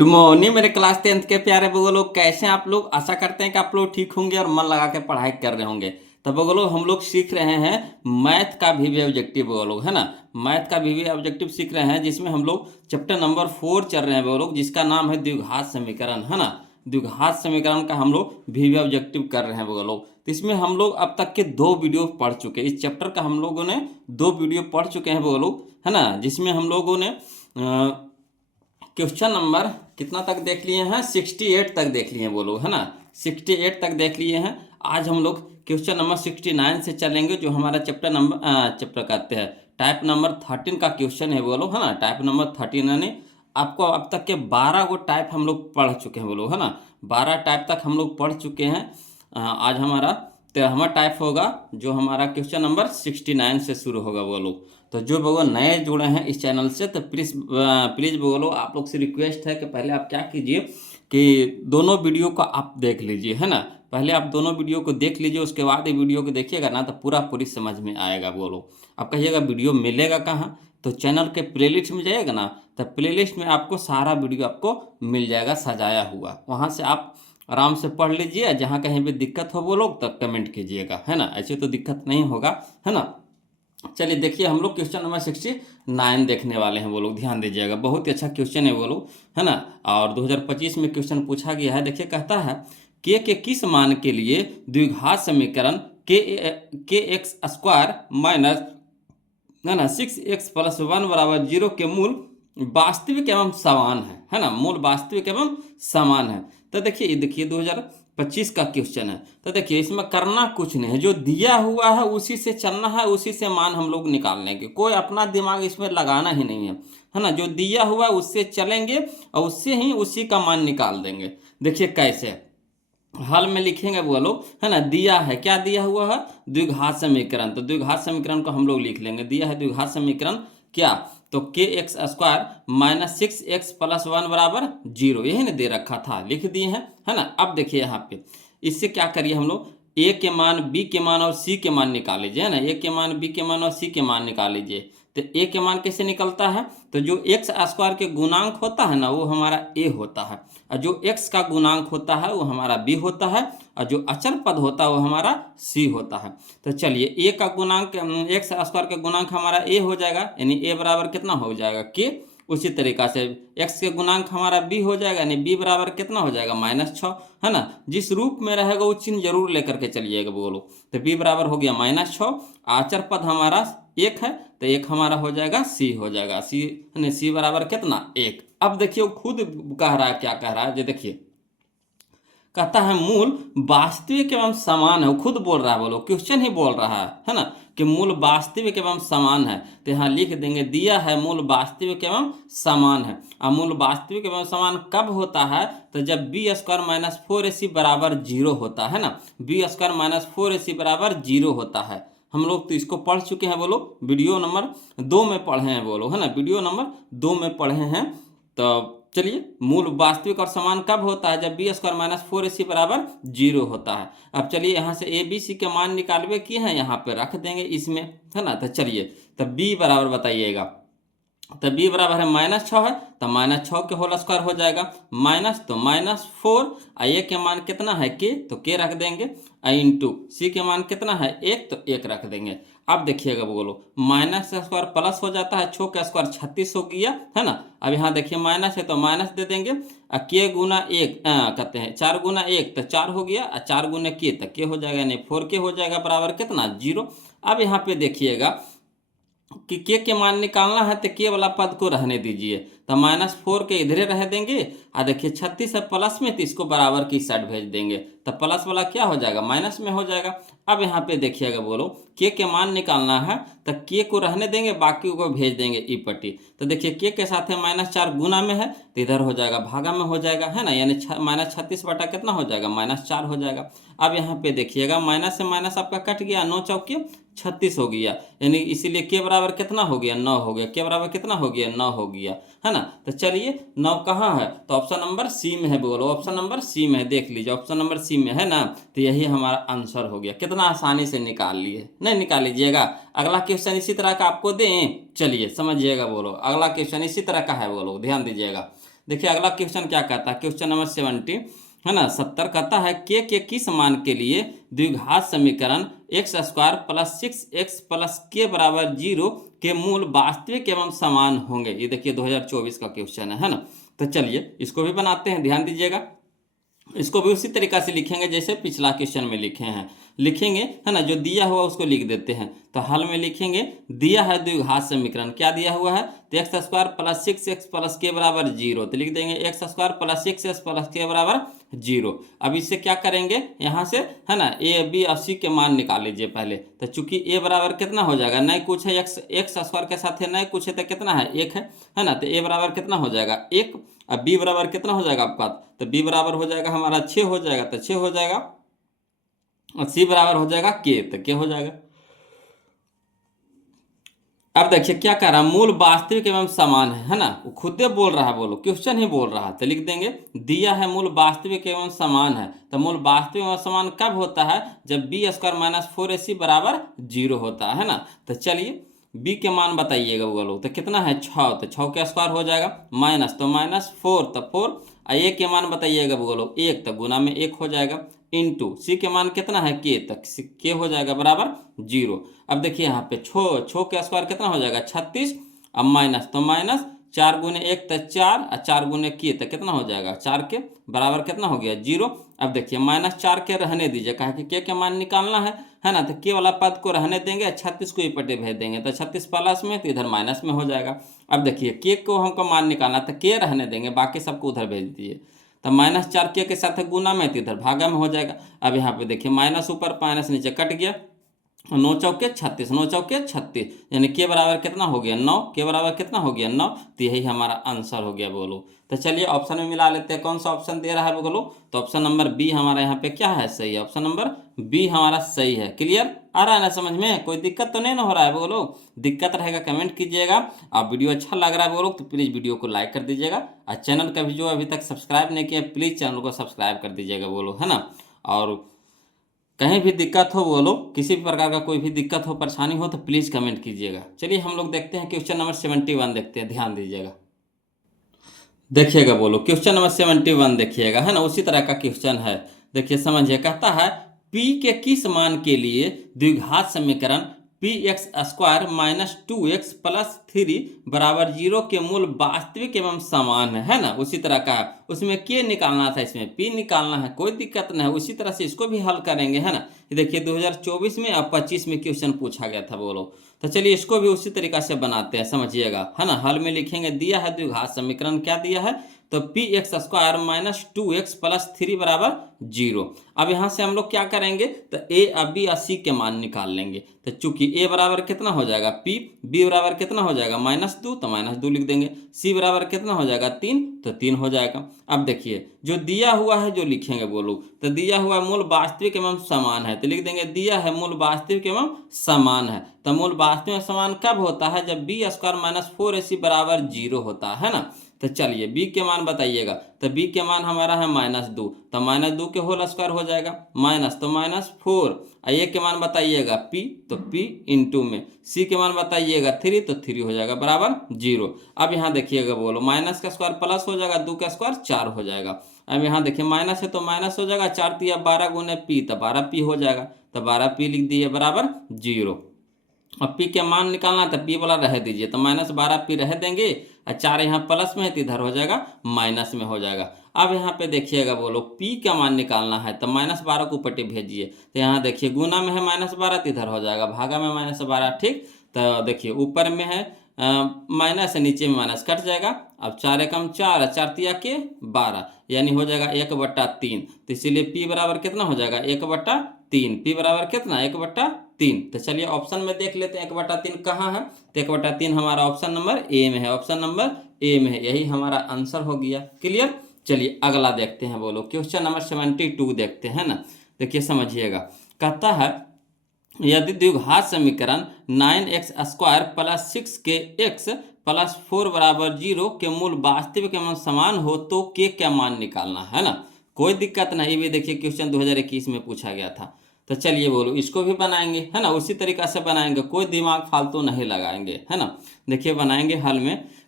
Good morning मेरे class 10th के प्यारे बगो लोग, कैसे हैं आप लोग। आशा करते हैं कि आप लोग ठीक होंगे और मन लगा के पढ़ाई कर रहे होंगे। तो बगो लोग हम लोग सीख रहे हैं मैथ का वीवी ऑब्जेक्टिव बगो लोग, है ना। मैथ का वीवी ऑब्जेक्टिव सीख रहे हैं, जिसमें हम लोग चैप्टर नंबर 4 चल रहे हैं बगो लोग, जिसका नाम है द्विघात समीकरण, है ना। द्विघात समीकरण का हम लोग वीवी ऑब्जेक्टिव कर रहे हैं बगो लोग। तो इसमें हम लोग अब तक के 2 वीडियो पढ़ चुके हैं। इस चैप्टर का हम लोगों ने 2 वीडियो पढ़ चुके हैं बगो लोग, है ना। जिसमें हम लोगों ने क्वेश्चन नंबर कितना तक देख लिए हैं, 68 तक देख लिए हैं वो लोग, है ना। 68 तक देख लिए हैं। आज हम लोग क्वेश्चन नंबर 69 से चलेंगे, जो हमारा चैप्टर कहते हैं टाइप नंबर 13 का क्वेश्चन है वो लोग, है ना। टाइप नंबर 13 यानी आपको अब तक के 12 गो टाइप हम लोग पढ़ चुके हैं वो लोग, है ना। 12 टाइप तक हम लोग पढ़ चुके हैं। आज हमारा 13वां टाइप होगा, जो हमारा क्वेश्चन नंबर 69 से शुरू होगा वो लोग। तो जो लोग नए जुड़े हैं इस चैनल से, तो प्लीज़ बोलो, आप लोग से रिक्वेस्ट है कि पहले आप क्या कीजिए कि दोनों वीडियो को आप देख लीजिए, है ना। पहले आप दोनों वीडियो को देख लीजिए, उसके बाद ये वीडियो को देखिएगा ना, तो पूरी समझ में आएगा। बोलो, आप कहिएगा वीडियो मिलेगा कहाँ, तो चैनल के प्लेलिस्ट में जाइएगा ना, तो प्लेलिस्ट में आपको सारा वीडियो आपको मिल जाएगा सजाया हुआ। वहाँ से आप आराम से पढ़ लीजिए। जहाँ कहीं भी दिक्कत हो वो लोग तब कमेंट कीजिएगा, है ना। ऐसे तो दिक्कत नहीं होगा, है ना। चलिए देखिए, हम लोग क्वेश्चन नंबर 69 देखने वाले हैं वो लोग, ध्यान दीजिएगा। बहुत ही अच्छा क्वेश्चन है वो लोग, है ना। और 2025 में क्वेश्चन पूछा गया है। देखिए, कहता है के किस मान के लिए द्विघात समीकरण के एक्स स्क्वायर माइनस, है ना, 6x प्लस 1 बराबर 0 के मूल वास्तविक एवं समान है ना। मूल वास्तविक एवं समान है। तो देखिए 2025 का क्वेश्चन है। तो देखिए, इसमें करना कुछ नहीं है, जो दिया हुआ है उसी से चलना है, उसी से मान हम लोग निकाल लेंगे। कोई अपना दिमाग इसमें लगाना ही नहीं है ना। जो दिया हुआ है उससे चलेंगे और उससे ही उसी का मान निकाल देंगे। देखिए कैसे हल में लिखेंगे वो लोग, है ना। दिया है, क्या दिया हुआ है, द्विघात समीकरण। तो द्विघात समीकरण को हम लोग लिख लेंगे। दिया है द्विघात समीकरण क्या, तो के x square minus 6x plus 1 बराबर 0, यही ना दे रखा था, लिख दिए हैं, है ना। अब देखिए यहाँ पे इससे क्या करिए, हम लोग ए के मान, बी के मान और सी के मान निकाल लीजिए, है ना। ए के मान, बी के मान और सी के मान निकाल लीजिए। तो ए के मान कैसे निकलता है, तो जो एक्स स्क्वायर के गुणांक होता है ना, वो हमारा ए होता है, और जो एक्स का गुणांक होता है वो हमारा बी होता है, और जो अचर पद होता है वो हमारा सी होता है। तो चलिए, ए का गुणांक, एक्स स्क्वायर का गुणांक हमारा ए हो जाएगा, यानी ए बराबर कितना हो जाएगा, के। उसी तरीका से एक्स के गुणांक हमारा बी हो जाएगा, यानी बी बराबर कितना हो जाएगा, -6, है ना। जिस रूप में रहेगा वो चिन्ह जरूर लेकर के चलिएगा बोलो। तो बी बराबर हो गया -6, आचर पद हमारा एक है, तो एक हमारा हो जाएगा सी, हो जाएगा सी, यानी सी बराबर कितना, 1। अब देखिए वो खुद कह रहा है, क्या कह रहा है, जो देखिए कहता है मूल वास्तविक एवं समान है। वो खुद बोल रहा है, बोलो, क्वेश्चन ही बोल रहा है ना, कि मूल वास्तविक एवं समान है। तो यहाँ लिख देंगे, दिया है मूल वास्तविक एवं समान है। और मूल वास्तविक एवं समान कब होता है, तो जब बी स्क्वायर माइनस 4ac बराबर 0 होता है ना। बी स्क्वायर माइनस 4ac बराबर 0 होता है। हम लोग तो इसको पढ़ चुके हैं बोलो, वीडियो नंबर 2 में पढ़े हैं बोलो, है ना। वीडियो नंबर 2 में पढ़े हैं। तो चलिए, मूल वास्तविक और समान कब होता है, जब बी स्क्वायर माइनस 4ac बराबर 0 होता है। अब चलिए यहाँ से ए बी सी के मान निकालवे किए हैं, यहाँ पे रख देंगे इसमें, है ना। तो चलिए, तब बी बराबर बताइएगा, तो बी बराबर है -6 है, तो -6 के होल स्क्वायर हो जाएगा, माइनस तो -4, और ए के मान कितना है के, तो के रख देंगे, इंटू सी के मान कितना है 1, तो 1 रख देंगे। अब देखिएगा बोलो, माइनस स्क्वायर प्लस हो जाता है, 6 का स्क्वायर 36 हो गया, है ना। अब यहाँ देखिए माइनस है तो माइनस दे देंगे, और के गुना 1 कहते हैं 4 गुना 1 तो 4 हो गया, और 4 गुना के तो के हो जाएगा, यानी 4 हो जाएगा बराबर कितना, 0। अब यहाँ पे देखिएगा कि के मान निकालना है, तो के वाला पद को रहने दीजिए, तो -4 के इधरे रह देंगे। और देखिए 36 है प्लस में, तो इसको बराबर की साइड भेज देंगे, तो प्लस वाला क्या हो जाएगा, माइनस में हो जाएगा। अब यहाँ पे देखिएगा बोलो, के मान निकालना है, तो के को रहने देंगे, बाकी को भेज देंगे ई पट्टी। तो देखिए के साथ है -4 गुना में है, तो इधर हो जाएगा भागा में हो जाएगा, है ना। यानी -36 बटा कितना हो जाएगा, -4 हो जाएगा। अब यहाँ पे देखिएगा माइनस से माइनस आपका कट गया, 9 चौके 36 हो गया, यानी इसीलिए के बराबर कितना हो गया, 9 हो गया। के बराबर कितना हो गया, 9 हो गया, है ना। तो चलिए 9 कहाँ है, तो ऑप्शन नंबर सी में है बोलो, ऑप्शन नंबर सी में है, देख लीजिए ऑप्शन नंबर सी में है ना। तो यही हमारा आंसर हो गया। कितना आसानी से निकाल लिए, नहीं निकाल लीजिएगा। अगला क्वेश्चन इसी तरह का आपको दें, चलिए समझिएगा बोलो, अगला क्वेश्चन इसी तरह का है बोलो, ध्यान दीजिएगा। देखिए अगला क्वेश्चन क्या कहता है, क्वेश्चन नंबर 70 है ना 70 कहता है के किस मान के लिए द्विघात समीकरण x square plus 6x plus के बराबर 0 के मूल वास्तविक एवं समान होंगे। ये देखिए 2024 का क्वेश्चन है ना। तो चलिए इसको भी बनाते हैं, ध्यान दीजिएगा। इसको भी उसी तरीका से लिखेंगे जैसे पिछला क्वेश्चन में लिखे हैं, लिखेंगे है ना, जो दिया हुआ उसको लिख देते हैं। तो हल में लिखेंगे दिया है द्विघात समीकरण, क्या दिया हुआ है, तो x square plus 6x plus के बराबर 0, तो लिख देंगे x square plus 6x plus के बराबर 0। अब इससे क्या करेंगे, यहाँ से है ना ए बी और सी के मान निकाल लीजिए पहले। तो चूंकि ए बराबर कितना हो जाएगा, नहीं कुछ है, एक्स स्क्वायर के साथ है नहीं कुछ है, तो कितना है 1 है ना। तो ए बराबर कितना हो जाएगा 1। अब बी बराबर कितना हो जाएगा आपका, तो बी बराबर हो जाएगा हमारा 6 हो जाएगा, तो 6 हो जाएगा। और सी बराबर हो जाएगा के, तो के हो जाएगा। अब देखिए क्या कह रहा है, मूल वास्तविक एवं समान है ना, वो खुद बोल रहा है, बोलो क्वेश्चन ही बोल रहा है। तो लिख देंगे दिया है मूल वास्तविक एवं समान है। तो मूल वास्तविक एवं समान कब होता है, जब बी स्क्वायर माइनस 4ac बराबर 0 होता है ना। तो चलिए बी के मान बताइएगा बोलो, तो कितना है 6, तो 6 का स्क्वायर हो जाएगा, माइनस तो माइनस 4 तो 4, ए के मान बताइएगा बोलो 1, तो गुना में 1 हो जाएगा, इंटू सी के मान कितना है के, तक के हो जाएगा बराबर 0। अब देखिए यहाँ पे छो के स्क्वायर कितना हो जाएगा 36, अब माइनस तो माइनस 4 गुने 1 तो 4 और 4 गुने के तो कितना हो जाएगा 4 के बराबर कितना हो गया 0। अब देखिए माइनस 4 के रहने दीजिए, कहा कि के मान निकालना है ना। तो के वाला पद को रहने देंगे, 36 को इपटे भेज देंगे, तो 36 प्लस में तो इधर माइनस में हो जाएगा। अब देखिए के को हमको मान निकालना, तो के रहने देंगे, बाकी सबको उधर भेज दीजिए। तो माइनस 4 के साथ गुना में, तो इधर भागा में हो जाएगा। अब यहाँ पे देखिए माइनस ऊपर माइनस नीचे कट गया, 9 चौके 36, 9 चौके 36, यानी के बराबर कितना हो गया 9, के बराबर कितना हो गया 9। तो यही हमारा आंसर हो गया बोलो। तो चलिए ऑप्शन में मिला लेते हैं, कौन सा ऑप्शन दे रहा है बोलो, तो ऑप्शन नंबर बी हमारा यहाँ पे क्या है, सही है, ऑप्शन नंबर बी हमारा सही है। क्लियर आ रहा है ना समझ में, कोई दिक्कत तो नहीं ना हो रहा है बोलो, दिक्कत रहेगा कमेंट कीजिएगा। आप वीडियो अच्छा लग रहा है बोलो तो प्लीज़ वीडियो को लाइक कर दीजिएगा, और चैनल का भी जो अभी तक सब्सक्राइब नहीं किया प्लीज़ चैनल को सब्सक्राइब कर दीजिएगा बोलो, है ना। और कहीं भी दिक्कत हो बोलो, किसी भी प्रकार का कोई भी दिक्कत हो परेशानी हो तो प्लीज़ कमेंट कीजिएगा। चलिए हम लोग देखते हैं क्वेश्चन नंबर 71 देखते हैं, ध्यान दीजिएगा, देखिएगा बोलो क्वेश्चन नंबर 71 देखिएगा, है ना, उसी तरह का क्वेश्चन है। देखिए समझिए, कहता है p के किस मान के लिए द्विघात समीकरण P x square minus 2x plus 3 बराबर 0 के मूल वास्तविक एवं समान है ना। उसी तरह का उसमें के निकालना था, इसमें p निकालना है, कोई दिक्कत नहीं है। उसी तरह से इसको भी हल करेंगे, है ना। ये देखिए 2024 में और 25 में क्वेश्चन पूछा गया था बोलो। तो चलिए इसको भी उसी तरीका से बनाते हैं, समझिएगा, है ना। हल में लिखेंगे दिया है द्विघात समीकरण, क्या दिया है, तो P x square minus 2x plus 3 बराबर 0। अब यहाँ से हम लोग क्या करेंगे, तो ए और बी और सी के मान निकाल लेंगे। तो चूंकि ए बराबर कितना हो जाएगा p, बी बराबर कितना हो जाएगा -2, तो -2 लिख देंगे, सी बराबर कितना हो जाएगा 3, तो 3 हो जाएगा। अब देखिए जो दिया हुआ है जो लिखेंगे बोलो, तो दिया हुआ मूल वास्तविक एवं समान है, तो लिख देंगे दिया है मूल वास्तविक एवं समान है। तो मूल वास्तविक समान कब होता है, जब बी स्क्वायर माइनस 4ac बराबर 0 होता है ना। तो चलिए बी के मान बताइएगा, तो बी के मान हमारा है -2, तो -2 के होल स्क्वायर हो जाएगा, माइनस तो -4, ए के मान बताइएगा p, तो p इंटू में, सी के मान बताइएगा 3, तो 3 हो जाएगा बराबर 0। अब यहाँ देखिएगा बोलो माइनस का स्क्वायर प्लस हो जाएगा, 2 का स्क्वायर 4 हो जाएगा। अब यहाँ देखिए माइनस है तो माइनस हो जाएगा, 4 तिया 12 गुने p, तो 12p हो जाएगा, तो 12p लिख दिए बराबर 0। अब p के मान निकालना तो p वाला रह दीजिए, तो -12p रह देंगे, और 4 यहाँ प्लस में है तो इधर हो जाएगा माइनस में हो जाएगा। अब यहाँ पे देखिएगा बोलो p का मान निकालना है, तो -12 को ऊपर भेजिए, तो यहाँ देखिए गुना में है -12 तो इधर हो जाएगा भागा में -12, ठीक। तो देखिए ऊपर में है माइनस है, नीचे में माइनस कट जाएगा। अब 4 एकम 4, 4 तिया के 12, यानी हो जाएगा 1/3। तो इसीलिए p बराबर कितना हो जाएगा 1/3, p बराबर कितना 1/3। तो चलिए ऑप्शन में देख लेते हैं 1/3 कहाँ है, तो 1/3 हमारा ऑप्शन नंबर ए में है, ऑप्शन नंबर ए में है, यही हमारा आंसर हो गया। क्लियर, चलिए अगला देखते हैं बोलो, क्वेश्चन नंबर 72 देखते हैं ना। देखिए समझिएगा, कहता है यदि द्विघात समीकरण 9x स्क्वायर प्लस 6 के x प्लस 4 बराबर 0 के मूल वास्तविक एवं समान हो तो के क्या मान निकालना है ना। कोई दिक्कत नहीं, भी देखिए क्वेश्चन 2021 में पूछा गया था। तो चलिए बोलो इसको भी बनाएंगे, है ना, उसी तरीका से बनाएंगे, कोई दिमाग फालतू नहीं लगाएंगे, है ना। देखिए बनाएंगे हल में,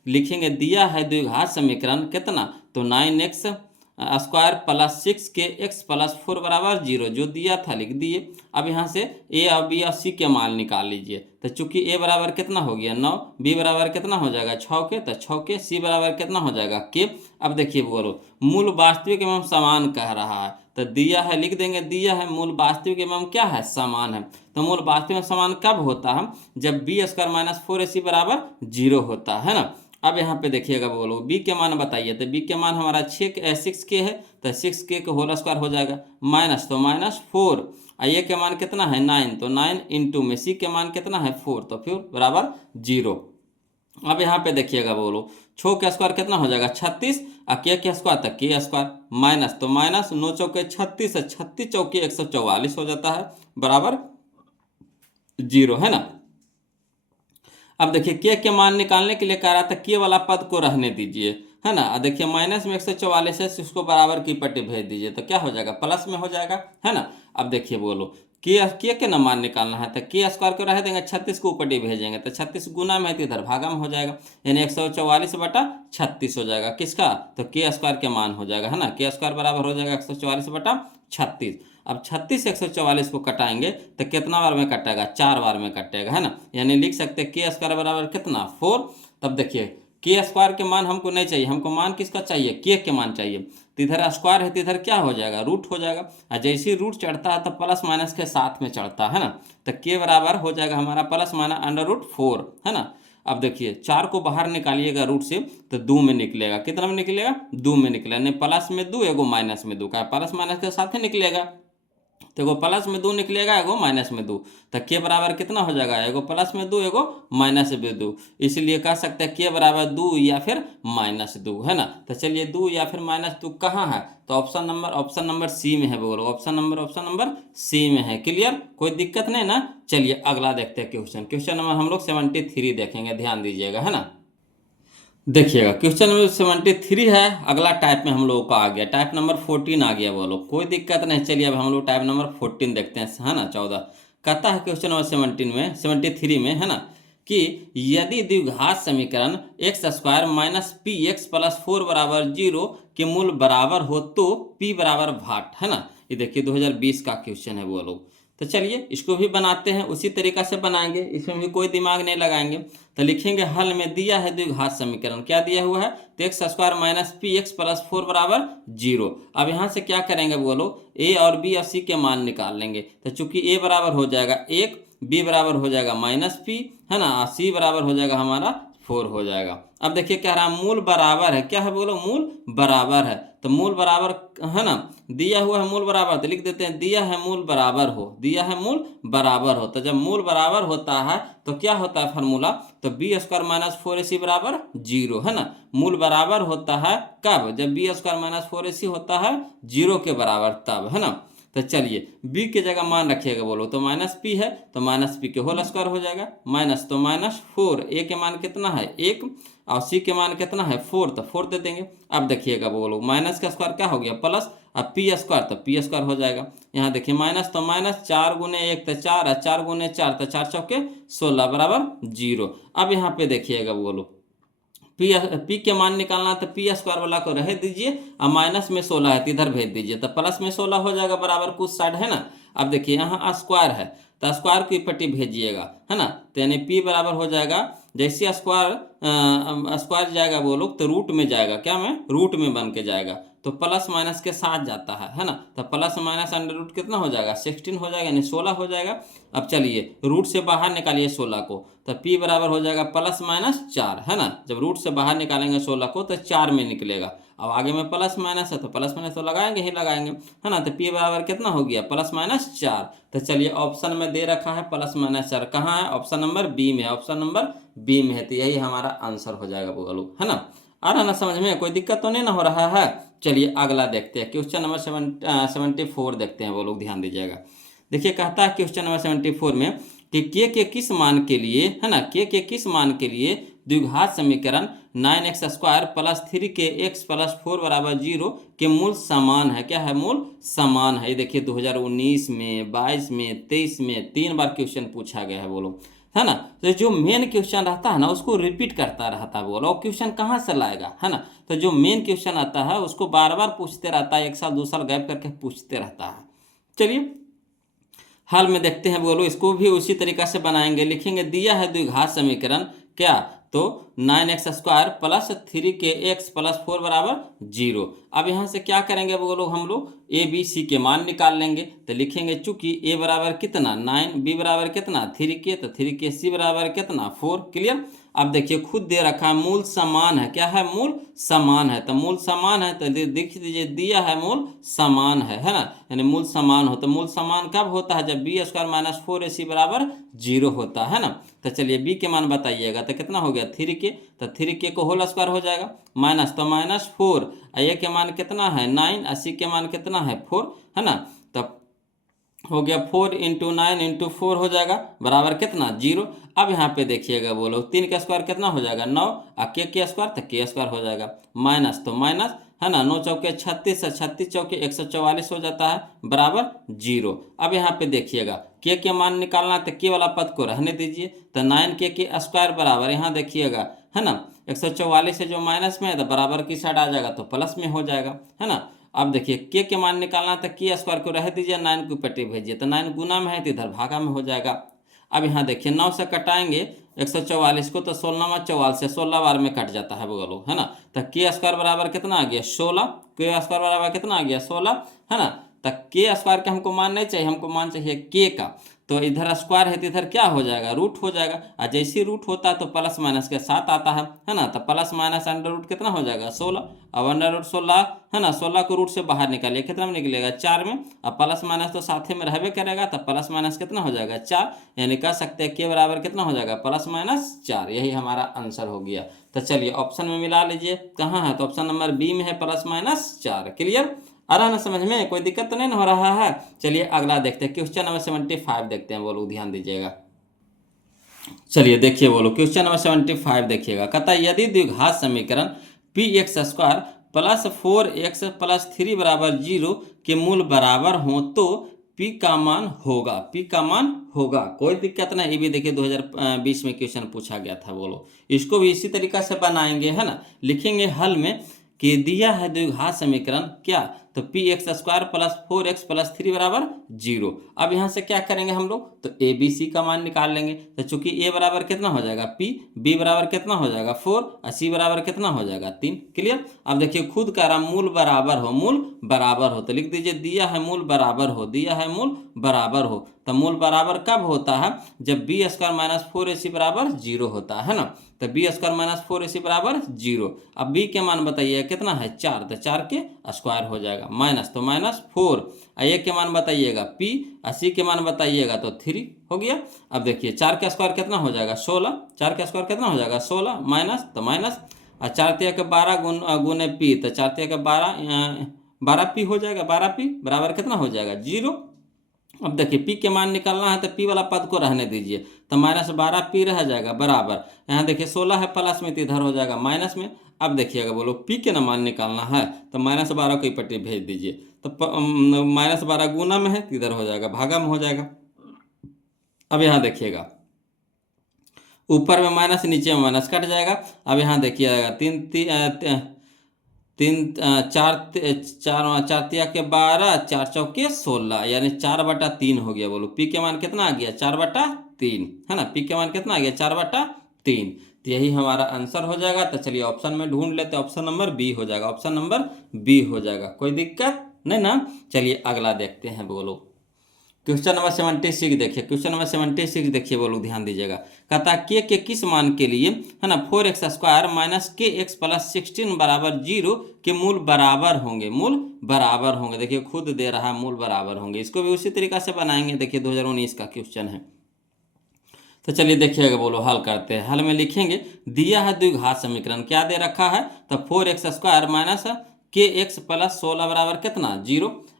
लिखेंगे दिया है द्विघात समीकरण कितना, तो 9x square plus 6kx plus 4 बराबर 0, जो दिया था लिख दिए। अब यहाँ से ए और बी और सी के मान निकाल लीजिए। तो चूंकि ए बराबर कितना हो गया 9, बी बराबर कितना हो जाएगा 6 के, तो 6 के, सी बराबर कितना हो जाएगा के। अब देखिए बोलो मूल वास्तविक एवं समान कह रहा है, तो दिया है लिख देंगे, दिया है मूल वास्तविक एवं क्या है समान है। तो मूल वास्तविक एवं समान कब होता है, जब बी स्क्वायर माइनस 4ac बराबर 0 होता है ना। अब यहाँ पे देखिएगा बोलो बी के मान बताइए, तो बी के मान हमारा 6k है, तो 6k का होल स्क्वायर हो जाएगा, माइनस तो माइनस 4, और ये के मान कितना है 9, तो 9 इंटू में सी के मान कितना है 4, तो फिर बराबर 0। अब यहाँ पे देखिएगा बोलो 6 का स्क्वायर कितना हो जाएगा 36, और के स्क्वायर तक के स्क्वायर, माइनस तो माइनस 9 चौके 36, 36 चौके 144 हो जाता है, बराबर 0 है ना। अब देखिए के मान निकालने के लिए कह रहा था के वाला पद को रहने दीजिए, है ना। देखिए माइनस में 144 है, उसको बराबर की पट्टी भेज दीजिए, तो क्या हो जाएगा प्लस में हो जाएगा, है ना। अब देखिए बोलो के ना मान निकालना है, तो के स्क्वायर को रह देंगे, 36 को ऊपर भेजेंगे, तो 36 गुना में है तो इधर भागा में हो जाएगा, यानी 144/36 हो जाएगा किसका, तो के स्क्वायर के मान हो जाएगा, है ना। के स्क्वायर बराबर हो जाएगा 144/36। अब 36 144 को कटाएंगे तो कितना बार में कटेगा, 4 बार में कटेगा, है ना। यानी लिख सकते हैं के स्क्वायर बराबर कितना 4। तब देखिए के स्क्वायर के मान हमको नहीं चाहिए, हमको मान किसका चाहिए, के मान चाहिए, तो इधर स्क्वायर है तो इधर क्या हो जाएगा रूट हो जाएगा, और जैसे ही रूट चढ़ता है तो प्लस माइनस के साथ में चढ़ता है ना, तो के बराबर हो जाएगा हमारा प्लस माइनस √4, है ना। अब देखिए 4 को बाहर निकालिएगा रूट से तो 2 में निकलेगा, कितना में निकलेगा 2 में निकलेगा, नहीं प्लस में 2 एगो माइनस में 2 का, प्लस माइनस के साथ ही निकलेगा, तो एगो प्लस में 2 निकलेगा, एगो माइनस में 2, तो के बराबर कितना हो जाएगा, एगो प्लस में 2 एगो माइनस में 2, इसलिए कह सकते हैं के बराबर 2 या फिर -2, है ना। तो चलिए 2 या फिर -2 कहाँ है, तो ऑप्शन नंबर सी में है, बोलो ऑप्शन नंबर सी में है। क्लियर, कोई दिक्कत नहीं ना। चलिए अगला देखते हैं क्वेश्चन नंबर हम लोग 73 देखेंगे, ध्यान दीजिएगा, है ना। देखिएगा क्वेश्चन नंबर 73 है, अगला टाइप में हम लोगों का आ गया, टाइप नंबर 14 आ गया, बोलो कोई दिक्कत नहीं। चलिए अब हम लोग टाइप नंबर 14 देखते हैं, है ना। 14 कहता है क्वेश्चन नंबर 73 में, है ना, कि यदि द्विघात समीकरण x² माइनस px प्लस 4 बराबर 0 के मूल बराबर हो तो p बराबर भाट, है ना। ये देखिए 2020 का क्वेश्चन है बोलो। तो चलिए इसको भी बनाते हैं, उसी तरीका से बनाएंगे, इसमें भी कोई दिमाग नहीं लगाएंगे। तो लिखेंगे हल में दिया है द्विघात समीकरण, क्या दिया हुआ है, तो x² माइनस px प्लस 4 बराबर 0। अब यहाँ से क्या करेंगे बोलो, a और b और c के मान निकाल लेंगे। तो चूंकि a बराबर हो जाएगा 1, b बराबर हो जाएगा -p, है ना, और c बराबर हो जाएगा हमारा 4 हो जाएगा। अब देखिए कह रहा है मूल बराबर है, क्या है बोलो, मूल बराबर है, तो मूल बराबर है ना, दिया हुआ है मूल बराबर, तो लिख देते हैं दिया है मूल बराबर हो, दिया है मूल बराबर हो। तो जब मूल बराबर होता है तो क्या होता है फार्मूला, तो b² माइनस 4ac बराबर 0, है ना। मूल बराबर होता है कब, जब b² माइनस 4ac होता है 0 के बराबर, तब, है ना। तो चलिए b के जगह मान रखिएगा बोलो, तो -p है तो -p के होल स्क्वायर हो जाएगा, माइनस तो -4, a के मान कितना है 1 और c के मान कितना है 4, तो 4 दे देंगे। अब देखिएगा बोलो माइनस का स्क्वायर क्या हो गया प्लस, अब p² तो p² हो जाएगा। यहाँ देखिए माइनस तो माइनस, 4 गुने 1 तो 4, और 4 गुने 4 तो 4 चौके 16 बराबर 0। अब यहाँ पे देखिएगा बोलो पी के मान निकालना, तो p² वाला को रह दीजिए, और माइनस में 16 है तो इधर भेज दीजिए, तो प्लस में 16 हो जाएगा बराबर कुछ साइड, है ना। अब देखिए यहाँ स्क्वायर है तो स्क्वायर की पट्टी भेजिएगा, है ना, तो यानी p बराबर हो जाएगा, जैसे स्क्वायर जाएगा वो लोग तो रूट में जाएगा, क्या में रूट में बन के जाएगा, तो प्लस माइनस के साथ जाता है ना, तो प्लस माइनस अंडर रूट कितना हो जाएगा 16 हो जाएगा, यानी 16 हो जाएगा। अब चलिए रूट से बाहर निकालिए 16 को, तो p बराबर हो जाएगा +-4, है ना। जब रूट से बाहर निकालेंगे 16 को तो 4 में निकलेगा, अब आगे में प्लस माइनस है तो प्लस माइनस तो लगाएंगे ही लगाएंगे, है ना। तो p बराबर कितना हो गया +-4। तो चलिए ऑप्शन में दे रखा है +-4, कहाँ है, ऑप्शन नंबर बी में है, ऑप्शन नंबर बी में है, तो यही हमारा आंसर हो जाएगा बोलो, है ना। आ रहा ना समझ में, कोई दिक्कत तो नहीं ना हो रहा है। चलिए अगला देखते हैं, क्वेश्चन नंबर 74 देखते हैं, वो लोग ध्यान दीजिएगा। देखिए कहता है क्वेश्चन नंबर 74 में कि के किस मान के लिए, है ना, के किस मान के लिए द्विघात समीकरण 9x² प्लस 3kx प्लस 4 बराबर 0 के मूल समान है, क्या है, मूल समान है। ये देखिए 2019 में, 22 में, 23 में 3 बार क्वेश्चन पूछा गया है बोलो। है ना। तो जो मेन क्वेश्चन रहता है ना उसको रिपीट करता रहता है बोलो, और क्वेश्चन कहाँ से लाएगा, है ना। तो जो मेन क्वेश्चन आता है उसको बार बार पूछते रहता है, 1 साल 2 साल गैप करके पूछते रहता है। चलिए हाल में देखते हैं बोलो, इसको भी उसी तरीका से बनाएंगे। लिखेंगे दिया है द्विघात समीकरण क्या, तो 9x² प्लस 3kx प्लस 4 बराबर 0। अब यहाँ से क्या करेंगे बोलो, हम लोग ए बी सी के मान निकाल लेंगे। तो लिखेंगे चूंकि ए बराबर कितना 9, बी बराबर कितना 3k, तो 3k, सी बराबर कितना 4। क्लियर। अब देखिए खुद दे रखा है मूल समान है, क्या है मूल समान है, तो मूल समान है तो देख दीजिए दिया है मूल समान है ना, यानी मूल समान हो। तो मूल समान कब होता है, जब b² माइनस 4ac बराबर 0 होता है ना। तो चलिए b के मान बताइएगा, तो कितना हो गया 3k, तो 3k को होल स्क्वायर हो जाएगा, माइनस तो -4, a के मान कितना है 9, और c के मान कितना है 4, है ना। तब हो गया 4 × 9 × 4 हो जाएगा बराबर कितना 0। अब यहाँ पे देखिएगा बोलो 3 का स्क्वायर कितना हो जाएगा 9, और k स्क्वायर तो k² हो जाएगा, माइनस तो माइनस, है ना। 9 चौके 36, 36 चौके 144 हो जाता है बराबर 0। अब यहाँ पे देखिएगा k के मान निकालना, तो k वाला पद को रहने दीजिए, तो 9k² बराबर यहाँ देखिएगा, है ना 144 से जो माइनस में है तो बराबर की साइड आ जाएगा तो प्लस में हो जाएगा, है ना। अब देखिए k के मान निकालना, तो k² को रह दीजिए, 9 को पट्टी भेजिए, तो 9 गुना में है तो इधर भागा में हो जाएगा। अब यहाँ देखिए 9 से कटाएंगे 144 को, तो 16 44 से 16 बार में कट जाता है बोलो, है ना। तो k² बराबर कितना आ गया 16, k² बराबर कितना आ गया 16, है ना। तो k² का हमको मान नहीं चाहिए, हमको मान चाहिए k का, तो इधर स्क्वायर है तो इधर क्या हो जाएगा रूट हो जाएगा, और जैसे रूट होता है तो प्लस माइनस के साथ आता है ना। तो प्लस माइनस अंडर रूट कितना हो जाएगा 16, अब अंडर रूट 16, है ना। 16 को रूट से बाहर निकालिए, कितना में निकलेगा 4 में, अब प्लस माइनस तो साथ में रहबे करेगा, तो प्लस माइनस कितना हो जाएगा 4, यानी कह सकते हैं के बराबर कितना हो जाएगा +-4। यही हमारा आंसर हो गया। तो चलिए ऑप्शन में मिला लीजिए, कहाँ है, तो ऑप्शन नंबर बी में है +-4। क्लियर, आ रहा ना समझ में, कोई दिक्कत तो नहीं हो रहा है। चलिए अगला देखते हैं, क्वेश्चन नंबर 75 देखते हैं बोलो, ध्यान दीजिएगा। चलिए देखिए बोलो क्वेश्चन नंबर 75 देखिएगा, कहता है यदि द्विघात समीकरण px² प्लस 4x प्लस 3 बराबर 0 के मूल बराबर हो तो p का मान होगा, p का मान होगा। कोई दिक्कत नहीं, ये भी देखिए 2020 में क्वेश्चन पूछा गया था बोलो, इसको भी इसी तरीका से बनाएंगे, है ना। लिखेंगे हल में कि दिया है द्विघात समीकरण क्या, तो px² प्लस 4x प्लस 3 बराबर 0। अब यहाँ से क्या करेंगे हम लोग, तो a b c का मान निकाल लेंगे। तो चूंकि a बराबर कितना हो जाएगा p, b बराबर कितना हो जाएगा 4, और c बराबर कितना हो जाएगा 3। क्लियर। अब देखिए खुद कह रहा मूल बराबर हो, मूल बराबर हो, तो लिख दीजिए दिया है मूल बराबर हो, दिया है मूल बराबर हो। तो मूल बराबर कब होता है, जब b² माइनस 4ac बराबर 0 होता है ना। तो b² माइनस 4ac बराबर 0। अब b के मान बताइए कितना है 4, तो 4 के स्क्वायर हो जाएगा, माइनस तो -4, a के मान बताइएगा p, और c के मान बताइएगा तो 3 हो गया। अब देखिए 4 का स्क्वायर कितना हो जाएगा 16, 4 का स्क्वायर कितना हो जाएगा 16, माइनस तो माइनस, और 4 × 12 गुने p, तो 4 × 12 p हो जाएगा, 12p बराबर कितना हो जाएगा 0। अब देखिए p के मान निकालना है, तो p वाला पद को रहने दीजिए, तो -12p रह जाएगा बराबर, यहाँ देखिए 16 है प्लस में, तो इधर हो जाएगा माइनस में। अब देखिएगा बोलो p के ना मान निकालना है, तो -12 को पट्टी भेज दीजिए, तो -12 गुना में है तो इधर हो जाएगा भागा में हो जाएगा। अब यहाँ देखिएगा ऊपर में माइनस नीचे में माइनस कट जाएगा। अब यहाँ देखिएगा 4 के 12, 4 चौके 16, यानी 4/3 हो गया। बोलो p के मान कितना आ गया 4/3, है ना। p के मान कितना आ गया 4/3, तो यही हमारा आंसर हो जाएगा। तो चलिए ऑप्शन में ढूंढ लेते, ऑप्शन नंबर बी हो जाएगा, ऑप्शन नंबर बी हो जाएगा, कोई दिक्कत नहीं ना। चलिए अगला देखते हैं बोलो, क्वेश्चन नंबर 76 देखिए, क्वेश्चन नंबर 76 देखिए बोलो, ध्यान दीजिएगा। कहता है k के किस मान के लिए, है ना, 4x² माइनस kx प्लस 16 बराबर 0 के मूल बराबर होंगे, मूल बराबर होंगे। देखिए खुद दे रहा है मूल बराबर होंगे, इसको भी उसी तरीका से बनाएंगे। देखिए 2019 का क्वेश्चन है। तो चलिए देखिएगा बोलो हल करते हैं। हल में लिखेंगे दिया है द्विघात समीकरण, क्या दे रखा है, तो 4x² माइनस kx प्लस 16 बराबर कितना 0।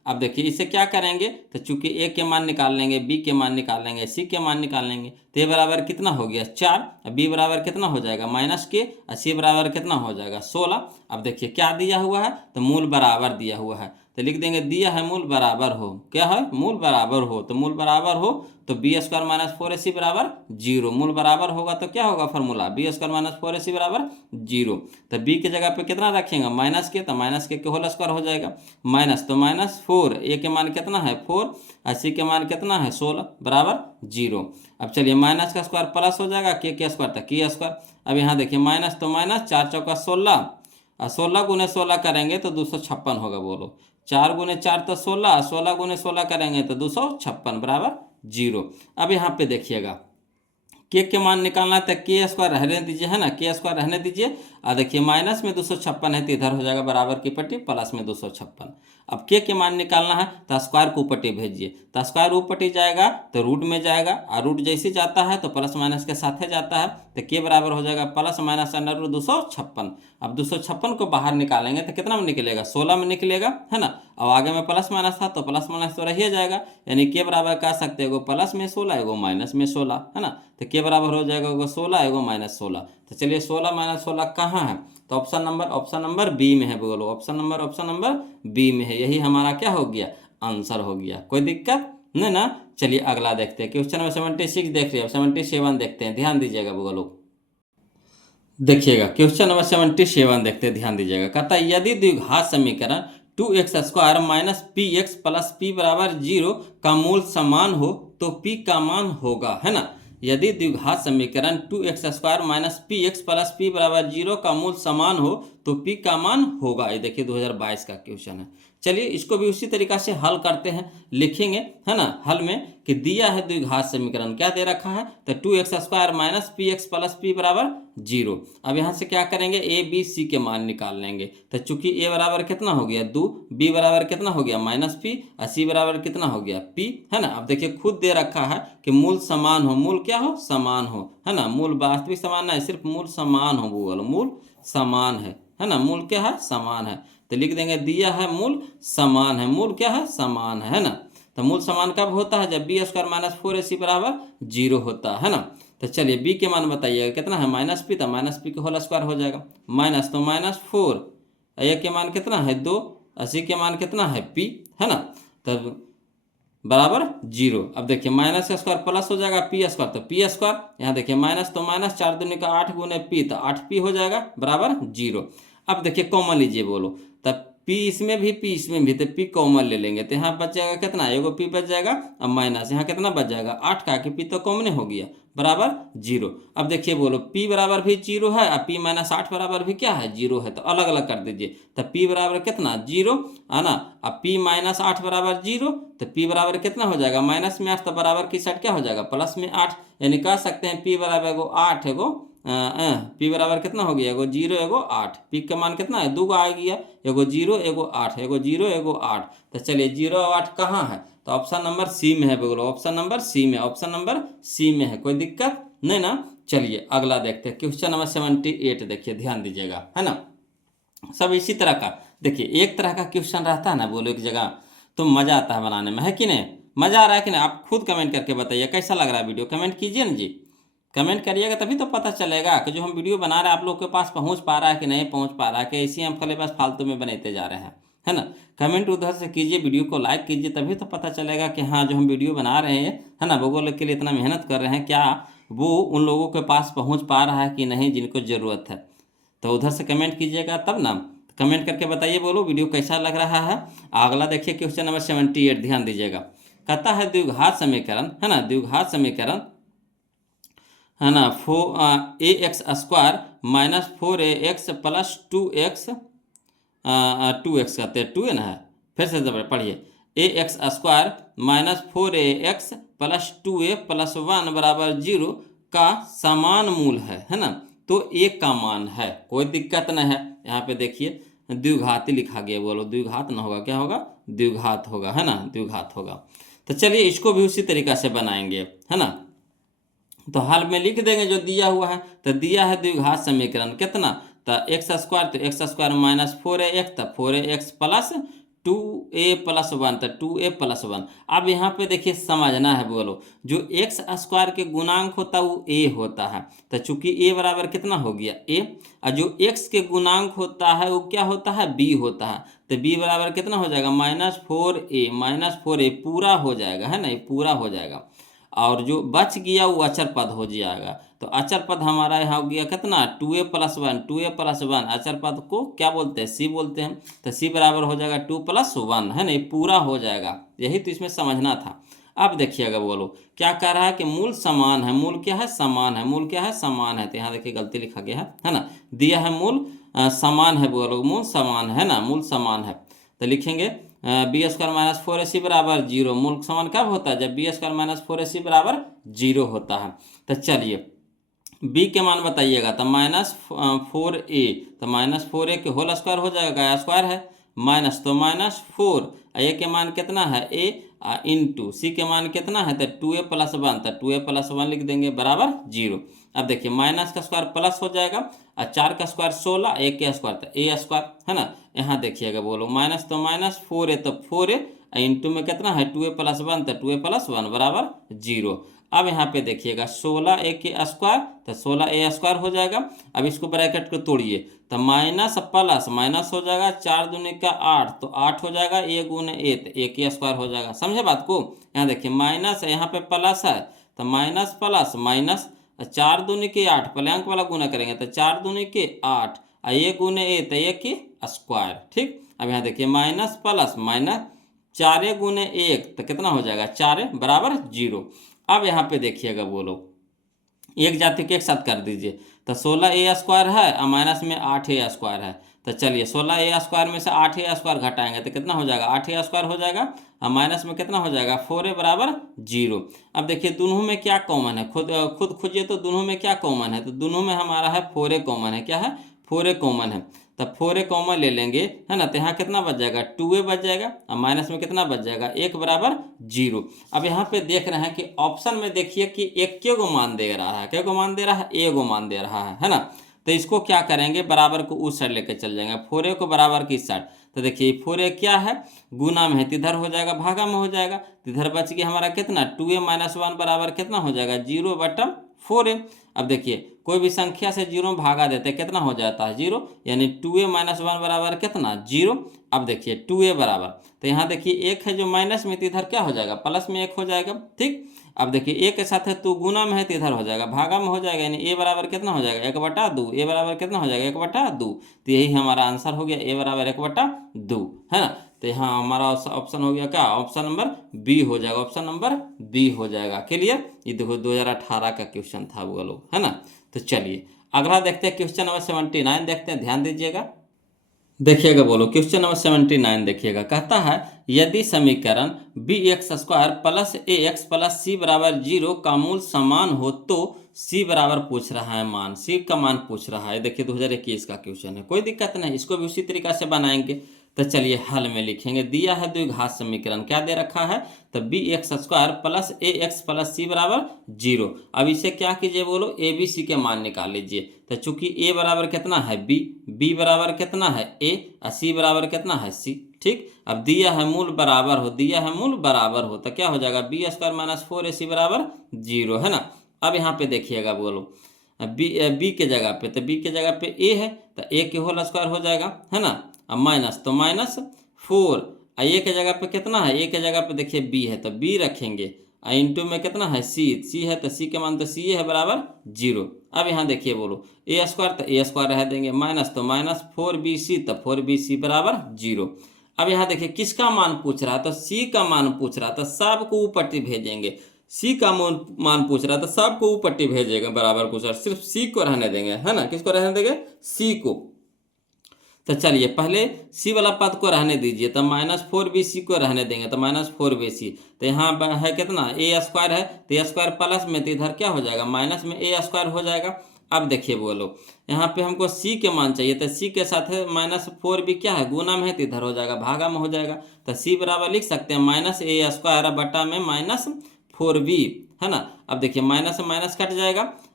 अब देखिए इसे क्या करेंगे, तो चूंकि ए के मान निकाल लेंगे, बी के मान निकाल लेंगे, सी के मान निकाल लेंगे, तो ए बराबर कितना हो गया 4, बी बराबर कितना हो जाएगा -k, और सी बराबर कितना हो जाएगा 16। अब देखिए क्या दिया हुआ है, तो मूल बराबर दिया हुआ है, तो लिख देंगे दिया है मूल बराबर हो, क्या है मूल बराबर हो, तो मूल बराबर हो तो बी स्क्वायर माइनस 4ac बराबर 0, मूल बराबर होगा तो क्या होगा formula, B square minus 4ac बराबर 0। तो बी के जगह पे कितना रखेंगे -k, तो -k के होल स्क्वायर हो जाएगा, माइनस तो -4, ए के मान कितना है 4, और सी के मान कितना है 16 बराबर 0। अब चलिए माइनस का स्क्वायर प्लस हो जाएगा, के स्क्वायर था के स्क्वायर। अब यहाँ देखिए माइनस तो माइनस, 4 चौका 16, और 16 गुने 16 करेंगे तो 256 होगा, बोलो 4 गुने 4 तो 16, 16 गुने 16 करेंगे तो 256 बराबर 0। अब यहाँ पे देखिएगा के मान निकालना है, तो के स्क्वायर रहने दीजिए, है ना, के स्क्वायर रहने दीजिए, और देखिए माइनस में 256 है तो इधर हो जाएगा बराबर की पट्टी प्लस में 256। अब के मान निकालना है तो स्क्वायर को ऊपर भेजिए, तो स्क्वायर ऊपर जाएगा तो रूट में जाएगा, और रूट जैसे जाता है तो प्लस माइनस के साथ जाता है, तो के बराबर हो जाएगा प्लस माइनस अंडर रूट 256। अब 256 को बाहर निकालेंगे तो कितना में निकलेगा 16 में निकलेगा, है ना। अब आगे में प्लस माइनस था तो प्लस माइनस तो रहिए जाएगा, यानी के बराबर कह सकते हैं एगो प्लस में 16 एगो माइनस में 16, है ना। तो के बराबर हो जाएगा एगो 16 एगो -16। तो चलिए 16 - 16 कहाँ है, तो ऑप्शन नंबर बी में है, बोलो ऑप्शन नंबर बी में है, यही हमारा क्या हो गया आंसर हो गया, कोई दिक्कत नहीं ना। चलिए अगला देखते हैं, क्वेश्चन नंबर 76 देख रहे हैं, 77 देखते हैं, ध्यान दीजिएगा बोलो। देखिएगा क्वेश्चन नंबर 77 देखते हैं, ध्यान दीजिएगा। कहता है यदि द्विघात समीकरण 2x² minus px plus p बराबर 0 का मूल समान हो तो p का मान होगा, है ना। यदि द्विघात समीकरण 2x² minus px plus p बराबर 0 का मूल समान हो तो p का मान होगा। ये देखिए 2022 का क्वेश्चन है। चलिए इसको भी उसी तरीका से हल करते हैं, लिखेंगे, है ना। हल में कि दिया है द्विघात समीकरण, क्या दे रखा है, तो 2x² minus px plus p बराबर 0। अब यहाँ से क्या करेंगे, a b c के मान निकाल लेंगे, तो चूंकि a बराबर कितना हो गया 2, b बराबर कितना हो गया -p, और c बराबर कितना हो गया p, है ना। अब देखिए खुद दे रखा है कि मूल समान हो, मूल क्या हो समान हो, है ना। मूल वास्तविक समान नहीं, सिर्फ मूल समान हो, बोलो मूल समान है ना, मूल क्या है समान है, तो लिख देंगे दिया है मूल समान है, मूल क्या है समान है ना। तो मूल समान कब होता है, जब b² माइनस 4ac बराबर 0 होता है ना। तो चलिए b के मान बताइएगा कितना है -p, तो -p के होल स्क्वायर हो जाएगा, माइनस तो -4, a के मान कितना है 2, c के मान कितना है p, है ना, तब बराबर 0। अब देखिए माइनस का स्क्वायर प्लस हो जाएगा p², तो p², यहाँ देखिए माइनस तो माइनस, 4 दूनी का 8 गुने p, तो 8p हो जाएगा बराबर 0। अब देखिए कॉमन लीजिए, बोलो तब p इसमें भी p इसमें भी, तो p कॉमन ले लेंगे, तो यहाँ बच जाएगा कितना, एगो p बच जाएगा, अब माइनस यहाँ कितना बच जाएगा 8 का, कि p तो कॉमन हो गया बराबर 0। अब देखिए बोलो p बराबर भी 0 है, और p - 8 बराबर भी क्या है 0 है, तो अलग अलग कर दीजिए, तो p बराबर कितना 0, है ना। अब p - 8 बराबर 0, तो p बराबर कितना हो जाएगा माइनस में 8, तो बराबर की साइड क्या हो जाएगा प्लस में 8, यानी कह सकते हैं p बराबर एगो 8 एगो p बराबर कितना हो गया एगो 0 एगो 8, p का मान कितना है 2 आ गया, एगो 0 एगो 8, एगो 0 एगो 8। तो चलिए 0 और 8 कहाँ है, तो ऑप्शन नंबर सी में है, बोलो ऑप्शन नंबर सी में, ऑप्शन नंबर सी में है, कोई दिक्कत नहीं ना। चलिए अगला देखते हैं, क्वेश्चन नंबर 78 देखिए, ध्यान दीजिएगा, है ना। सब इसी तरह का देखिए, एक तरह का क्वेश्चन रहता है ना, बोलो एक जगह, तो मज़ा आता है बनाने में, है कि नहीं, मज़ा आ रहा है कि नहीं, आप खुद कमेंट करके बताइए कैसा लग रहा है वीडियो, कमेंट कीजिए ना जी, कमेंट करिएगा तभी तो पता चलेगा कि जो हम वीडियो बना रहे हैं आप लोग के पास पहुंच पा रहा है कि नहीं पहुंच पा रहा है, कि ऐसे ही हम खाली बस फालतू में बनाते जा रहे हैं, है ना। कमेंट उधर से कीजिए, वीडियो को लाइक कीजिए, तभी तो पता चलेगा कि हाँ जो हम वीडियो बना रहे हैं, है ना, वो लोग के लिए इतना मेहनत कर रहे हैं, क्या वो उन लोगों के पास पहुँच पा रहा है कि नहीं जिनको ज़रूरत है। तो उधर से कमेंट कीजिएगा तब ना, कमेंट करके बताइए, बोलो वीडियो कैसा लग रहा है। अगला देखिए क्वेश्चन नंबर 78, ध्यान दीजिएगा। कहता है द्विघात समीकरण, है ना, द्विघात समीकरण, है ना, ax² minus 4ax plus 2x, 2x कहते हैं 2 है ना, फिर से पढ़िए, ax² minus 4ax plus 2a plus 1 बराबर 0 का समान मूल है ना, तो a का मान है, कोई दिक्कत नहीं है। यहाँ पे देखिए द्विघाती लिखा गया, बोलो द्विघात ना होगा, क्या होगा द्विघात होगा, है ना, द्विघात होगा। तो चलिए इसको भी उसी तरीका से बनाएंगे, है ना। तो हाल में लिख देंगे जो दिया हुआ है, तो दिया है द्विघात समीकरण कितना, तो x² तो x² माइनस 4ax, तो 4ax प्लस 2a+1, तो 2a+1। अब यहाँ पे देखिए समझना है बोलो, जो एक्स स्क्वायर के गुणांक होता है वो a होता है, तो चूंकि a बराबर कितना हो गया a, और जो x के गुणांक होता है वो क्या होता है b होता है, तो b बराबर कितना हो जाएगा -4a पूरा हो जाएगा, है ना, ये पूरा हो जाएगा। और जो बच गया वो अचर पद हो जाएगा, तो अचर पद हमारा यहाँ हो गया कितना 2a+1 अचर पद को क्या बोलते हैं c बोलते हैं, तो c बराबर हो जाएगा 2+1, है ना, ये पूरा हो जाएगा। यही तो इसमें समझना था। अब देखिएगा बोलो क्या कह रहा है कि मूल समान है, मूल क्या है समान है, मूल क्या है समान है, तो यहाँ देखिए गलती लिखा गया है ना, दिया है मूल समान है, बोलो मूल समान है ना, मूल समान है, तो लिखेंगे b² - 4ac बराबर 0। मूल समान कब होता है, जब b² - 4ac बराबर 0 होता है। तो चलिए b के मान बताइएगा, तो -4a, तो -4a के होल स्क्वायर हो जाएगा, स्क्वायर है माइनस, तो -4, a के मान कितना है a इंटू c के मान कितना है, तो 2a+1, तो 2a+1 लिख देंगे बराबर 0। अब देखिए माइनस का स्क्वायर प्लस हो जाएगा, और 4 का स्क्वायर 16, a के स्क्वायर तो a स्क्वायर, है ना। यहाँ देखिएगा बोलो माइनस, तो -4a, तो 4a इंटू में कितना है 2a+1, तो 2a+1 बराबर 0। अब यहाँ पे देखिएगा 16a के स्क्वायर, तो 16a² हो जाएगा। अब इसको ब्रैकेट को तोड़िए, तो माइनस प्लस माइनस हो जाएगा, 4 दूनी का 8, तो 8 हो जाएगा, a गुने a, तो a के स्क्वायर हो जाएगा। समझे बात को, यहाँ देखिए माइनस यहाँ पे प्लस है, तो माइनस प्लस माइनस, 4 दूनी के 8, प्लैंक वाला गुना करेंगे तो 4 दूनी के 8, a गुने a, तो a के स्क्वायर, ठीक। अब यहाँ देखिए माइनस प्लस माइनस, 4a गुने 1, तो कितना हो जाएगा 4a बराबर 0। अब यहाँ पे देखिएगा बोलो एक जाति के एक साथ कर दीजिए, तो 16a² है और माइनस में 8a² है, तो चलिए 16a² में से 8a² घटाएंगे तो कितना हो जाएगा 8a² हो जाएगा, और माइनस में कितना हो जाएगा 4a बराबर 0। अब देखिए दोनों में क्या कॉमन है, खुद खोजिए, तो दोनों में क्या कॉमन है, तो दोनों में हमारा है 4a कॉमन है, क्या है 4a कॉमन है, तब 4a कॉमन ले लेंगे, है ना, तो यहाँ कितना बच जाएगा 2a बच जाएगा, और माइनस में कितना बच जाएगा 1 बराबर 0। अब यहाँ पे देख रहे हैं कि ऑप्शन में देखिए कि एक के गो मान दे रहा है, क्या गो मान दे रहा है, ए गो मान दे रहा है ना, तो इसको क्या करेंगे बराबर को उस साइड लेके चल जाएंगे, 4a को बराबर की साइड, तो देखिए 4a क्या है गुना में है, तो इधर हो जाएगा भागा में हो जाएगा, तो इधर बच गया हमारा कितना 2a-1 बराबर कितना हो जाएगा 0/4a। अब देखिए कोई भी संख्या से 0 में भागा देते कितना हो जाता है 0, यानी 2a-1 बराबर कितना 0। अब देखिए 2a बराबर, तो यहाँ देखिए एक है जो माइनस में, तो इधर क्या हो जाएगा प्लस में 1 हो जाएगा, ठीक। अब देखिए ए के साथ है तो गुना में है, तो इधर हो जाएगा भागा में हो जाएगा, यानी a बराबर कितना हो जाएगा 1/2, a बराबर कितना हो जाएगा 1/2, तो यही हमारा आंसर हो गया, a बराबर 1/2, है ना। तो यहाँ हमारा ऑप्शन हो गया क्या, ऑप्शन नंबर बी हो जाएगा, ऑप्शन नंबर बी हो जाएगा। क्लियर, ये देखो 2018 का क्वेश्चन था वो लोग, है ना। तो चलिए अगला देखते हैं क्वेश्चन नंबर 79 देखते हैं, ध्यान दीजिएगा। देखिएगा बोलो क्वेश्चन नंबर 79 देखिएगा, कहता है यदि समीकरण bx² plus ax plus c बराबर 0 का मूल समान हो तो c बराबर पूछ रहा है मान, c का मान पूछ रहा है। देखिए 2021 का क्वेश्चन है, कोई दिक्कत नहीं, इसको भी उसी तरीका से बनाएंगे। तो चलिए हल में लिखेंगे, दिया है द्विघात समीकरण, क्या दे रखा है, तो bx² plus ax plus c बराबर 0। अब इसे क्या कीजिए बोलो a b c के मान निकाल लीजिए, तो चूंकि a बराबर कितना है b बराबर कितना है a और c बराबर कितना है c, ठीक। अब दिया है मूल बराबर हो, दिया है मूल बराबर हो, तो क्या हो जाएगा b² - 4ac बराबर 0, है ना। अब यहाँ पे देखिएगा बोलो b के जगह पे, तो b के जगह पे a है, तो a के होल स्क्वायर हो जाएगा, है ना, अब माइनस, तो -4, a के जगह पे कितना है, a के जगह पे देखिए b है तो b रखेंगे, इंटू में कितना है c है, तो c के मान तो c है बराबर 0। अब यहाँ देखिए बोलो a² तो a² रह देंगे, माइनस तो -4bc, तो 4bc बराबर 0। अब यहाँ देखिए किसका मान पूछ रहा है, तो c का मान पूछ रहा है, तो सबको ऊपर भेजेंगे, c का मान पूछ रहा है तो सबको ऊपर भेजेगा बराबर को, सर सिर्फ c को रहने देंगे, है ना, किसको रहने देंगे c को। तो चलिए पहले c वाला पद को रहने दीजिए, तो -4bc को रहने देंगे, तो -4bc, तो यहाँ है कितना a² है, तो a² प्लस में, तो इधर क्या हो जाएगा माइनस में a² हो जाएगा। अब देखिए बोलो यहाँ पे हमको c के मान चाहिए, तो c के साथ है -4b क्या है गुना में है, तो इधर हो जाएगा भागा में हो जाएगा, तो c बराबर लिख सकते हैं -a² बटा में -4b, है ना। अब देखिए माइनस से माइनस कट जाएगा,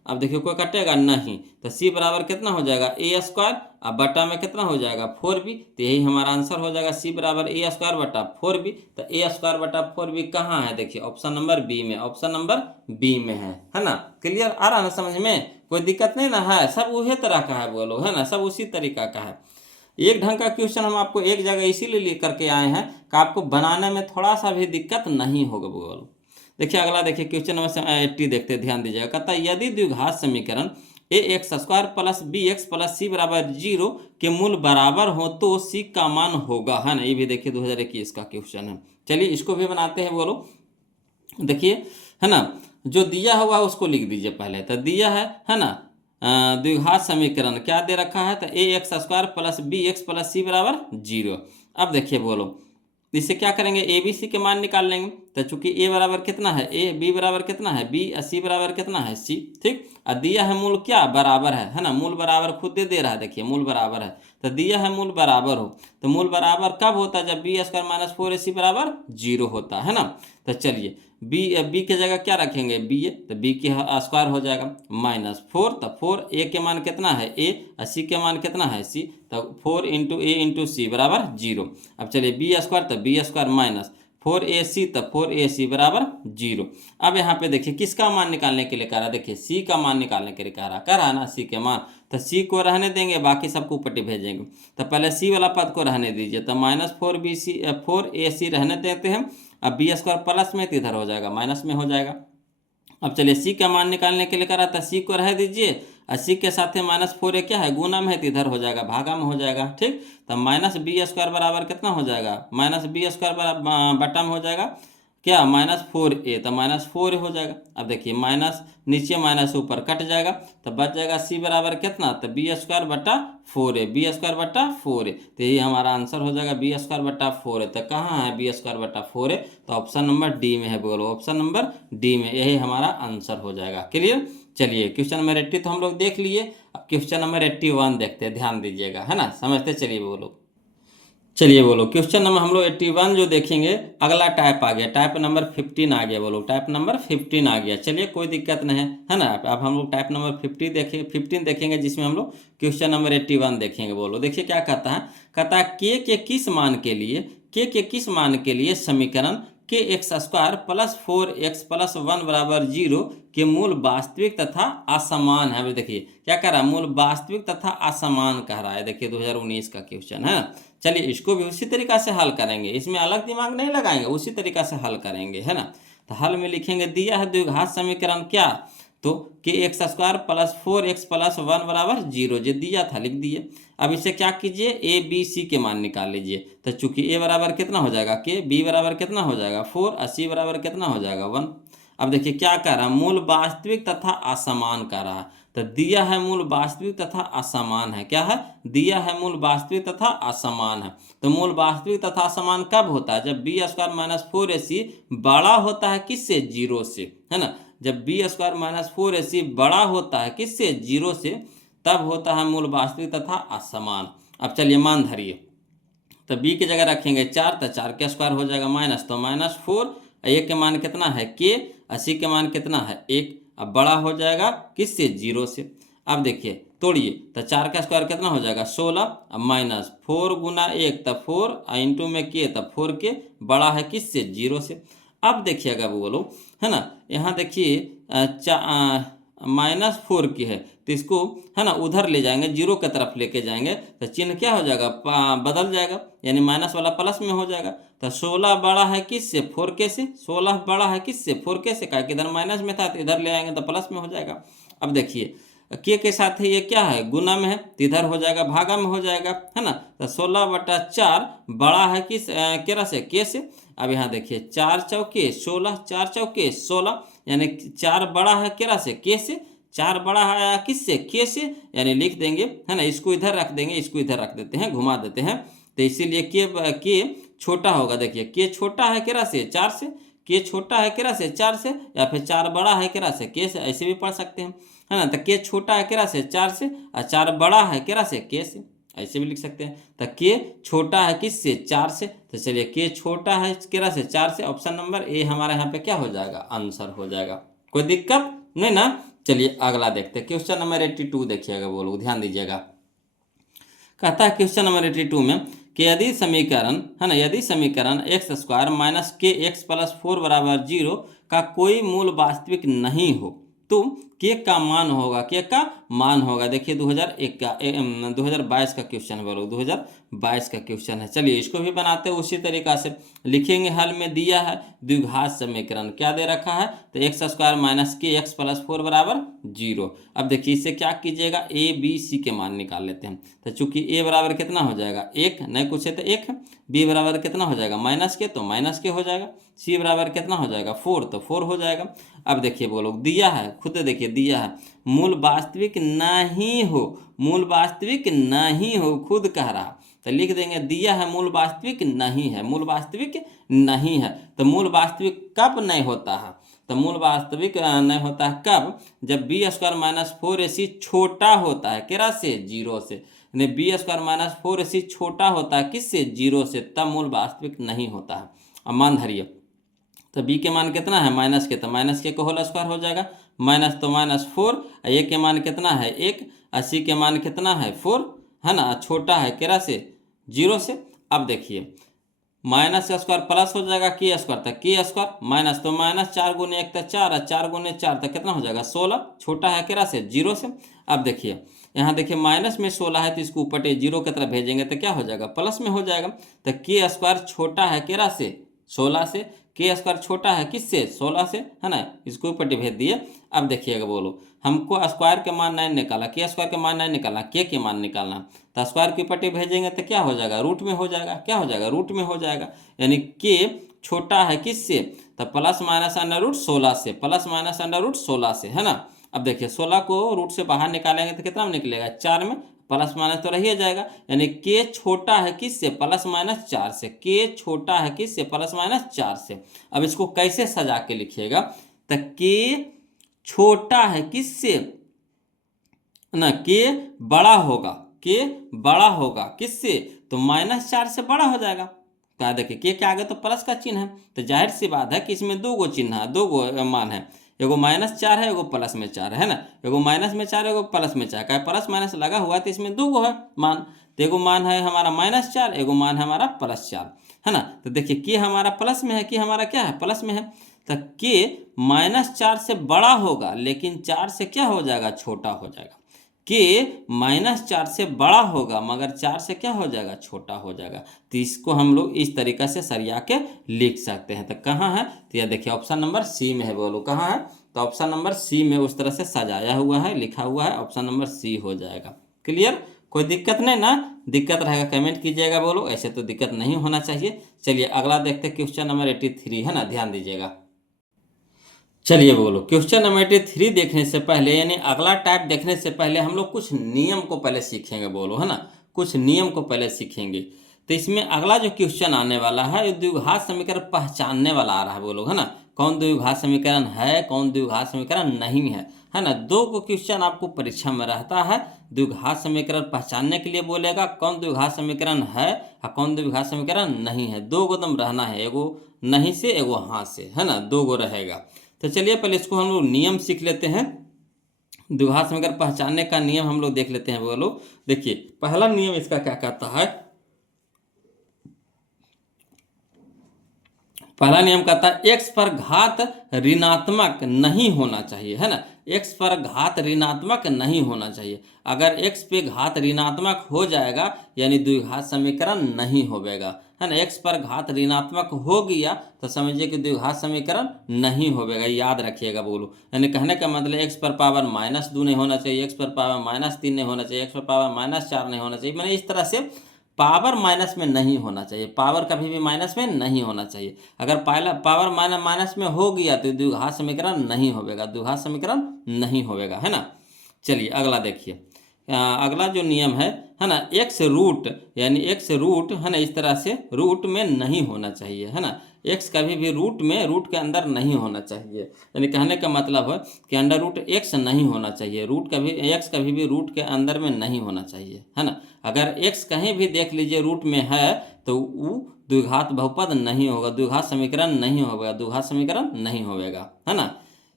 अब देखिए कोई कटेगा नहीं, तो सी बराबर कितना हो जाएगा ए स्क्वायर, अब बटा में कितना हो जाएगा 4b, तो यही हमारा आंसर हो जाएगा सी बराबर ए स्क्वायर बटा 4b। तो ए स्क्वायर बटा 4b कहाँ है, देखिए ऑप्शन नंबर बी में, ऑप्शन नंबर बी में है ना। क्लियर आ रहा ना समझ में, कोई दिक्कत नहीं ना है, सब उसी तरह का है बोलो, है ना, सब उसी तरीका का है। एक ढंग का क्वेश्चन हम आपको एक जगह इसीलिए ले करके आए हैं कि आपको बनाने में थोड़ा सा भी दिक्कत नहीं होगा बोलो। देखिए अगला देखिए क्वेश्चन नंबर 80 देखते हैं, ध्यान दीजिएगा। कहता है यदि द्विघात समीकरण ए x square plus B x plus सी बराबर 0 के मूल बराबर हो तो सी का मान होगा, है ना। ये भी देखिए 2021 का क्वेश्चन है। चलिए इसको भी बनाते हैं बोलो। देखिए है ना, जो दिया हुआ है उसको लिख दीजिए पहले। तो दिया है ना द्विघात समीकरण क्या दे रखा है, तो ए x square plus B x plus सी बराबर 0। अब देखिए बोलो इससे क्या करेंगे, ए बी सी के मान निकाल लेंगे। तो चूंकि ए बराबर कितना है ए, बी बराबर कितना है बी, और सी बराबर कितना है सी, ठीक। और दिया है मूल क्या बराबर है ना, मूल बराबर खुद दे रहा है, देखिए मूल बराबर है। तो दिया है मूल बराबर हो, तो मूल बराबर कब होता है, जब बी स्क्वायर माइनस 4ac बराबर 0 होता है ना। तो चलिए बी के जगह क्या रखेंगे बी ए, तो बी के स्क्वायर हो जाएगा माइनस 4, तो 4 ए के मान कितना है ए, और सी के मान कितना है सी, तो 4 इंटू ए इंटू सी बराबर 0। अब चलिए बी स्क्वायर, तो बी स्क्वायर माइनस 4ac, तो 4ac बराबर 0। अब यहाँ पे देखिए किसका मान निकालने के लिए कह रहा है, देखिए सी का मान निकालने के लिए कह रहा है ना, सी के मान। तो सी को रहने देंगे, बाकी सबको ऊपर भेजेंगे। तो पहले सी वाला पद को रहने दीजिए, तो माइनस 4ac रहने देते हैं। अब बी स्क्वायर प्लस में तो इधर हो जाएगा माइनस में हो जाएगा। अब चलिए सी का मान निकालने के लिए कह रहा था, सी को रह दीजिए, और सी के साथ में माइनस 4 क्या है गुना में है, तो इधर हो जाएगा भागा में हो जाएगा, ठीक। तो माइनस बी स्क्वायर बराबर कितना हो जाएगा, माइनस बी स्क्वायर बराबर बटा में हो जाएगा क्या माइनस 4a, तो माइनस 4 हो जाएगा। अब देखिए माइनस नीचे माइनस ऊपर कट जाएगा, तो बच जाएगा सी बराबर कितना, तो बी स्क्वायर बटा 4a, बी स्क्वायर बटा 4a। तो यही हमारा आंसर हो जाएगा बी स्क्वायर बटा 4a। तो कहाँ है बी स्क्वायर बटा 4a, तो ऑप्शन नंबर डी में है बोलो, ऑप्शन नंबर डी में, यही हमारा आंसर हो जाएगा। क्लियर। चलिए क्वेश्चन नंबर 80 तो हम लोग देख लिए। अब क्वेश्चन नंबर 81 देखते हैं, ध्यान दीजिएगा, है ना, समझते चलिए बोलो। चलिए बोलो क्वेश्चन नंबर हम लोग 81 जो देखेंगे, अगला टाइप आ गया, टाइप नंबर 15 आ गया बोलो, टाइप नंबर 15 आ गया। चलिए कोई दिक्कत नहीं है ना। अब हम लोग टाइप नंबर 15 देखेंगे, जिसमें हम लोग क्वेश्चन नंबर 81 देखेंगे बोलो। देखिए क्या कहता है के किस मान के लिए, के किस मान के लिए समीकरण के x square plus 4x plus 1 बराबर 0 के मूल वास्तविक तथा असमान है। देखिए क्या कह रहा है, मूल वास्तविक तथा असमान कह रहा है। देखिए 2019 का क्वेश्चन है। चलिए इसको भी उसी तरीका से हल करेंगे, इसमें अलग दिमाग नहीं लगाएंगे, उसी तरीका से हल करेंगे, है ना। तो हल में लिखेंगे दिया है द्विघात समीकरण क्या, तो के x square plus 4x plus 1 बराबर 0 जो दिया था लिख दिए। अब इसे क्या कीजिए ए बी सी के मान निकाल लीजिए। तो चूंकि ए बराबर कितना हो जाएगा के, बी बराबर कितना हो जाएगा 4, और सी बराबर कितना हो जाएगा 1। अब देखिए क्या कह रहा है, मूल वास्तविक तथा असमान कह रहा है। तो दिया है मूल वास्तविक तथा असमान है, क्या है दिया है मूल वास्तविक तथा असमान है। तो मूल वास्तविक तथा असमान कब होता है, जब बी स्क्वायर माइनस 4ac बड़ा होता है किससे 0 से, है ना। जब बी स्क्वायर माइनस 4ac बड़ा होता है किससे 0 से, तब होता है मूल वास्तविक तथा असमान। अब चलिए मान धरिए, तो बी की जगह रखेंगे 4, तो 4 का स्क्वायर हो जाएगा माइनस, तो माइनस 4, ए के मान कितना है के, 80 के मान कितना है 1। अब बड़ा हो जाएगा किससे 0 से। अब देखिए तोड़िए, तो 4 का स्क्वायर कितना हो जाएगा 16, अब माइनस 4 गुना 1 तब 4 इंटू में के, तब 4 के बड़ा है किससे 0 से। अब देखिएगा बोलो, है ना, यहाँ देखिए -4 की है, तो इसको है ना उधर ले जाएंगे, 0 की तरफ लेके जाएंगे, तो चिन्ह क्या हो जाएगा बदल जाएगा, यानी माइनस वाला प्लस में हो जाएगा। तो 16 बड़ा है किससे 4 के से, 16 बड़ा है किससे 4 के से, का कि इधर माइनस में था तो इधर ले आएंगे तो प्लस में हो जाएगा। अब देखिए के साथ है ये क्या है गुना में है, तो इधर हो जाएगा भागा में हो जाएगा, है ना। तो 16/4 बड़ा है किस केरा से के से। अब यहाँ देखिए 4 चौके 16, 4 चौके 16, यानी 4 बड़ा है केरा से के से, 4 बड़ा है किससे के से, यानी लिख देंगे, है ना। इसको इधर रख देंगे, इसको इधर रख देते हैं, घुमा देते हैं, तो इसीलिए के छोटा होगा। देखिए के छोटा है केरा से 4 से, के छोटा है केरा से 4 से, या फिर 4 बड़ा है केरा से के से, ऐसे भी पढ़ सकते हैं, है ना। तो के छोटा है केरा से 4 से, और 4 बड़ा है केरा से के से, ऐसे भी लिख सकते हैं। तो के छोटा है किससे 4 से, तो चलिए के छोटा है केरा से 4 से, ऑप्शन नंबर ए हमारा यहाँ पे क्या हो जाएगा आंसर हो जाएगा। कोई दिक्कत नहीं ना। चलिए अगला देखते हैं, क्वेश्चन नंबर 82 देखिएगा बोलो, ध्यान दीजिएगा। कहता है क्वेश्चन नंबर 82 में कि यदि समीकरण है ना, यदि समीकरण एक्स स्क्वायर माइनस के एक्स प्लस 4 बराबर 0 का कोई मूल वास्तविक नहीं हो तो के का मान होगा, के का मान होगा। देखिए 2022 का क्वेश्चन है बोलो, 2022 का क्वेश्चन है। चलिए इसको भी बनाते हैं उसी तरीका से, लिखेंगे। हल में दिया है द्विघात समीकरण, क्या दे रखा है, तो एक्स स्क्वायर माइनस के एक्स प्लस 4 बराबर 0। अब देखिए इससे क्या कीजिएगा, ए बी सी के मान निकाल लेते हैं। तो चूंकि ए बराबर कितना हो जाएगा 1, नहीं कुछ है तो 1, बी बराबर कितना हो जाएगा माइनस के, तो माइनस के हो जाएगा, सी बराबर कितना हो जाएगा 4, तो 4 हो जाएगा। अब देखिए बोलो, दिया है, खुद देखिए दिया है मूल वास्तविक नहीं हो, मूल वास्तविक नहीं हो, खुद कह रहा, तो लिख देंगे दिया है मूल वास्तविक नहीं है, मूल वास्तविक नहीं है। तो मूल वास्तविक कब नहीं होता है, तो मूल वास्तविक नहीं होता है कब, जब बी स्क्वायर माइनस 4ac छोटा होता है केरा से, 0 से, यानी बी स्क्वायर माइनस 4ac छोटा होता है किससे, 0 से, तब मूल वास्तविक नहीं होता है। अब मान धरिए, तो b के मान कितना है माइनस के, तो माइनस के होल स्क्वायर हो जाएगा, माइनस तो माइनस 4, a के मान कितना है 1, c के मान कितना है 4, है ना, छोटा है केरा से 0 से। अब देखिए माइनस का स्क्वायर प्लस हो जाएगा के स्क्वायर, तक के स्क्वायर माइनस तो माइनस 4 गुने 1 तक 4, 4 गुने 4 तक कितना हो जाएगा 16, छोटा है केरा से 0 से। अब देखिए यहाँ देखिए माइनस में 16 है तो इसको ऊपर 0 की तरफ भेजेंगे तो क्या हो जाएगा प्लस में हो जाएगा। तो के स्क्वायर छोटा है केरा से 16 से, के स्क्वायर छोटा है किससे 16 से, है ना, इसको ऊपर भेज दिए। अब देखिएगा बोलो, हमको स्क्वायर के मान नहीं निकाला, के स्क्वायर के मान नहीं निकालना, के मान निकालना, तो स्क्वायर की पट्टी भेजेंगे तो क्या हो जाएगा रूट में हो जाएगा, क्या हो जाएगा रूट में हो जाएगा, यानी के छोटा है किससे, तो प्लस माइनस अंडर रूट 16 से, प्लस माइनस अंडर रूट 16 से, है ना। अब देखिए 16 को रूट से बाहर निकालेंगे तो कितना में निकलेगा 4 में, प्लस माइनस तो रहिए जाएगा, यानी के छोटा है किससे, प्लस माइनस 4 से, के छोटा है किससे, प्लस माइनस 4 से। अब इसको कैसे सजा के लिखिएगा, तो के छोटा है किससे ना, के बड़ा होगा, के बड़ा होगा किससे, तो माइनस 4 से बड़ा हो जाएगा। क्या देखिए के आगे तो प्लस का चिन्ह है, तो जाहिर सी बात है कि इसमें दो गो चिन्ह है, दो गो मान है, एगो माइनस 4 है, एगो प्लस में 4 है ना, एगो माइनस में 4 एगो प्लस में 4, क्या प्लस माइनस लगा हुआ है तो इसमें दो गो है मान, तो एगो मान है हमारा माइनस 4, एगो मान है हमारा प्लस 4, है ना। तो देखिए के हमारा प्लस में है, कि हमारा क्या है प्लस में है, तो के माइनस 4 से बड़ा होगा लेकिन 4 से क्या हो जाएगा छोटा हो जाएगा, के माइनस 4 से बड़ा होगा मगर 4 से क्या हो जाएगा छोटा हो जाएगा। तो इसको हम लोग इस तरीका से सरिया के लिख सकते हैं। तो कहाँ है, तो यह देखिए ऑप्शन नंबर सी में है, बोलो कहाँ है, तो ऑप्शन नंबर सी में उस तरह से सजाया हुआ है, लिखा हुआ है, ऑप्शन नंबर सी हो जाएगा। क्लियर, कोई दिक्कत नहीं ना, दिक्कत रहेगा कमेंट कीजिएगा बोलो, ऐसे तो दिक्कत नहीं होना चाहिए। चलिए अगला देखते हैं क्वेश्चन नंबर 83 है ना, ध्यान दीजिएगा। चलिए बोलो, क्वेश्चन नंबर 83 देखने से पहले यानी अगला टाइप देखने से पहले हम लोग कुछ नियम को पहले सीखेंगे बोलो, है ना, कुछ नियम को पहले सीखेंगे। तो इसमें अगला जो क्वेश्चन आने वाला है ये द्विघात समीकरण पहचानने वाला आ रहा है बोलो, है ना, कौन द्विघात समीकरण है कौन द्विघात समीकरण नहीं है ना। दो को क्वेश्चन आपको परीक्षा में रहता है, द्विघात समीकरण पहचानने के लिए बोलेगा कौन द्विघात समीकरण है और कौन द्विघात समीकरण नहीं है, दो गो दम रहना है, एगो नहीं से एगो हाँ से, है ना, दो गो रहेगा। तो चलिए पहले इसको हम लोग नियम सीख लेते हैं, द्विघात समीकरण पहचानने का नियम हम लोग देख लेते हैं बोलो। देखिए पहला नियम इसका क्या कहता है, पहला नियम कहता है एक्स पर घात ऋणात्मक नहीं होना चाहिए, है ना, एक्स पर घात ऋणात्मक नहीं होना चाहिए। अगर एक्स पे घात ऋणात्मक हो जाएगा यानी द्विघात समीकरण नहीं होगा, है ना, एक्स पर घात ऋणात्मक हो गया तो समझिए कि द्विघात समीकरण नहीं होगा, याद रखिएगा बोलो। यानी कहने का मतलब एक्स पर पावर -2 नहीं होना चाहिए, एक्स पर पावर -3 नहीं होना चाहिए, एक्स पर पावर -4 नहीं होना चाहिए, मैंने इस तरह से पावर माइनस में नहीं होना चाहिए, पावर कभी भी माइनस में नहीं होना चाहिए। अगर पावर माइनस में हो गया तो द्विघात समीकरण नहीं होगा, द्विघात समीकरण नहीं होगा, है ना। चलिए अगला देखिए, अगला जो नियम है ना, एक्स रूट यानी एक्स रूट, है ना, इस तरह से रूट में नहीं होना चाहिए, है ना, एक्स कभी भी रूट के अंदर नहीं होना चाहिए। यानी कहने का मतलब है कि अंडर रूट एक्स नहीं होना चाहिए, एक्स कभी भी रूट के अंदर में नहीं होना चाहिए, है ना। अगर एक्स कहीं भी देख लीजिए रूट में है तो वो द्विघात बहुपद नहीं होगा, द्विघात समीकरण नहीं होगा, द्विघात समीकरण नहीं होगा, है ना।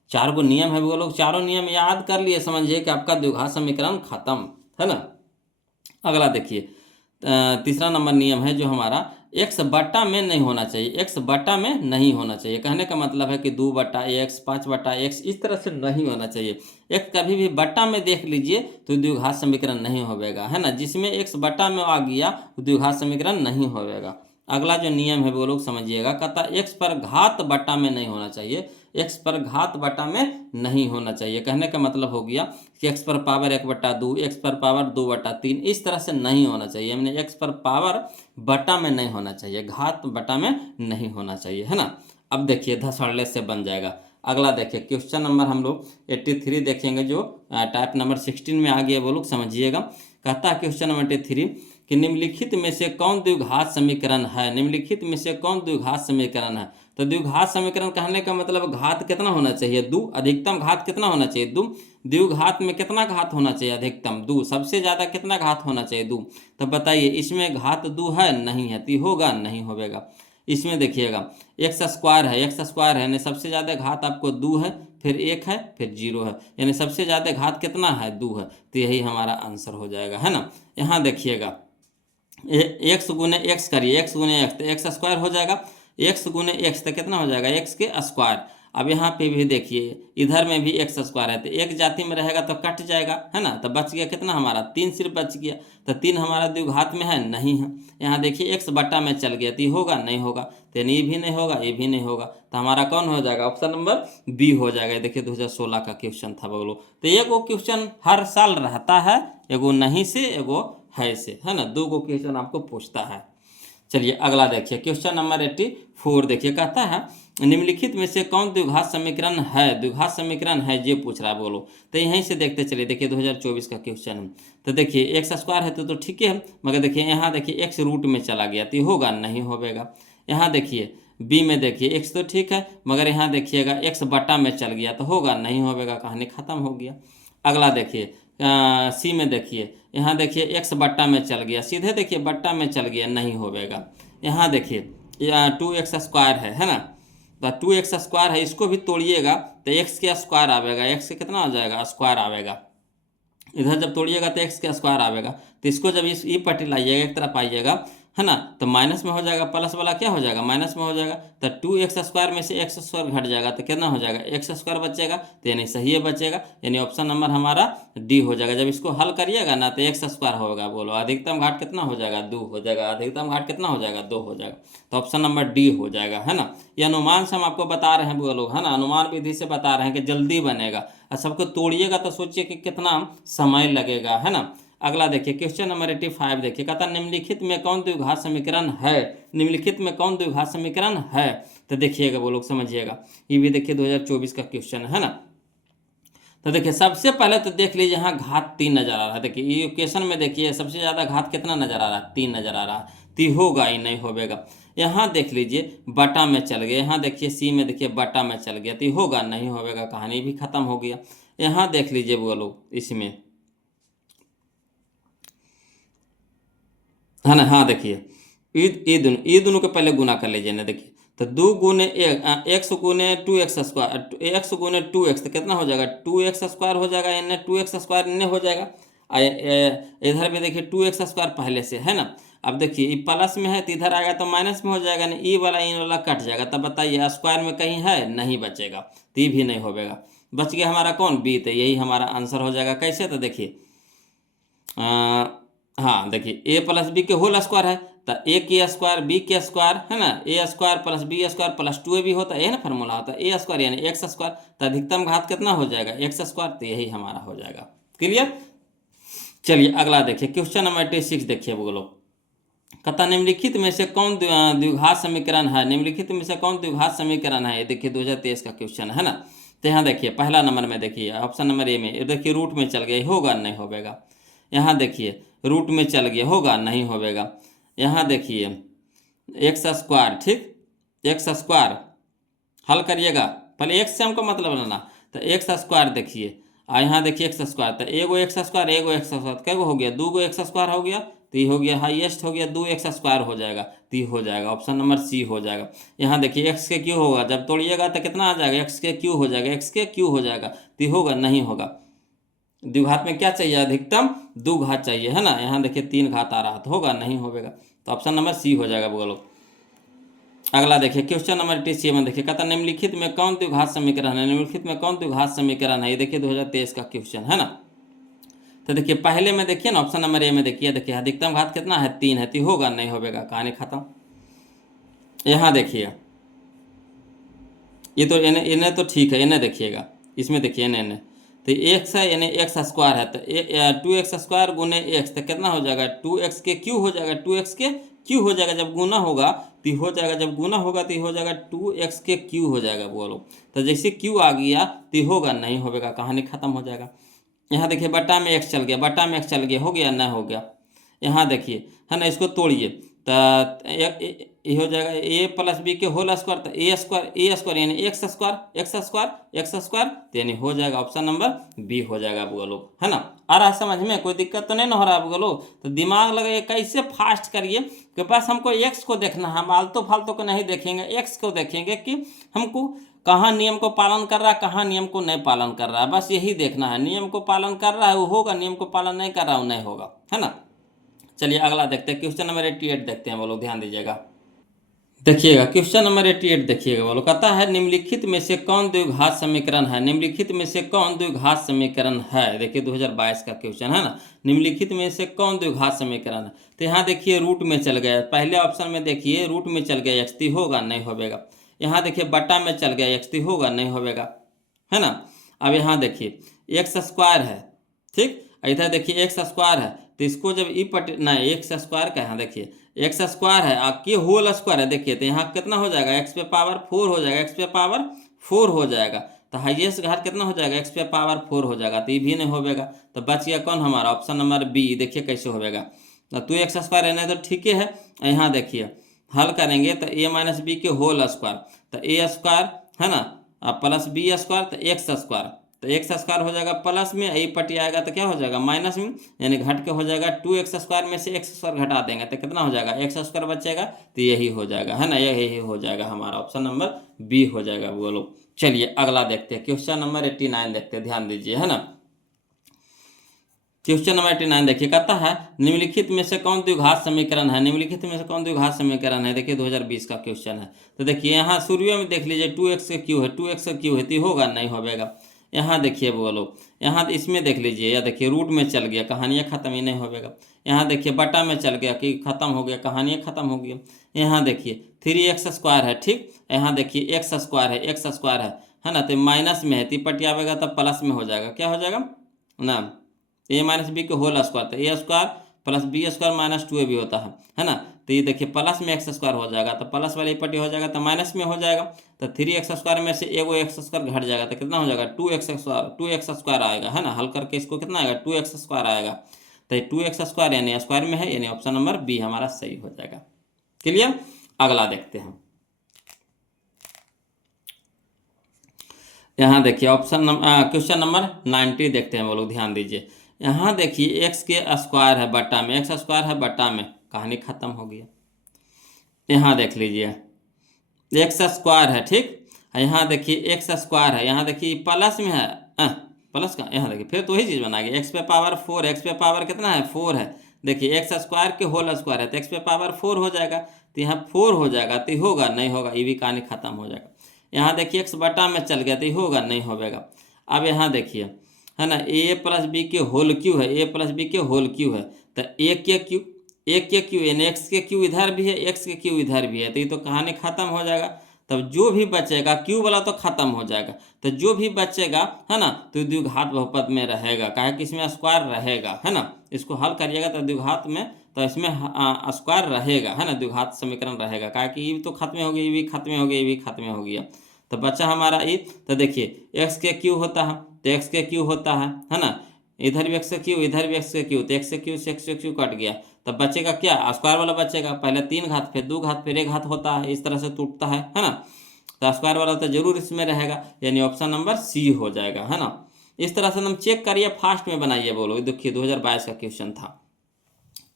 4 गो नियम है वो लोग, चारों नियम याद कर लिए, समझिए कि आपका द्विघात समीकरण खत्म है ना। अगला देखिए तीसरा नंबर नियम है जो हमारा x बट्टा में नहीं होना चाहिए, x बट्टा में नहीं होना चाहिए। कहने का मतलब है कि 2/x 5/x इस तरह से नहीं होना चाहिए। x कभी भी बट्टा में देख लीजिए तो द्विघात समीकरण नहीं होगा, है ना। जिसमें x बट्टा में आ गया तो द्विघात समीकरण नहीं होगा। अगला जो नियम है वो लोग समझिएगा, कहता x पर घात बट्टा में नहीं होना चाहिए, x पर घात बट्टा में नहीं होना चाहिए। कहने का मतलब हो गया कि x पर पावर 1/2, x पर पावर 2/3 इस तरह से नहीं होना चाहिए। हमने x पर पावर बट्टा में नहीं होना चाहिए, घात बट्टा में नहीं होना चाहिए, है ना। अब देखिए धसड़ले से बन जाएगा। अगला देखिए क्वेश्चन नंबर हम लोग 83 देखेंगे, जो टाइप नंबर 16 में आ गया वो लोग समझिएगा। कहता है क्वेश्चन नंबर 83 कि निम्नलिखित में से कौन द्विघात समीकरण है, निम्नलिखित में से कौन द्विघात समीकरण है। तो द्विघात समीकरण कहने का मतलब घात कितना होना चाहिए, 2। अधिकतम घात कितना होना चाहिए, 2। द्विघात में कितना घात होना चाहिए, अधिकतम 2। सबसे ज़्यादा कितना घात होना चाहिए, 2। तो बताइए इसमें घात 2 है, नहीं है, तो होगा नहीं होगा। इसमें देखिएगा एक्स स्क्वायर है, एक्स स्क्वायर है यानी सबसे ज़्यादा घात आपको 2 है, फिर 1 है, फिर 0 है, यानी सबसे ज़्यादा घात कितना है, 2 है। तो यही हमारा आंसर हो जाएगा, है ना। यहाँ देखिएगा एक्स गुने एक्स करिए, एक्स गुने एक्स तो एक्स स्क्वायर हो जाएगा, एक्स गुने एक्स तो कितना हो जाएगा, एक्स के स्क्वायर। अब यहाँ पे भी देखिए इधर में भी एक्स स्क्वायर है, तो एक जाति में रहेगा तो कट जाएगा, है ना। तो बच गया कितना हमारा, 3 सिर्फ बच गया। तो 3 हमारा द्विघात में है, नहीं है। यहाँ देखिए एक्स बट्टा में चल गया, तो ये होगा नहीं होगा, तो ये भी नहीं होगा, ये भी नहीं होगा। तो हमारा कौन हो जाएगा, ऑप्शन नंबर बी हो जाएगा। देखिए 2016 का क्वेश्चन था बोलो। तो एगो क्वेश्चन हर साल रहता है, एगो नहीं से एगो है से, है ना। 2 गो क्वेश्चन आपको पूछता है। चलिए अगला देखिए क्वेश्चन नंबर 84 देखिए, कहता है निम्नलिखित में से कौन द्विघात समीकरण है, द्विघात समीकरण है ये पूछ रहा है बोलो। तो यहीं से देखते चलिए, देखिए 2024 का क्वेश्चन है। तो देखिए एक्स स्क्वायर है तो ठीक है, मगर देखिए यहाँ देखिए एक्स रूट में चला गया तो होगा नहीं होगा। यहाँ देखिए बी में देखिए एक्स तो ठीक है, मगर यहाँ देखिएगा एक्स बट्टा में चल गया तो होगा नहीं होगा, कहानी खत्म हो गया। अगला देखिए सी में देखिए, यहाँ देखिए एक्स बट्टा में चल गया, सीधे देखिए बट्टा में चल गया नहीं होगा। यहाँ देखिए 2x स्क्वायर है ना। तो 2x स्क्वायर है, इसको भी तोड़िएगा तो x के स्क्वायर आवेगा, x के कितना आ जाएगा, स्क्वायर आवेगा। इधर जब तोड़िएगा तो x के स्क्वायर आवेगा, तो इसको जब इस ई पट्टी लाइएगा एक तरफ आइएगा, है ना, तो माइनस में हो जाएगा, प्लस वाला क्या हो जाएगा, माइनस में हो जाएगा। तो 2x स्क्वायर में से x स्क्वायर घट जाएगा तो कितना हो जाएगा, x स्क्वायर बचेगा, तो यानी सही है बचेगा, यानी ऑप्शन नंबर हमारा डी हो जाएगा। जब इसको हल करिएगा ना तो x स्क्वायर होगा, बोलो अधिकतम घाट कितना हो जाएगा, 2 हो जाएगा, अधिकतम घाट कितना हो जाएगा, 2 हो जाएगा। तो ऑप्शन नंबर डी हो जाएगा, है ना। ये अनुमान से हम आपको बता रहे हैं बोलो, है ना, अनुमान विधि से बता रहे हैं कि जल्दी बनेगा, और सबको तोड़िएगा तो सोचिए कि कितना समय लगेगा, है ना। अगला देखिए क्वेश्चन नंबर 85 देखिए, कहता निम्नलिखित में कौन द्विघात समीकरण है, निम्नलिखित में कौन द्विघात समीकरण है। तो देखिएगा वो लोग समझिएगा, ये भी देखिए 2024 का क्वेश्चन है ना। तो देखिए सबसे पहले तो देख लीजिए यहाँ घात 3 नजर आ रहा है। देखिए ये क्वेश्चन में देखिए सबसे ज़्यादा घात कितना नजर आ रहा है, 3 नजर आ रहा है, तो होगा ही नहीं होगा। यहाँ देख लीजिए बटा में चल गया, यहाँ देखिए सी में देखिए बटा में चल गया, तो होगा नहीं होगा, कहानी भी खत्म हो गया। यहाँ देख लीजिए वो लोग इसमें, है ना। हाँ देखिए ये दोनों के पहले गुना कर लीजिए ना। देखिए तो 2 गुने एक्स गुने 2x स्क्वायर, एक्स गुने 2x तो कितना हो जाएगा, 2x स्क्वायर हो जाएगा, यानी 2x स्क्वायर इन्हें हो जाएगा। इधर भी देखिए 2x स्क्वायर पहले से है ना। अब देखिए ये प्लस में है तो इधर आएगा तो माइनस में हो जाएगा, ना ई वाला इन वाला कट जाएगा। तब बताइए स्क्वायर में कहीं है, नहीं बचेगा, तो ये भी नहीं होगा। बच गया हमारा कौन, बी, तो यही हमारा आंसर हो जाएगा। कैसे, तो देखिए हाँ देखिए ए प्लस बी के होल स्क्वायर है, तो ए के स्क्वायर बी के स्क्वायर, है ना, ए square plus B square plus 2 भी होता है, ना फार्मूला होता है ए स्क्वायर यानी एक्स स्क्वायर, तो अधिकतम घात कितना हो जाएगा, एक्स स्क्वायर, तो यही हमारा हो जाएगा। क्लियर। चलिए अगला देखिए क्वेश्चन नंबर 86 देखिए बोलो, कहता निम्नलिखित में से कौन द्विघात समीकरण है, निम्नलिखित में से कौन द्विघात समीकरण है। ये देखिए 2023 का क्वेश्चन है ना। तो यहाँ देखिए पहला नंबर में देखिए ऑप्शन नंबर ए में देखिए रूट में चल गया, होगा नहीं होगा। यहाँ देखिए रूट में चल गया, होगा नहीं होगा। यहाँ देखिए एक्स स्क्वायर, ठीक, एक्स स्क्वायर हल करिएगा, पहले एक्स से हमको मतलब लेना, तो एक्स स्क्वायर देखिए, यहाँ देखिए एक्स स्क्वायर, तो एगो एक्स स्क्वायर एगो एक्स स्क्वायर, क्या हो गया, 2 गो एक्स स्क्वायर हो गया, तो ये हो गया हाईएस्ट हो गया 2x² हो जाएगा, तो ये हो जाएगा ऑप्शन नंबर सी हो जाएगा। यहाँ देखिए एक्स के क्यू होगा, जब तोड़िएगा तो कितना आ जाएगा, एक्स के क्यू हो जाएगा, एक्स के क्यू हो जाएगा, तो ये होगा नहीं होगा। द्विघात में क्या चाहिए, अधिकतम 2 घात चाहिए, है ना। यहाँ देखिए 3 घात आ रहा तो होगा नहीं होगा, तो ऑप्शन नंबर सी हो जाएगा बोलो। अगला देखिए क्वेश्चन नंबर 87 देखिए, कहता निम्नलिखित में कौन द्विघात समीकरण है, निम्नलिखित में कौन द्विघात समीकरण है, ये देखिए 2023 का क्वेश्चन है ना। तो देखिए पहले में देखिए ना ऑप्शन नंबर ए में देखिए अधिकतम घात कितना है 3 है, तो होगा नहीं होगा, कहानी खत्म। यहाँ देखिए ये तो इन्हें तो ठीक है, इन्हें देखिएगा, इसमें देखिए इन्हें तो एक्स है यानी x² है, तो 2x² गुने एक्स तो कितना हो जाएगा 2x के क्यू हो जाएगा, 2x के क्यू हो जाएगा, जब गुना होगा तो हो जाएगा, जब गुना होगा तो हो जाएगा 2x के क्यू हो जाएगा बोलो। तो जैसे क्यू आ गया तो होगा नहीं होगा, कहानी खत्म हो जाएगा। यहाँ देखिए बटा में x चल गया, बटा में x चल गया, हो गया ना हो गया। यहाँ देखिए है ना, इसको तोड़िए तो ये हो जाएगा a प्लस बी के होल स्क्वायर, तो ए स्क्वायर यानी एक्स स्क्वायर यानी हो जाएगा ऑप्शन नंबर बी हो जाएगा बोलो, है ना। आ रहा समझ में, कोई दिक्कत तो नहीं ना हो रहा बोलो। तो दिमाग लगाइए, कैसे फास्ट करिए कि बस हमको एक्स को देखना है, हम आलतू फालतू को नहीं देखेंगे, एक्स को देखेंगे कि हमको कहाँ नियम को पालन कर रहा है, कहाँ नियम को नहीं पालन कर रहा है, बस यही देखना है। नियम को पालन कर रहा है वो होगा, नियम को पालन नहीं कर रहा वो नहीं होगा, है ना। चलिए अगला देखते हैं, क्वेश्चन नंबर 88 देखते हैं बोलो, ध्यान दीजिएगा। देखिएगा क्वेश्चन नंबर 88 देखिएगा बोलो, कहता है निम्नलिखित में से कौन द्विघात समीकरण है, निम्नलिखित में से कौन द्विघात समीकरण है। देखिए 2022 का क्वेश्चन है ना, निम्नलिखित में से कौन द्विघात समीकरण है। तो यहाँ देखिए रूट में चल गया, पहले ऑप्शन में देखिए रूट में चल गया एक्स, होगा नहीं होगा। यहाँ देखिए बटा में चल गया एक्स, होगा नहीं होगा, है ना। अब यहाँ देखिए x² है, ठीक, इधर देखिए x² है, तो इसको जब ई पट ना x² का, यहाँ देखिए x² है आपकी होल स्क्वायर है, देखिए तो यहाँ कितना हो जाएगा x पे पावर 4 हो जाएगा, x पे पावर 4 हो जाएगा, तो हाईएस्ट घात कितना हो जाएगा x पे पावर 4 हो जाएगा, तो ये भी नहीं होगा। तो बच गया कौन हमारा ऑप्शन नंबर बी, देखिए कैसे होगा। तो 2x² रहना तो ठीक है। यहाँ देखिए हल करेंगे तो a माइनस बी के होल स्क्वायर, तो a² है ना, प्लस b² तो x², तो x² हो जाएगा प्लस में, ए पटी आएगा तो क्या हो जाएगा माइनस में, यानी घट के हो जाएगा 2x² में से x² घटा देंगे तो कितना हो जाएगा x² बचेगा, तो यही हो जाएगा, है ना, यही हो जाएगा हमारा ऑप्शन नंबर बी हो जाएगा बोलो। चलिए अगला देखते हैं, क्वेश्चन नंबर 89 देखते हैं, ध्यान दीजिए, है ना। क्वेश्चन नंबर 89 देखिए, कहता है निम्नलिखित में से कौन द्विघात समीकरण है, निम्नलिखित में से कौन द्विघात समीकरण है। देखिए 2020 का क्वेश्चन है। तो देखिए यहाँ शुरू में देख लीजिए 2x के क्यू है, 2x का क्यू है, तो होगा नहीं होगा। यहाँ देखिए बोलो, यहाँ इसमें देख लीजिए, या देखिए रूट में चल गया, कहानियाँ खत्म ही नहीं होगा। यहाँ देखिए बटा में चल गया कि खत्म हो गया, कहानियाँ खत्म हो गई। यहाँ देखिए 3x² है, ठीक, यहाँ देखिए x² है ना, तो माइनस में है, तिपट आवेगा तब प्लस में हो जाएगा, क्या हो जाएगा ना, a माइनस बी के होल स्क्वायर, तो a² plus b² minus 2a भी होता है ना। तो ये देखिए प्लस में x² हो जाएगा, तो प्लस वाली पट्टी हो जाएगा तो माइनस में हो जाएगा, तो 3x² में से एगो x² घट जाएगा तो कितना हो जाएगा 2x² आएगा, है ना। हल करके इसको कितना आएगा 2x² आएगा, तो 2x² यानी स्क्वायर में है, यानी ऑप्शन नंबर बी हमारा सही हो जाएगा। क्लियर। अगला देखते हैं, यहाँ देखिए क्वेश्चन नंबर 90 देखते हैं वो लोग, ध्यान दीजिए। यहाँ देखिए x के स्क्वायर है बटा में, x² है बटा में, कहानी खत्म हो गया। यहाँ देख लीजिए x² है, ठीक, यहाँ देखिए x² है, यहाँ देखिए प्लस में है, प्लस का, यहाँ देखिए फिर तो वही चीज़ बना गया, x पे पावर 4, x पे पावर कितना है 4 है, देखिए x² के होल स्क्वायर है तो x पे पावर 4 हो जाएगा, तो यहाँ 4 हो जाएगा, तो होगा नहीं होगा, ये भी कहानी खत्म हो जाएगा। यहाँ देखिए x बटा में चल गया तो होगा नहीं होगा। अब यहाँ देखिए है ना, a प्लस बी के होल क्यू है, a प्लस बी के होल क्यू है, तो एक के क्यू यानी x के क्यू इधर भी है, x के क्यू इधर भी है, तो ये तो कहानी खत्म हो जाएगा। तब जो भी बचेगा क्यू वाला तो खत्म हो जाएगा, तो जो भी बचेगा है ना, तो द्विघात बहुपद में रहेगा, काहे कि इसमें स्क्वायर रहेगा, है ना। इसको हल करिएगा तो द्विघात में, तो इसमें स्क्वायर रहेगा, है ना, द्विघात समीकरण रहेगा, काहे कि ये तो खत्म हो गया, ये भी खत्म हो गया, ये भी खत्म हो गया, तो बचा हमारा ये। तो देखिए x के क्यू होता है तो x के क्यू होता है ना, इधर भी x के क्यू, इधर भी x के क्यू, तो x के क्यू से x के क्यू कट गया, तब बचेगा क्या स्क्वायर वाला बचेगा, पहले 3 घात फिर 2 घात फिर 1 घात होता है, इस तरह से टूटता है ना। तो स्क्वायर वाला तो जरूर इसमें रहेगा, यानी ऑप्शन नंबर सी हो जाएगा, है ना। इस तरह से हम चेक करिए, फास्ट में बनाइए बोलो। देखिए 2022 का क्वेश्चन था।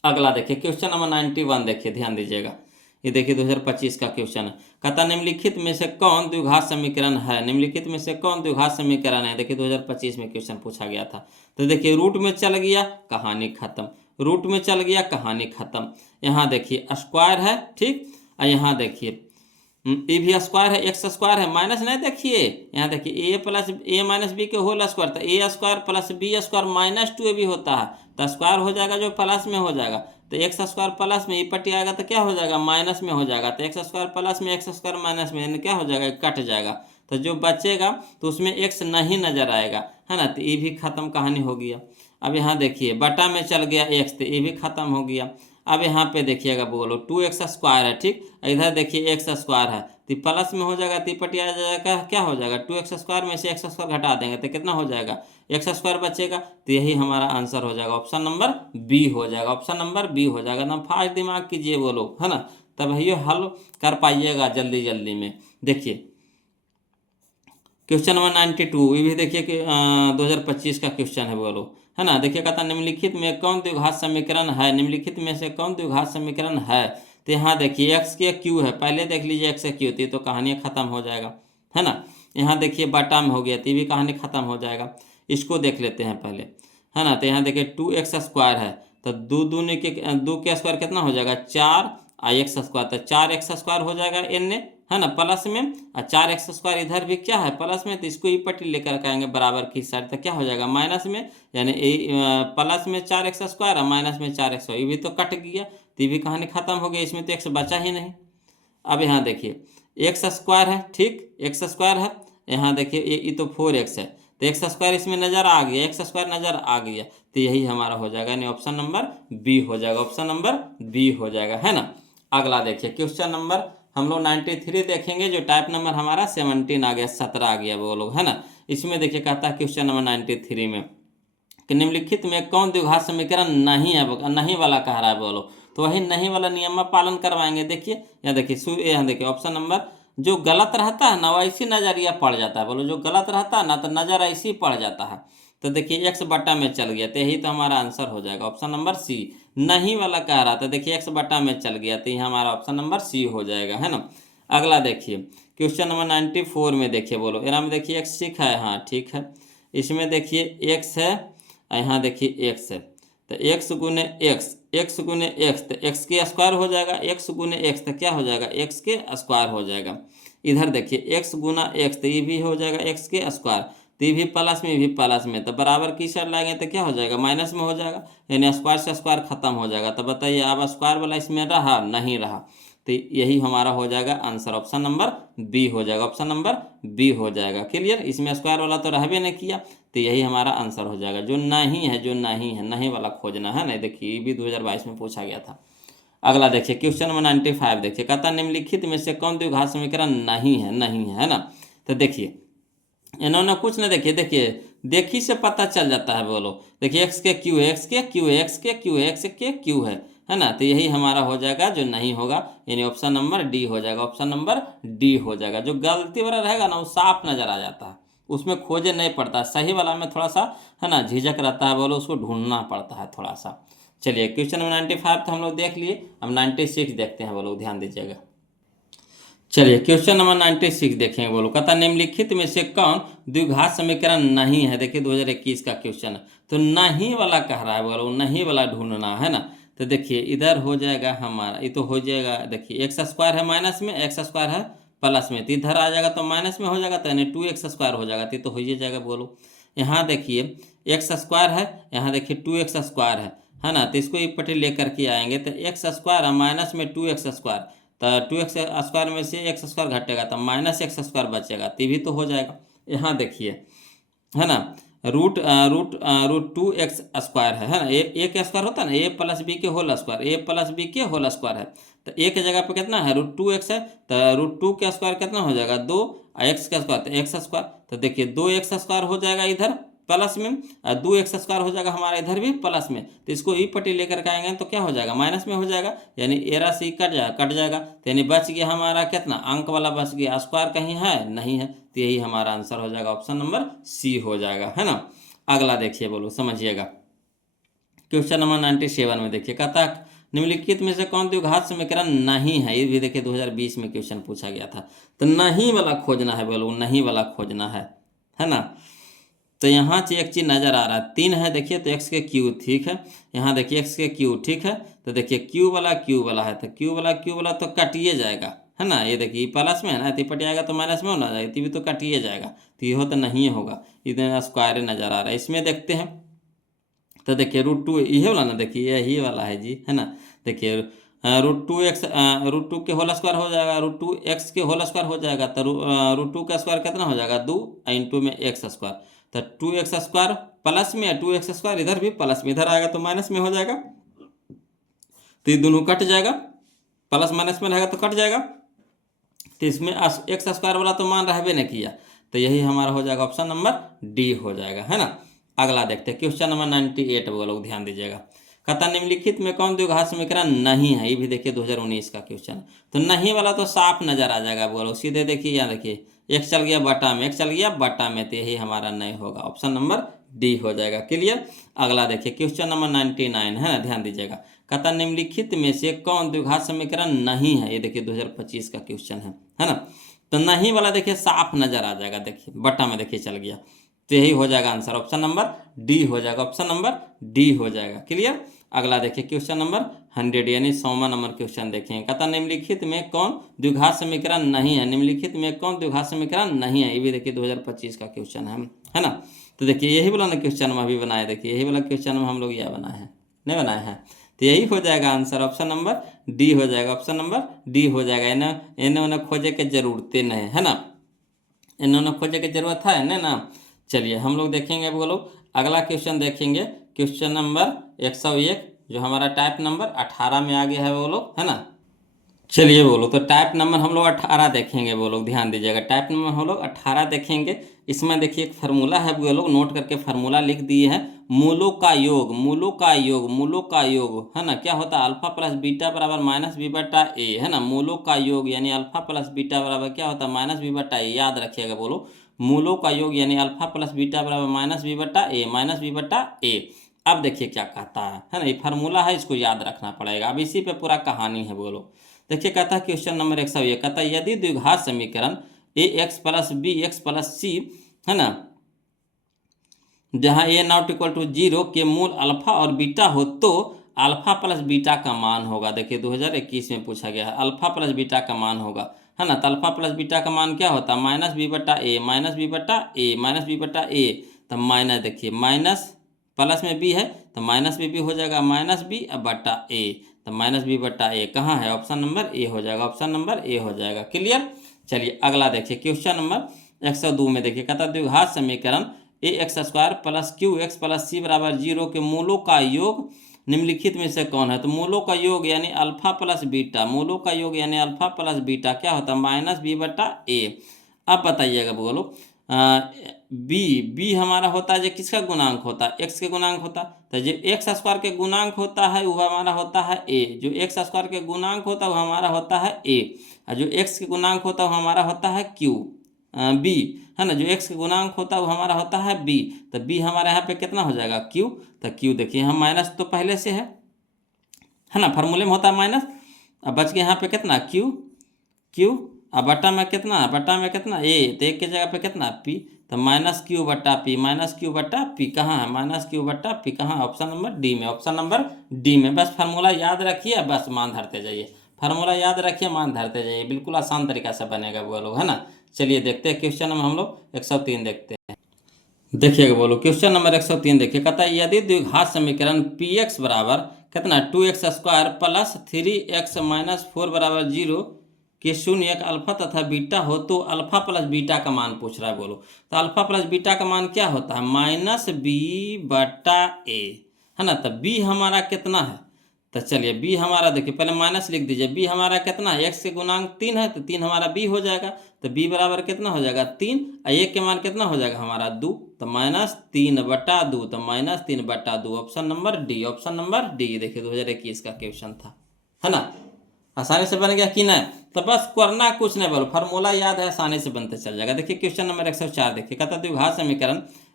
अगला देखिए क्वेश्चन नंबर 91 देखिए, ध्यान दीजिएगा। ये देखिए 2025 का क्वेश्चन है। कहता निम्नलिखित में से कौन द्विघात समीकरण है, निम्नलिखित में से कौन द्विघात समीकरण है। देखिए 2025 में क्वेश्चन पूछा गया था। तो देखिए रूट में चल गया, कहानी खत्म, रूट में चल गया, कहानी खत्म। यहाँ देखिए स्क्वायर है, ठीक, और यहाँ देखिए ए भी स्क्वायर है, एक्स स्क्वायर है, माइनस नहीं, देखिए यहाँ देखिए ए प्लस ए माइनस बी के होल स्क्वायर, तो ए square plus B square minus 2 भी होता है, तो स्क्वायर हो जाएगा जो प्लस में हो जाएगा। तो एक्स स्क्वायर प्लस में ये पट्टी आएगा तो क्या हो जाएगा, माइनस में हो जाएगा। तो एक्स स्क्वायर प्लस में एक्स स्क्वायर माइनस में, यानी क्या हो जाएगा, कट जाएगा। तो जो बचेगा तो उसमें एक्स नहीं नजर आएगा, है ना। तो ये भी खत्म, कहानी हो गया। अब यहाँ देखिए बटा में चल गया एक्स, तो ये भी खत्म हो गया। अब यहाँ पे देखिएगा, बोलो 2x स्क्वायर है, ठीक, इधर देखिए एक्स स्क्वायर है, तो प्लस में हो जाएगा, तिपटी आ जाएगा, क्या हो जाएगा, 2x स्क्वायर में से एक्स स्क्वायर घटा देंगे तो कितना हो जाएगा, एक्स स्क्वायर बचेगा। तो यही हमारा आंसर हो जाएगा, ऑप्शन नंबर बी हो जाएगा, ऑप्शन नंबर बी हो जाएगा। एकदम फास्ट दिमाग कीजिए बोलो, है ना, तब ये हल कर पाइएगा जल्दी जल्दी में। देखिए क्वेश्चन नंबर 92, ये भी देखिए कि 2025 का क्वेश्चन है, बोलो, है ना। देखिए कहता निम्नलिखित में कौन द्विघात समीकरण है, निम्नलिखित में से कौन द्विघात समीकरण है। तो यहाँ देखिए एक्स के क्यू है, पहले देख लीजिए एक्स क्यू थी तो कहानी खत्म हो जाएगा, है ना। यहाँ देखिए बटा में हो गया तो भी कहानी खत्म हो जाएगा। इसको देख लेते हैं पहले, है ना। तो यहाँ देखिए 2x स्क्वायर है, तो दो के स्क्वायर कितना हो जाएगा, 4 और एक्स स्क्वायर, तो 4x स्क्वायर हो जाएगा एन, है ना, प्लस में, और 4x स्क्वायर इधर भी क्या है, प्लस में, तो इसको ही पट्टी लेकर के आएंगे बराबर की साइड, तो क्या हो जाएगा, माइनस में, यानी प्लस में 4x स्क्वायर और माइनस में 4x, ये भी तो कट गया, तो ये भी कहानी खत्म हो गई, इसमें तो x बचा ही नहीं। अब यहाँ देखिए एक्स स्क्वायर है, ठीक, एक्स स्क्वायर है, यहाँ देखिए ये तो 4x है, तो एक्स स्क्वायर इसमें नज़र आ गया, एक्स स्क्वायर नज़र आ गया, तो यही हमारा हो जाएगा, यानी ऑप्शन नंबर बी हो जाएगा, ऑप्शन नंबर बी हो जाएगा, है ना। अगला देखिए क्वेश्चन नंबर हम लोग 93 देखेंगे, जो टाइप नंबर हमारा 17 आ गया, 17 आ गया वो लोग, है ना। इसमें देखिए कहता है क्वेश्चन नंबर 93 में कि निम्नलिखित में कौन द्विघात समीकरण नहीं है, नहीं वाला कह रहा है, बोलो। तो वही नहीं वाला नियम में पालन करवाएंगे। देखिए यहाँ देखिए, यहाँ देखिए ऑप्शन नंबर, जो गलत रहता है ना वो ऐसी नजरिया पड़ जाता है, बोलो, जो गलत रहता है ना तो नजर ऐसी पड़ जाता है। तो देखिए एक्स बटा में चल गया, तो यही तो हमारा आंसर हो जाएगा, ऑप्शन नंबर सी। नहीं वाला कह रहा था, देखिए एक्स बटा में चल गया, तो ये हमारा ऑप्शन नंबर सी हो जाएगा, है ना। अगला देखिए क्वेश्चन नंबर 94 में देखिए, बोलो, यहाँ में देखिए एक्स ठीक है, हाँ ठीक है, इसमें देखिए एक्स है, यहाँ देखिए एक्स है, तो एक्स गुने एक्स, एक्स गुने एक्स, तो एक्स के स्क्वायर हो जाएगा, एक्स गुने एक्स, तो क्या हो जाएगा, एक्स के स्क्वायर हो जाएगा। इधर देखिए एक्स गुना एक्स, तो ये भी हो जाएगा एक्स के स्क्वायर, तो ये भी प्लस में, भी प्लस में, तो बराबर की साइड लाएंगे तो क्या हो जाएगा, माइनस में हो जाएगा, यानी स्क्वायर से स्क्वायर खत्म हो जाएगा। तो बताइए अब स्क्वायर वाला इसमें रहा, नहीं रहा, तो यही हमारा हो जाएगा आंसर, ऑप्शन नंबर बी हो जाएगा, ऑप्शन नंबर बी हो जाएगा। क्लियर, इसमें स्क्वायर वाला तो रहबे नहीं किया, तो यही हमारा आंसर हो जाएगा। जो नहीं है, जो नहीं है, नहीं वाला खोजना है ना। देखिए ये भी 2022 में पूछा गया था। अगला देखिए क्वेश्चन नंबर 95 देखिए, कहता निम्नलिखित में से कौन द्विघात समीकरण नहीं है, नहीं है ना। तो देखिए इन्होंने कुछ ना, देखिए देखी से पता चल जाता है, बोलो, देखिए एक्स के क्यू है, एक्स के क्यू है, एक्स के क्यू है, एक्स के क्यू है ना। तो यही हमारा हो जाएगा, जो नहीं होगा, यानी ऑप्शन नंबर डी हो जाएगा, ऑप्शन नंबर डी हो जाएगा। जो गलती वाला रहेगा ना वो साफ नजर आ जाता है, उसमें खोजे नहीं पड़ता, सही वाला में थोड़ा सा, है ना, झिझक रहता है, बोलो, उसको ढूंढना पड़ता है थोड़ा सा। चलिए क्वेश्चन नंबर 95 तो हम लोग देख लिए, अब 96 देखते हैं, बोलो, ध्यान दीजिएगा। चलिए क्वेश्चन नंबर 96 देखेंगे, बोलो, कहता निम्नलिखित में से कौन द्विघात समीकरण नहीं है। देखिए 2021 का क्वेश्चन है, तो नहीं वाला कह रहा है, बोलो, नहीं वाला ढूंढना है ना। तो देखिए इधर हो जाएगा हमारा, ये तो हो जाएगा, देखिए एक्स स्क्वायर है माइनस में, एक्स स्क्वायर है प्लस में, तो इधर आ जाएगा तो माइनस में हो जाएगा, तो यानी 2x स्क्वायर हो जाएगा, तो हो ही जाएगा, बोलो। यहाँ देखिए एक्स स्क्वायर है, यहाँ देखिए 2x स्क्वायर है ना, तो इसको एक पट्टी लेकर के आएंगे, तो एक्स स्क्वायर है माइनस में 2x स्क्वायर, तो 2x स्क्वायर में से एक्स स्क्वायर घटेगा तो माइनस एक्स स्क्वायर बचेगा, तो भी तो हो जाएगा। यहाँ देखिए, है ना, root root root 2x square है ना, ए के स्क्वायर होता है ना, ए प्लस बी के होल स्क्वायर, ए प्लस बी के होल स्क्वायर है, तो ए के जगह पे कितना है, रूट 2x है, तो रूट 2 का स्क्वायर कितना हो जाएगा, 2, एक्स का स्क्वायर, तो एक्स स्क्वायर, तो देखिए 2x स्क्वायर हो जाएगा इधर प्लस में, 2x स्क्वायर हो जाएगा हमारा इधर भी प्लस में, तो इसको ई पट्टी लेकर के आएंगे तो क्या हो जाएगा, माइनस में हो जाएगा, यानी ए राशि कट जाएगा, तो यानी बच गया हमारा कितना, अंक वाला बच गया, स्क्वायर कहीं है नहीं है, तो यही हमारा आंसर हो जाएगा, ऑप्शन नंबर सी हो जाएगा, है ना। अगला देखिए, बोलो, समझिएगा। क्वेश्चन नंबर 97 में देखिए, कहता है निम्नलिखित में से कौन द्विघात समीकरण नहीं है। ये भी देखिए 2020 में क्वेश्चन पूछा गया था। तो नहीं वाला खोजना है बोलो, नहीं वाला खोजना है ना। तो यहाँ से एक चीज़ नज़र आ रहा है, 3 है देखिए, तो x के क्यू ठीक है, यहाँ देखिए x के क्यू ठीक है। तो देखिए क्यू वाला है, तो क्यू वाला तो कटिए जाएगा, है ना। ये देखिए प्लस में है ना, पट जाएगा तो माइनस में होना जाएगा, भी तो कटिए जाएगा, तो ये तो नहीं होगा, इधर स्क्वायर नज़र आ रहा है। इसमें देखते हैं, तो देखिए √2 ये वाला ना, देखिए यही वाला है जी, है ना। देखिए √2 के होल स्क्वायर हो जाएगा, √2x के होल स्क्वायर हो जाएगा, तो √2 का स्क्वायर कितना हो जाएगा 2, इंटू में x स्क्वायर, तो 2x स्क्वायर प्लस में है, 2x स्क्वायर इधर भी प्लस में, इधर आएगा तो माइनस में हो जाएगा, तो ये दोनों कट जाएगा, प्लस माइनस में रहेगा तो कट जाएगा। तो इसमें x स्क्वायर वाला तो मान रहबे नहीं किया, तो यही हमारा हो जाएगा ऑप्शन नंबर डी हो जाएगा, है ना। अगला देखते हैं क्वेश्चन नंबर 98 वो लोग ध्यान दीजिएगा। कहता निम्नलिखित में कौन द्विघात समीकरण नहीं है। ये भी देखिए 2019 का क्वेश्चन। तो नहीं वाला तो साफ नजर आ जाएगा बोलो, सीधे देखिए यहाँ देखिए x चल गया बटा में, x चल गया बटा में, तो यही हमारा नहीं होगा, ऑप्शन नंबर डी हो जाएगा। क्लियर। अगला देखिए क्वेश्चन नंबर 99 है ना, ध्यान दीजिएगा। कहता निम्नलिखित में से कौन द्विघात समीकरण नहीं है। ये देखिए 2025 का क्वेश्चन है ना। तो नहीं वाला देखिए साफ नजर आ जाएगा, देखिए बटा में देखिए चल गया, तो यही हो जाएगा आंसर, ऑप्शन नंबर डी हो जाएगा, ऑप्शन नंबर डी हो जाएगा। क्लियर। अगला देखिए क्वेश्चन नंबर 100 यानी 100वां नंबर क्वेश्चन देखेंगे। कहता निम्नलिखित में कौन द्विघात समीकरण नहीं है। निम्नलिखित में कौन द्विघात समीकरण नहीं है। ये भी देखिए 2025 का क्वेश्चन है ना। तो देखिए यही वाला ना क्वेश्चन हम अभी बनाए, देखिए यही वाला क्वेश्चन हम लोग यह बनाए हैं, नहीं बनाए हैं, तो यही हो जाएगा आंसर, ऑप्शन नंबर डी हो जाएगा, ऑप्शन नंबर डी हो जाएगा। इन्हें उन्हें खोजे के जरूरतें नहीं, है ना, इन्होंने खोजे की जरूरत है ना। चलिए हम लोग देखेंगे बोलो, अगला क्वेश्चन देखेंगे, क्वेश्चन नंबर 101 जो हमारा टाइप नंबर 18 में आ गया है वो लोग, है ना। चलिए बोलो, तो टाइप नंबर हम लोग 18 देखेंगे वो लोग, ध्यान दीजिएगा, टाइप नंबर हम लोग 18 देखेंगे। इसमें देखिए एक फार्मूला है, वो लोग नोट करके फार्मूला लिख दिए हैं, मूलों का योग, मूलों का योग, मूलों का योग, है ना। क्या होता है अल्फा प्लस बीटा बराबर माइनस बी बटा ए, है ना। मूलों का योग यानी अल्फा प्लस बीटा बराबर क्या होता है माइनस बी बटा ए, याद रखिएगा बोलो, मूलों का योग यानी अल्फा प्लस बीटा बराबर माइनस बी बटा ए, माइनस बी बटा ए। अब देखिए क्या कहता है ना, ये फार्मूला है, इसको याद रखना पड़ेगा। अब इसी पे पूरा कहानी है बोलो। देखिए कहता है क्वेश्चन नंबर 101, कहता है यदि द्विघात समीकरण ए x plus B x plus सी, है ना, जहां ए नॉट इक्वल टू 0 के मूल अल्फा और बीटा हो, तो अल्फा प्लस बीटा का मान होगा। देखिए 2021 में पूछा गया है, अल्फा प्लस बीटा का मान होगा, है ना। तो अल्फा प्लस बीटा का मान क्या होता है माइनस बी बटा ए, माइनस बी बटा ए, माइनस बी बटा ए। तो माइनस देखिए माइनस प्लस में बी है तो माइनस भी हो जाएगा, माइनस बी अब बटा ए, तो माइनस बी बटा ए कहाँ है, ऑप्शन नंबर ए हो जाएगा, ऑप्शन नंबर ए हो जाएगा। क्लियर। चलिए अगला देखिए क्वेश्चन नंबर 102 में देखिए, कहता द्विघात समीकरण ए x square plus Q x plus सी बराबर 0 के मूलों का योग निम्नलिखित में से कौन है। तो मूलों का योग यानी अल्फा प्लस बीटा, मूलों का योग यानी अल्फा प्लस बीटा क्या होता है माइनस बी बटा ए। अब बताइएगा बोलो, बी हमारा होता है जो किसका गुणांक होता है, एक्स के गुणांक होता है, तो जो एक्स स्क्वायर के गुणांक होता है वो हमारा होता है ए, जो एक्स स्क्वायर के गुणांक होता है वो हमारा होता है ए, और जो एक्स के गुणांक होता है वो हमारा होता है क्यू बी, है ना। जो एक्स के गुणांक होता है वो हमारा होता है बी, तो बी हमारे यहाँ पे कितना हो जाएगा क्यू, तो क्यू देखिए हम माइनस तो पहले से है ना, फार्मूले में होता है माइनस, अब बच के यहाँ पे कितना क्यू अब बटा में कितना, बटा में कितना ए, तो एक के जगह पे कितना पी, तो माइनस क्यू बटा पी, माइनस क्यू बटा पी कहाँ है, माइनस क्यू बटा पी कहाँ, ऑप्शन नंबर डी में, ऑप्शन नंबर डी में। बस फार्मूला याद रखिए, बस मान धरते जाइए, फार्मूला याद रखिए मान धरते जाइए, बिल्कुल आसान तरीका से बनेगा वो लोग, है ना। चलिए देखते हैं क्वेश्चन नंबर हम लोग 103 देखते हैं। देखिएगा बोलो क्वेश्चन नंबर 103 देखिए, कहता है यदि द्विघात समीकरण पी एक्स बराबर कितना 2x square plus 3x minus 4 बराबर 0 के शून्य एक अल्फा तथा बीटा हो, तो अल्फा प्लस बीटा का मान पूछ रहा है बोलो। तो अल्फा प्लस बीटा का मान क्या होता है माइनस बी बटा ए, है ना। तो बी हमारा कितना है, तो चलिए बी हमारा देखिए पहले माइनस लिख दीजिए, बी हमारा कितना है एक्स के गुणांक 3 है, तो 3 हमारा बी हो जाएगा, तो बी बराबर कितना हो जाएगा 3, और एक के मान कितना हो जाएगा हमारा 2, तो माइनस 3 बटा 2, तो माइनस 3 बटा 2, option number D, option number D. देखिए 2021 का क्वेश्चन था, है ना, आसानी से बन गया कि नहीं। तो बस करना कुछ नहीं बोलो, फार्मूला याद है आसानी से बनते चल जाएगा। देखिए क्वेश्चन नंबर 104 देखिए, कहता द्विघात समीकरण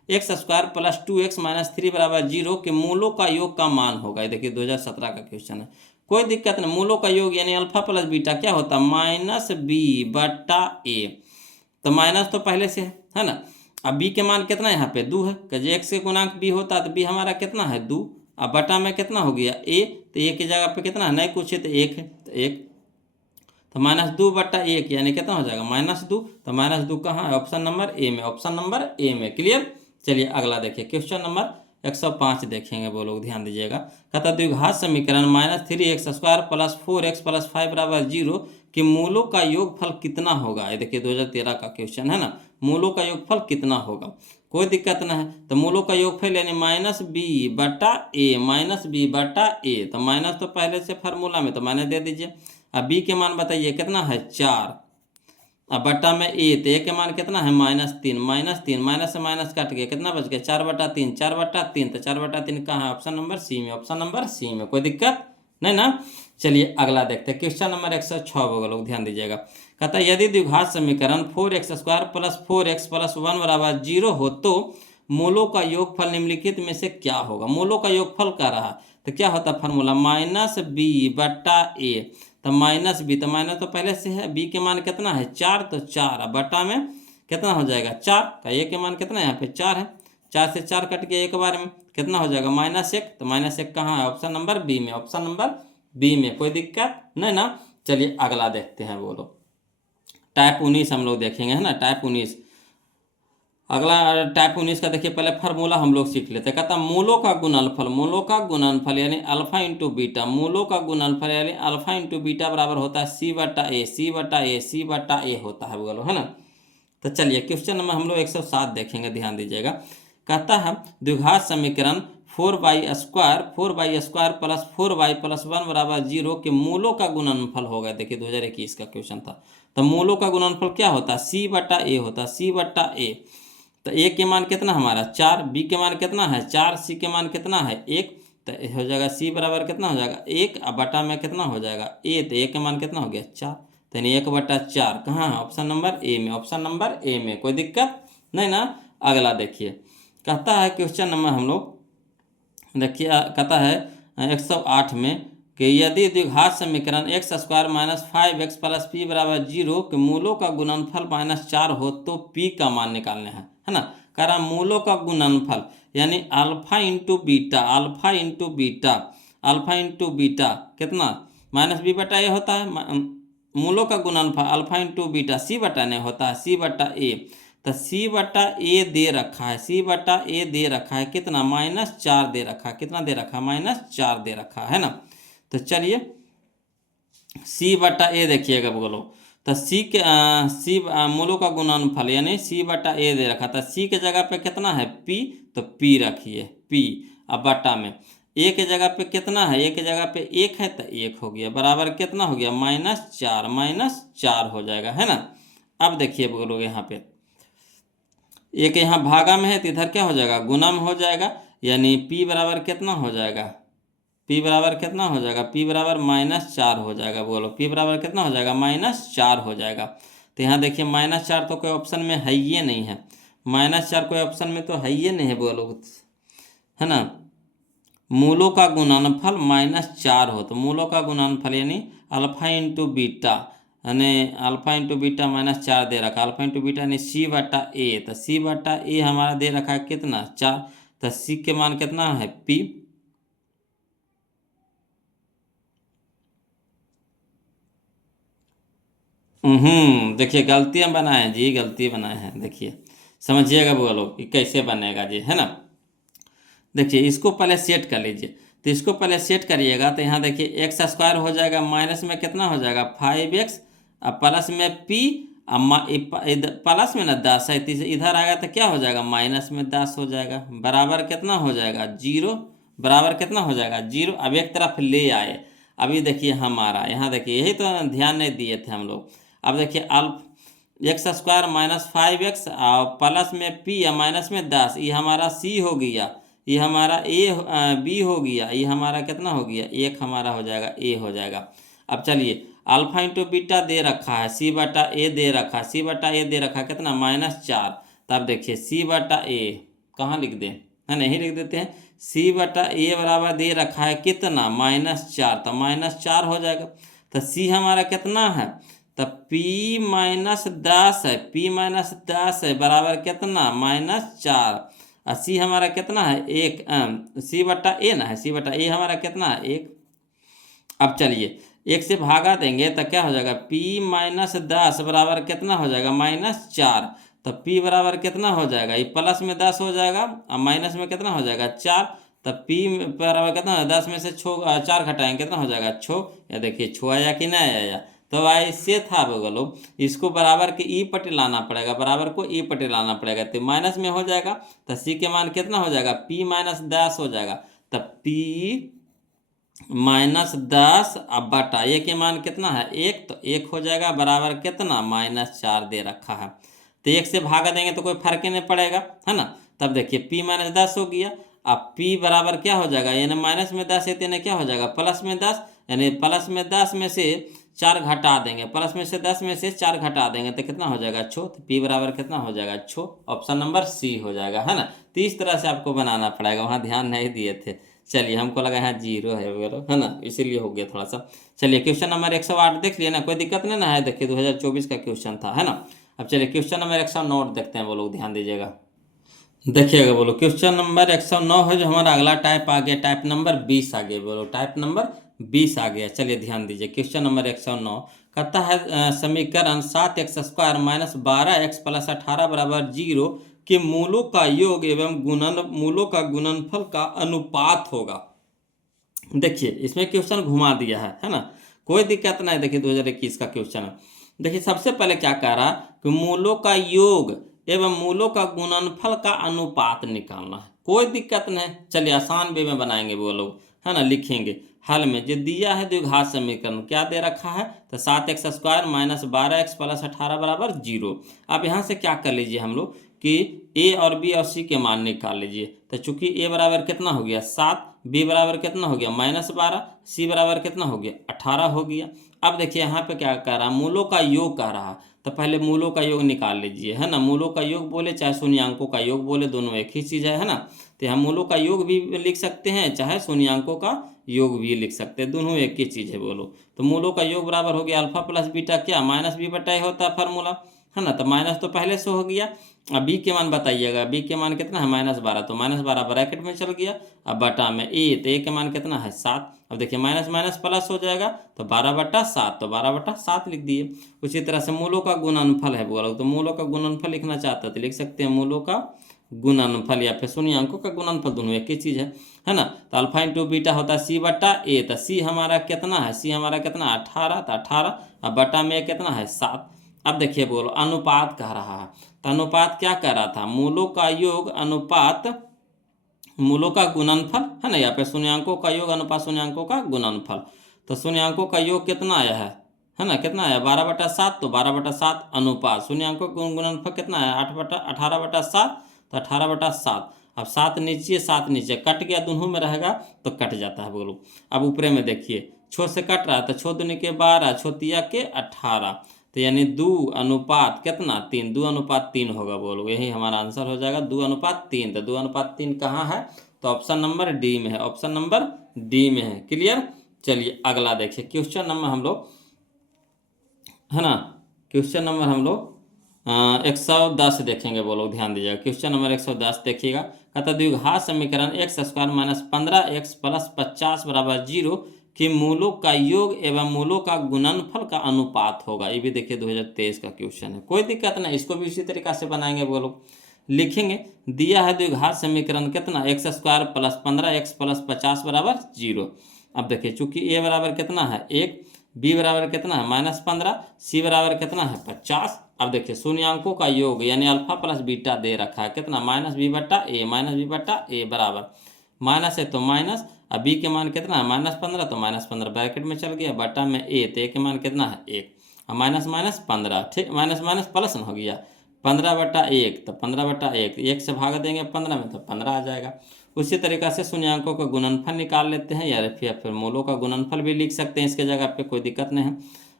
x square plus 2x minus 3 बराबर 0 के मूलों का योग का मान होगा। ये देखिए 2017 का क्वेश्चन है, कोई दिक्कत नहीं। मूलों का योग यानी अल्फा प्लस बीटा क्या होता है, माइनस बी बट्टा ए। तो माइनस तो पहले से है ना। अब बी के मान कितना यहाँ पे 2 है, कि एक्स के गुणांक बी होता है तो बी हमारा कितना है 2। अब बटा में कितना हो गया ए, तो ए की जगह पे कितना है, नहीं कुछ है तो 1 है, तो 1, तो -2/1 यानी कितना हो जाएगा -2। तो -2 कहाँ है, ऑप्शन नंबर ए में, ऑप्शन नंबर ए में। क्लियर। चलिए अगला देखिए क्वेश्चन नंबर 105 देखेंगे, वो लोग ध्यान दीजिएगा। कहता द्विघात समीकरण -3x² प्लस 4x प्लस 5 बराबर 0 के मूलों का योगफल कितना होगा। ये देखिए 2013 का क्वेश्चन है ना, मूलों का योगफल कितना होगा, कोई दिक्कत ना है। तो मूलों का योगफल यानी -b/a, -b/a। तो माइनस तो पहले से फार्मूला में, तो माइनस दे दीजिए। अब b के मान बताइए कितना है 4, अब बट्टा में ए, तो ए के मान कितना है -3, -3 माइनस से माइनस कट गया, कितना बच गया 4/3, 4/3, तो 4/3 कहाँ है, ऑप्शन नंबर सी में, ऑप्शन नंबर सी में, कोई दिक्कत नहीं ना। चलिए अगला देखते हैं क्वेश्चन नंबर 106 वो लोग ध्यान दीजिएगा। कहता है यदि द्विघात समीकरण 4x² प्लस 4x प्लस 1 बराबर 0 हो तो मूलों का योगफल निम्नलिखित में से क्या होगा। मूलों का योगफल क्या रहा, तो क्या होता फार्मूला -b/a। तो -b, तो माइनस तो पहले से है, b के मान कितना है 4, तो 4, अब बटा में कितना हो जाएगा 4, का a के मान कितना है यहाँ पे 4 है, 4 से 4 कट के एक बार में कितना हो जाएगा -1। तो -1 कहाँ है, ऑप्शन नंबर बी में, ऑप्शन नंबर बी में, कोई दिक्कत नहीं ना। चलिए अगला देखते हैं, बोलो टाइप 19 हम लोग देखेंगे, है ना, टाइप 19। अगला टाइप 19 का देखिए, पहले फार्मूला हम लोग सीख लेते हैं। कहता मूलों का गुणनफल, मूलों का गुणनफल यानी अल्फा इंटू बीटा, मूलों का गुणनफल यानी अल्फा इंटू बीटा बराबर होता है c/a, c/a, c/a होता है, बोलो है ना। तो चलिए क्वेश्चन नंबर हम लोग 107 देखेंगे, ध्यान दीजिएगा। कहता है द्विघात समीकरण 4y² प्लस 4y प्लस 1 बराबर 0 के मूलों का गुणनफल होगा। देखिए 2021 का क्वेश्चन था। तो मूलों का गुणनफल क्या होता है, c/a होता है, c/a। तो ए के मान कितना हमारा 4, बी के मान कितना है 4, सी के मान कितना है 1, तो हो जाएगा सी बराबर कितना हो जाएगा 1, अब बटा में कितना हो जाएगा ए, तो ए के मान कितना हो गया 4, तो यानी 1/4 कहाँ है, ऑप्शन नंबर ए में, ऑप्शन नंबर ए में, कोई दिक्कत नहीं ना। अगला देखिए, कहता है क्वेश्चन नंबर हम लोग देखिए, कहता है 108 में कि यदि द्विघात समीकरण x² minus 5x plus p बराबर 0 के मूलों का गुणनफल -4 हो तो p का मान निकालने है ना। कह रहा मूलों का गुणनफल यानी alpha into beta, alpha into beta, alpha into beta कितना -b/a होता है। मूलों का गुणनफल अल्फा इंटू बीटा c/a होता है, c/a। तो c/a दे रखा है, c/a दे रखा है कितना -4 दे रखा है, कितना दे रखा है -4 दे रखा है ना। तो चलिए c/a देखिएगा, बोलो तो c मूलों का गुणनफल यानी c/a दे रखा था, c के जगह पे कितना है p, तो p रखिए p। अब बटा में a के जगह पे कितना है, a के जगह पे 1 है तो 1 हो गया, बराबर कितना हो गया -4 हो जाएगा, है ना। अब देखिए बोलोगे यहाँ पे एक यहाँ भागा में है तो इधर क्या हो जाएगा गुना में हो जाएगा, यानी p बराबर कितना हो जाएगा, p बराबर कितना हो जाएगा, p बराबर -4 हो जाएगा। बोलो p बराबर कितना हो जाएगा -4 हो जाएगा। तो यहाँ देखिए -4 तो कोई ऑप्शन में है ही नहीं है, -4 कोई ऑप्शन में तो है ही नहीं है, बोलो है ना। मूलों का गुणनफल -4 हो तो मूलों का गुणनफल यानी अल्फा इंटू बीटा, यानी अल्फा इंटू बीटा -4 दे रखा, अल्फा इंटू बीटा यानी c/a। तो c/a हमारा दे रखा है कितना 4, तो c के मान कितना है p, देखिए गलतियां बनाए जी, गलती बनाए हैं, देखिए समझिएगा वो लोग कि कैसे बनेगा जी, है ना। देखिए इसको पहले सेट कर लीजिए, तो इसको पहले सेट करिएगा। तो यहाँ देखिए x² हो जाएगा, माइनस में कितना हो जाएगा 5x, अब प्लस में p, प्लस में ना 10 है, इधर आएगा तो क्या हो जाएगा माइनस में 10 हो जाएगा, बराबर कितना हो जाएगा 0, बराबर कितना हो जाएगा 0। अब एक तरफ ले आए, अभी देखिए हमारा यहाँ देखिए यही तो ध्यान नहीं दिए थे हम लोग। अब देखिए x² माइनस 5x और प्लस में p या माइनस में 10, ये हमारा c हो गया, ये हमारा b हो गया, ये हमारा कितना हो गया 1 हमारा हो जाएगा a हो जाएगा। अब चलिए अल्फा इंटू बीटा दे रखा है, c/a दे रखा है, c/a दे रखा है कितना -4। तब देखिए c/a कहाँ लिख दें, है नहीं लिख देते हैं। सी बटा ए बराबर दे रखा है कितना, -4, तो -4 हो जाएगा। तो सी हमारा कितना है, तो P -10 है, P -10 है बराबर कितना, -4। और सी हमारा कितना है, 1, सी बटा ए ना है, सी बटा ए हमारा कितना है, 1। अब चलिए 1 से भागा देंगे तो क्या हो जाएगा, P -10 बराबर कितना हो जाएगा, -4। तो P बराबर कितना हो जाएगा, ये प्लस में 10 हो जाएगा और माइनस में कितना हो जाएगा, 4। तो P बराबर कितना है, 10 में से 4 घटाएंगे कितना हो जाएगा, 6। या देखिए 6 आया कि नहीं आया। तो ऐसे था बोलो, इसको बराबर के ई पट्टी लाना पड़ेगा, बराबर को ई पट्टी लाना पड़ेगा, तो माइनस में हो जाएगा। तो सी के मान कितना हो जाएगा, P -10 हो जाएगा। तो P -10 अब बटा ए के मान कितना है, 1, तो 1 हो जाएगा बराबर कितना, -4 दे रखा है। तो 1 से भागा देंगे तो कोई फर्क ही नहीं पड़ेगा, है ना। तब देखिए P -10 हो गया। अब P बराबर क्या हो जाएगा, यानी माइनस में 10 है तो क्या हो जाएगा, प्लस में 10, यानी प्लस में 10 में से 4 घटा देंगे, प्लस में से 10 में से 4 घटा देंगे तो कितना हो जाएगा, 6। तो P बराबर कितना हो जाएगा, 6। ऑप्शन नंबर सी हो जाएगा, है ना। तो इस तरह से आपको बनाना पड़ेगा, वहाँ ध्यान नहीं दिए थे। चलिए हमको लगा यहाँ 0 है वगैरह, है ना, इसीलिए हो गया थोड़ा सा। चलिए क्वेश्चन नंबर 108 देख लिए ना, कोई दिक्कत नहीं ना है। देखिए 2024 का क्वेश्चन था, है ना। अब चलिए क्वेश्चन नंबर 109 देखते हैं, बोलो ध्यान दीजिएगा, देखिएगा। बोलो क्वेश्चन नंबर 109 है जो हमारा अगला टाइप आ गया, टाइप नंबर 20 आ गया। बोलो टाइप नंबर 20 आ गया। चलिए ध्यान दीजिए, क्वेश्चन नंबर 109 कहता है समीकरण 7x² - 12x + 18 = 0 के मूलों का योग एवं मूलों का गुणनफल का अनुपात होगा। देखिए इसमें क्वेश्चन घुमा दिया है ना, कोई दिक्कत नहीं। देखिए 2021 का क्वेश्चन है। देखिए सबसे पहले क्या कह रहा कि मूलों का योग एवं मूलों का गुणनफल का अनुपात निकालना है। कोई दिक्कत नहीं, चलिए आसान वे में बनाएंगे वो लोग, है ना। लिखेंगे हल में जो दिया है द्विघात समीकरण क्या दे रखा है, तो 7x² - 12x + 18 = 0। अब यहाँ से क्या कर लीजिए हम लोग कि ए और बी और सी के मान निकाल लीजिए। तो चूंकि ए बराबर कितना हो गया, 7, बी बराबर कितना हो गया, -12, सी बराबर कितना हो गया, 18 हो गया। अब देखिए यहाँ पे क्या कह रहा है, मूलों का योग कह रहा है। तो पहले मूलों का योग निकाल लीजिए, है ना। मूलों का योग बोले चाहे शून्यांकों का योग बोले, दोनों एक ही चीज़ है ना। तो हम मूलों का योग भी लिख सकते हैं, चाहे शून्यांकों का योग भी लिख सकते हैं, दोनों एक ही चीज़ है। बोलो तो मूलों का योग बराबर हो गया अल्फा प्लस बीटा, क्या -b/a होता है फार्मूला, है ना। तो माइनस तो पहले से हो गया। अब बी के मान बताइएगा, बी के मान कितना है, -12, तो -12 ब्रैकेट में चल गया। अब बटा में ए, तो ए के मान कितना है, 7। अब देखिए माइनस माइनस प्लस हो जाएगा, तो 12/7, तो 12/7 लिख दिए। उसी तरह से मूलों का गुणनफल है बोला, तो मूलों का गुणनफल लिखना चाहते हो तो लिख सकते हैं मूलों का गुणनफल या फिर शून्यांकों का गुणनफल, दोनों एक ही चीज़ है ना। तो अल्फा इंटू बीटा होता है c/a, तो सी हमारा कितना है, सी हमारा कितना 18, तो 18 अब बटा में कितना है 7। अब देखिए बोलो अनुपात कह रहा है, तो अनुपात क्या कह रहा था, मूलों का योग अनुपात मूलों का गुणनफल, है ना, या फिर शून्यांकों का योग अनुपात शून्यांकों का गुणनफल। तो शून्यांकों का योग कितना आया है ना, कितना आया 12/7, तो 12/7 अनुपात शून्यांकों का गुणनफल कितना है 18/7, तो 18/7। अब 7 नीचे 7 नीचे कट गया, दोनों में रहेगा तो कट जाता है। बोलो अब ऊपरे में देखिए छो से कट रहा है, तो 6 दूनी के 12, 6 तिया के 18, तो यानी 2 अनुपात कितना 3, 2 अनुपात 3 होगा। बोलो यही हमारा आंसर हो जाएगा 2 अनुपात 3। तो 2 अनुपात 3 कहाँ है, तो ऑप्शन नंबर डी में है, ऑप्शन नंबर डी में है। क्लियर। चलिए अगला देखिए क्वेश्चन नंबर हम लोग, है ना, क्वेश्चन नंबर हम लोग 110 देखेंगे। बोलो ध्यान दीजिएगा, क्वेश्चन नंबर 110 देखिएगा। कहता द्विघात समीकरण x² - 15x + 50 = 0 कि मूलों का योग एवं मूलों का गुणनफल का अनुपात होगा। ये भी देखिए 2023 का क्वेश्चन है, कोई दिक्कत नहीं, इसको भी इसी तरीका से बनाएंगे। बोलो लिखेंगे दिया है द्विघात समीकरण कितना x² + 15x + 50 = 0। अब देखिए चूंकि ए बराबर कितना है 1, बी बराबर कितना है -15, सी बराबर कितना है 50। अब देखिए शून्यांकों का योग यानी अल्फा प्लस बीटा दे रखा है कितना -b/a बराबर माइनस है तो माइनस। अब बी के मान कितना है -15, तो -15 ब्रैकेट में चल गया, बटा में ए, तो ए के मान कितना है 1, अब माइनस माइनस 15, ठीक, माइनस माइनस प्लस हो गया 15/1, तो 15/1, 1 से भाग देंगे 15 में तो 15 आ जाएगा। उसी तरीक़ा से शून्यांकों का गुणनफल निकाल लेते हैं, या फिर मूलों का गुणनफल भी लिख सकते हैं इसके जगह पे, कोई दिक्कत नहीं है।